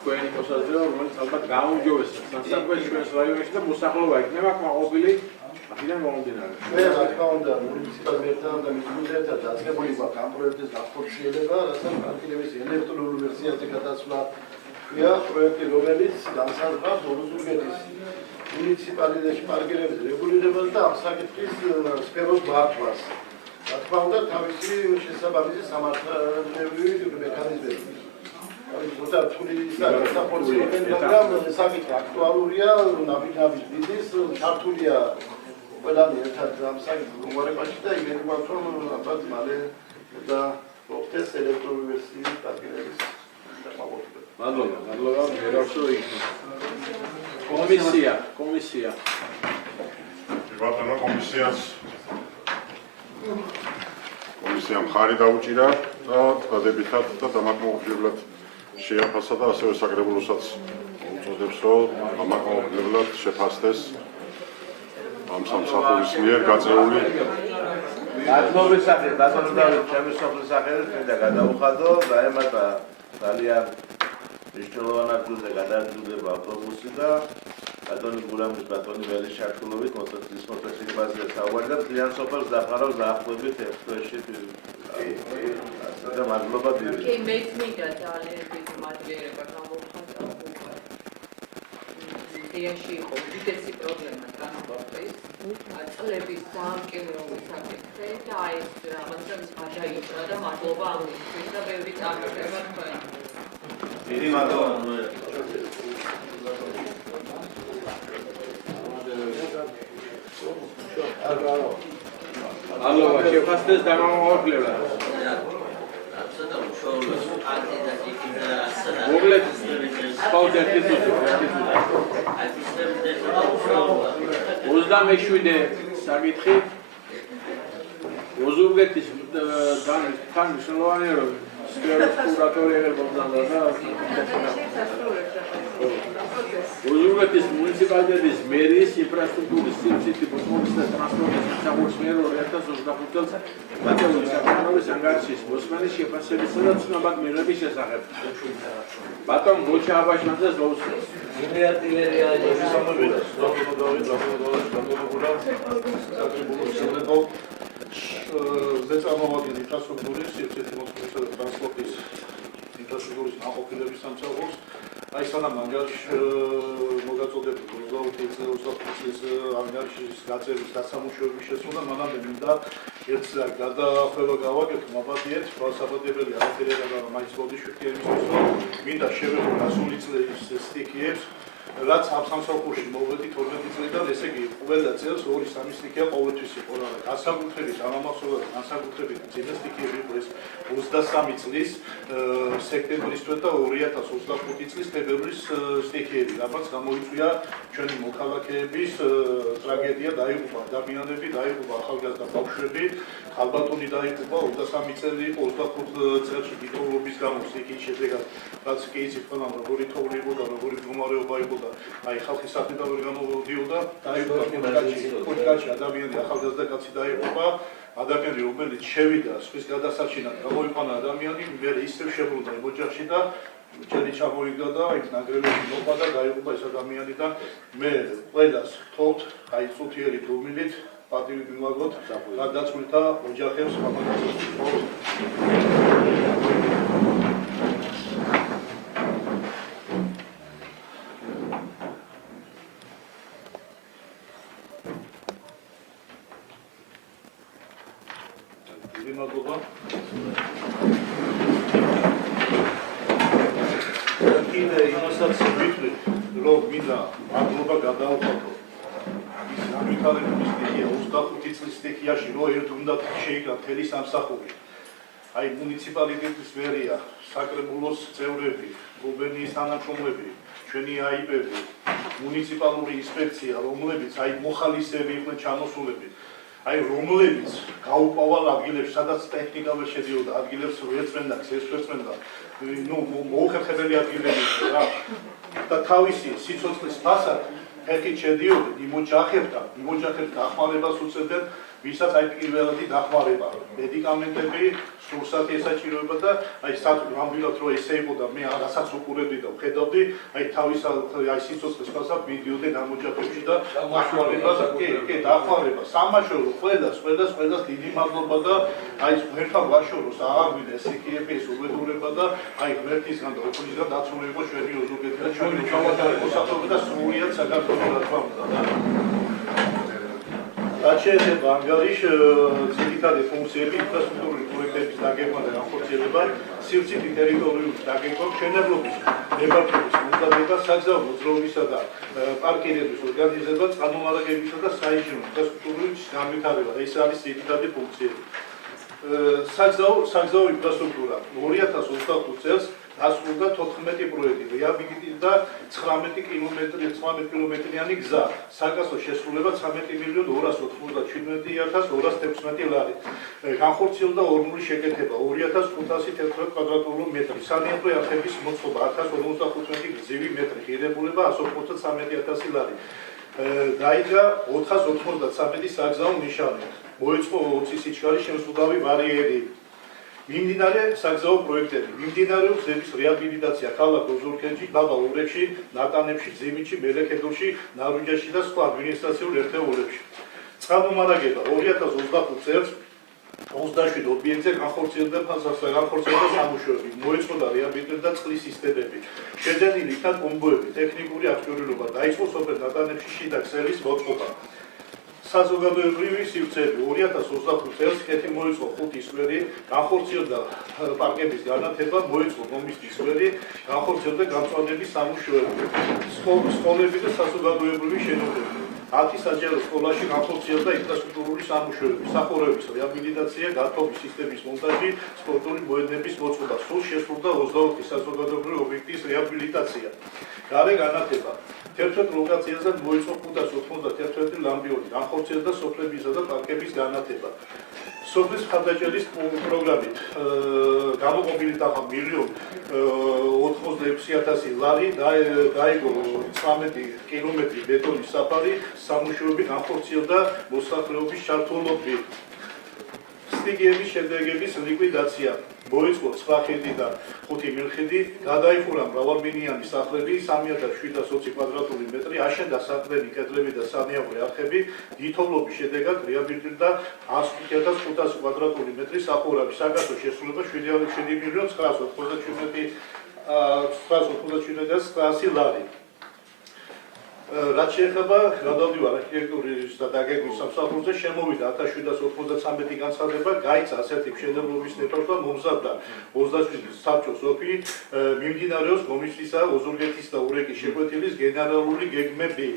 თქვენი მოსაზრება რომელიც ალბათ გააუმჯობესებს სასწავლოს ჩვენს რაიონში და მოსახლეობა იქნება კმაყოფილი აქედან გამომდინარე. მე რა თქმა უნდა მუნიციპალიტეტთან და მიწმუნდერთან დაწყებული გვაქვს ამ პროექტის გახორციელება, რასაც პარკინგების ელექტრონულ ვერსიაზე გადასვლა ქვია პროექტი, რომელიც განსაზღვრავს ოზურგეთის მუნიციპალიტეტში პარკინგების რეგულირებას და ამ საკითხის სფეროს მართვას. რა თქმა უნდა თავისი შესაბამისი სამართლებრივი მექანიზმები. ზოგადად რთული საკითხი, მაგრამ საკითხი აქტუალურია, ნაბიჯების ბიზნეს ჩართულია ყველანი ერთად ამ საკითხის მოგვარებაში და იმედი გვაქვს რომ ალბათ მალე და პროექტის ელექტრონული ვერსიის პარკინგების დაკმაყოფილება. მადლობა, მერავშო იქნება. კომისია. ბატონო კომისიამ ხარი დაუჭირა და დადებითად და დამაკმაყოფილებლად შეაფასა და ასევე საკრებულოსაც უწოდებს, რომ ამაკმაყოფილებლად შეფასდეს ამ სამსახურის მიერ გაწეული მადლობის სახით, ბატონო დავით, ჩემი სოფლის სახელით მინდა გადავუხადო, დაემატა ძალიან მნიშვნელოვან ადგილზე გადაადგილდება ავტობუსი და ბატონი გურამის, ბატონი ველის შაქრულობით მოტოციკლის მოტოციკლაზე საუბარი და ძალიან სოფელს დახარავს დაახლოებით 1 თვეში. და მადლობა დიდი. კი, მეც მინდა ძალიან დიდი მადლიერება გამოვხატო. დიაში იყო უდიდესი პრობლემა ტრანსპორტის, წლების დამკივრული საკითხი და აი ეს რაღაცა გადაიჭრა და მადლობა ამ მისთვის და ბევრი წარმატება თქვენ. დიდი მადლობა. მადლობა, შეფასდეს დამამოყრებლად. მოგლეთ სპაუზერ კითხვები. 27 საკითხი. ოზურგეთის თან მნიშვნელოვანია, რომ სფეროს კურატორი ერებოდა და ოზურგეთის მუნიციპალიტეტის მერიის ინფრასტრუქტურის სივრცითი ბოტმობის და ტრანსპორტის სამსახურის მიერ 2025 წელს გაწეული საკანონმდებლო ანგარიშის მოსმენის შეფასებისა და ცნობად მიღების შესახებ. ბატონ გოჩა აბაშნაძეს მოუსმენთ. ზეწამოვადი ინფრასტრუქტურის სივრცითი მოსმენისა და ტრანსპორტის ინფრასტრუქტურის ნაყოფილების სამსახურს აი სანამ ანგარიში მოგაწოდებით 25 წლის ანგარიშის გაწევის დასამუშავების შესრულდა, მანამდე მინდა ერთ გადახვევა გავაკეთო, მაბადიეთ, თვალსაბადებელი არაფერი არ არის მაინც ბოდიშვიდიანის მინდა შევეხო გასული წლების სტიქიებს, რაც ამ სამსახურში მოვედით 12 წლიდან, ესე იგი ყველა წელს 2-3 სტიქია ყოველთვის იყო, რა განსაკუთრებით ამამახსოვრად განსაკუთრებით წინა სტიქიები იყო ეს 23 წლის სექტემბრის თვე და 2025 წლის თებერვლის სტიქიები, რამაც გამოიწვია ჩვენი მოქალაქეების ტრაგედია, დაიღუპა ადამიანები, დაიღუპა ახალგაზრდა ბავშვები, ხალბატონი დაიღუპა 23 წელი იყო 25 წელში დიტოვობის გამო სტიქიის შედეგად, რაც კი იცით ყველამ როგორი თოვლი იყო და როგორი მდგომარეობა იყო და აი ხალხის საფრთხე ვერ გამოდიოდა, დაიღუპა კოჭკაჩი ადამიანი, ახალგაზრდა კაცი დაიღუპა, ადამიანი რომელიც შევიდა სხვის გადასარჩენად, გამოიყვანა ადამიანი, მე ისევ შებრუნდა იმ ოჯახში და ჯერი ჩამოიგდა და იქ ნანგრევებში მოყვა და დაიღუპა ეს ადამიანი და მე ყველას ვთხოვთ, აი წუთიერი დუმილით პატივი მივაგოთ გადაწყვეტა ოჯახებს ხამაგასოს. კიდე იმასაც ვიტყვი, რომ მინდა მადლობა გადაუხადო ის ამვითარების სტიქია 25 წლის სტიქიაში, რომ ერთ უნდა შეიკრა მთელი სამსახური. აი მუნიციპალიტეტის მერია, საკრებულოს წევრები, გუბერნიის თანამშრომლები, ჩვენი აიპები, მუნიციპალური ინსპექცია, რომლებიც აი მოხალისეები იყვნენ ჩამოსულები. აი რომლებიც გაუპავალ ადგილებში, სადაც ტექნიკა ვერ შედიოდა, ადგილებს ვერცმენდა, ეს ვერცმენდა, მოუხერხებელი ადგილები რა. და თავისი სიცოცხლის ფასად ფეხით შედიოდნენ იმ ოჯახებთან დახმარებას უწევდნენ, ვისაც აი პირველადი დახმარება, მედიკამენტები, სურსათი ესაჭიროება და აი ნამდვილად რო ესე იყო და მე რასაც უყურებდი და ვხედავდი, აი თავის აი სიცოცხლის ფასად მიდიოდი ამ ოჯახებში და დახმარება და კი დახმარება. სამაშველო ყველას დიდი მადლობა და აი ღმერთმა ვაშოროს აღარ ვიდა სიქიები, ეს უბედურება და აი ღმერთისგან და ოქრისგან დაცული იყო ჩვენი ოზურგეთი და ჩვენი მოსახლეობა და სრულიად საქართველოს რა თქმა უნდა. რაც შეეხება ანგარიშს, ძირითადი ფუნქციები ინფრასტრუქტურული პროექტების დაგეგმა და განხორციელება, სივრცითი ტერიტორიული დაგეგმა, მშენებლობის, მებარგლების მომზადება, საგზავნო მოძრაობისა და პარკირების ორგანიზება, წყალმომარაგებისა და საინჟინრო ინფრასტრუქტურული განვითარება. ეს არის ძირითადი ფუნქციები. საგზავნო ინფრასტრუქტურა 2025 წელს დასრულდა 14 პროექტი, რეაბილიტი და 19 კილომეტრიანი გზა. საკასო შესრულება 13.297.216 ლარი. განხორციელდა ორმული შეკეთება 2511 კვადრატული მეტრი. სანიტარული არხების მოწყობა 1055 გრძივი მეტრი, ღირებულება 153.000 ლარი. დაიდგა 493 საგზაო ნიშანი. მოეწყო 20 სიჩქარის შემსრულებელი ბარიერი. მიმდინარე საგზაო პროექტები, მიმდინარეობს გზების რეაბილიტაცია ქალაქ ოზურგეთში, დაბა ურებში, ნატანებში, ზიმიჩი, მელიქედურში, ნარუჯაში და სხვა ადმინისტრაციულ ერთეულებში. წყალმომარაგება 2025 წელს 27 ობიექტზე განხორციელდა სამუშაოები, მოეწყო და რეაბილიტირდა წყლის სისტემები. შეძენილი იქნა კომბოები, ტექნიკური აქტიურობა, დაიწყო სოფელ ნატანებში შიდა ქსელის მოწყობა. საზოგადოებრივი სივრცეები 2025 წელს კეთი მოეწყო 5 სკვერი, განხორციელდა პარკების განათება, მოეწყო გომის სკვერი, განხორციელდა გამწვანების სამუშაოები, სკოლები და საზოგადოებრივი შენობები. 10 საჯარო სკოლაში განხორციელდა ინფრასტრუქტურული სამუშაოები, სახურავების რეაბილიტაცია, გათბობის სისტემის მონტაჟი, სპორტული მოედნების მოწყობა, სულ შესრულდა 24 საზოგადოებრივი ობიექტის რეაბილიტაცია. გარე განათება 11 ლოკაციაზე მოეწყო 591 ლამბიონი, განხორციელდა სოფლებისა და პარკების განათება. სოფლის მხარდაჭერის პროგრამით გამოყოფილი თანხა 1.086.000 ლარი, დაიგო 19 კილომეტრი ბეტონის საფარი, სამუშაოები განხორციელდა მოსახლეობის ჩართულობით. სტიგიების შედეგების ლიკვიდაცია. მოეწყო 9 ხედი და 5 მილხედი, გადაიხურა მრავალბინიანი სახლები, 3720 კვადრატული მეტრი, აშენდა საყრდენი კედლები და სანიაღვრე არხები, დიდთოვლობის შედეგად რეაბილიტირდა 1500 კვადრატული მეტრი სახურავი. საკასო შესრულება 7.997.900 ლარი. რაც შეეხება გადავდივარ არქიტექტურის და დაგეგმვის სამსახურზე, შემოვიდა 1793 განცხადება, გაიცა ასეთი მშენებლობის ნებართვა და მომზადდა 27 საბჭოს ოფი, მიმდინარეობს გომისთისა, ოზურგეთის და ურეკის შეკვეთილის გენერალური გეგმები.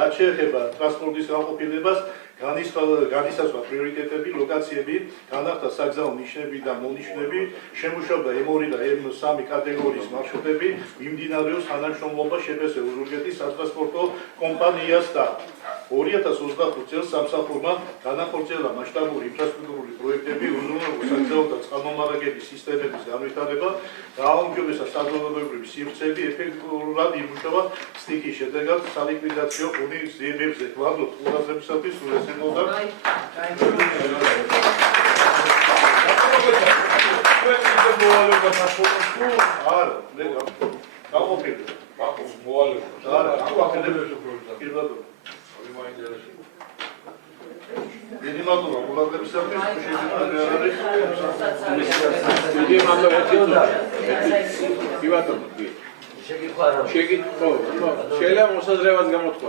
რაც შეეხება ტრანსპორტის განყოფილებას, განისაზღვრა პრიორიტეტები, ლოკაციები, განახდა საგზაო ნიშნები და მონიშნები, შემუშავდა M2 და M3 კატეგორიის მარშრუტები, მიმდინარეობს თანამშრომლობა შპს ოზურგეთის სატრანსპორტო კომპანიასთან. 2025 წელს სამსახურმა განახორციელა მასშტაბური ინფრასტრუქტურული პროექტები, უზრუნველყო საგზაო და წყალმომარაგების სისტემების განვითარება, გააუმჯობესა საზოგადოებრივი სივრცეები, ეფექტურად იმუშავა სტიქის შედეგად სალიკვიდაციო ღონისძიებებზე. ვამბობთ ყურადღებისათვის სულ ესენოდა. შეიძლება მოსაზრებას გამოთქვა.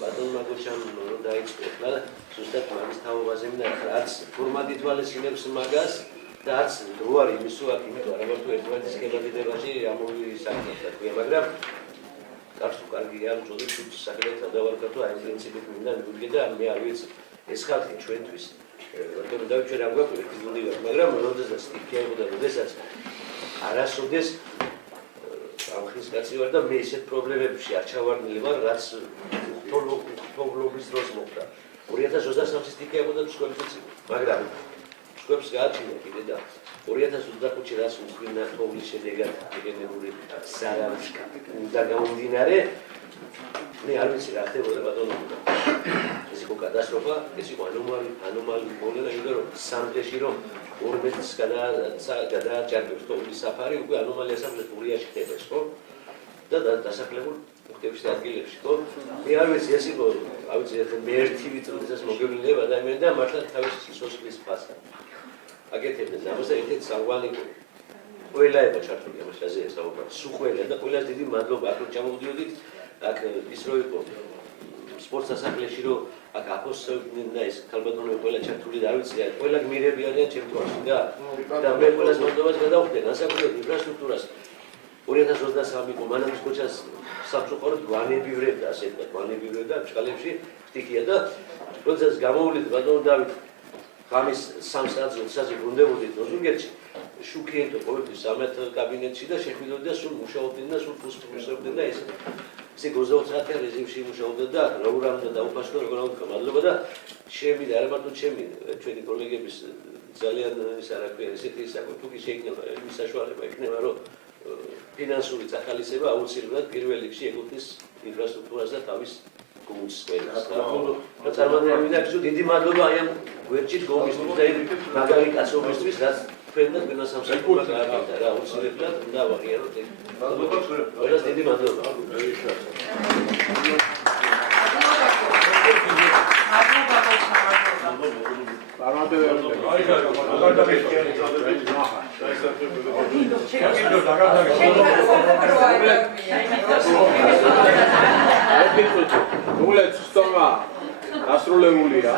ბატონმა გუშამ დაიწყო, ზუსტად მაგის თაობაზე მინახა, რაც ფორმატ ითვალისწინებს მაგას და რაც დრო არის იმისო აქ, იმიტომ არა მარტო ერთმანეთის ხებადდებაში ამოვისახეთ, მაგრამ კარს თუ კარგი არ უწოდებს თუ საკითხად დავარქათო, აი პრინციპით მინდა მივიდგე და მე არ ვიცი ეს ხალხი ჩვენთვის რატომ დავიჩერ ამ გვაქვს ერთგული ვარ, მაგრამ როდესაც სტიქიებო და როდესაც არასოდეს ამხის კაცი ვარ და მე ესეთ პრობლემებში არ ჩავარდნილი ვარ, რაც თოვლობის დროს მოხდა. 2023 სტიქიებო და სკოლებიც, მაგრამ სკოლებს გააჩინა კიდე და 2025-ში რაც უქმნა თოვლის შედეგად გენერალური სარამში და გამომდინარე მე არ ვიცი რა ხდებოდა ბატონო. ეს იყო კატასტროფა, ეს იყო ანომალი მოვლენა, იმიტომ რომ სამ დღეში რომ 2 მეტრს გადააჭარბებს თოვლის საფარი, უკვე ანომალიას ამბობთ ურიაში ხდება, ხო? და დასახლებულ პუნქტებში და ადგილებში, ხო? მე არ ვიცი, ეს იყო, არ ვიცი, მე ერთი ვიწროდესაც მოგევლინებ ადამიანი და მართლა თავისი სიცოცხლის ფასა. აკეთებდნენ ამას და ერთ-ერთი საუბარი იყო. ყველა იყო ჩართული ამაზე საუბარი. სულ ყველა და ყველას დიდი მადლობა, აქ რომ ჩამოვდიოდით, აქ ის რო იყო სპორტ სასახლეში რომ აქ აფოსებდნენ და ეს ქალბატონები ყველა ჩართული და არ ვიცი, ყველა გმირები არიან ჩემ თვალში და მე ყველას მადლობას გადავხდე განსაკუთრებით ინფრასტრუქტურას. 2023 იყო მანავის ქუჩას სამწუხაროდ ვანებივრებდა, ასე ვთქვათ, ვანებივრებდა ბჭყალებში, სტიქია და როდესაც გამოვლით ბატონო დავით ღამის 3 საათზე 4 საათზე ბრუნდებოდით ოზურგეთში შუქიერთო ყოველთვის სამეთ კაბინეტში და შეხვიდოდნენ და სულ მუშაობდნენ და სულ ფუსფუსებდნენ და ეს ისე 24 საათიან რეჟიმში მუშაობდნენ და როგორ უნდა დაუფასო როგორ უნდა მადლობა და შემიდა არა მარტო ჩვენი კოლეგების ძალიან ის არა ქვია ესეთი საკუთარი შეიქმნება ის საშუალება იქნება რომ ფინანსური წახალისება აუცილებლად პირველ რიგში ეკუთვნის ინფრასტრუქტურას და თავის გუნდს ყველას. და წარმატებიდან কিছু დიდი მადლობა აი ამ გვერდით გომისთვის და მაგარი კაცობისთვის რაც თქვენ და ყველა სამსახურმა გააკეთა რა აუცილებლად უნდა ვაღიაროთ ეს. ყველას დიდი მადლობა. ნულეც სტომა ასრულებულია.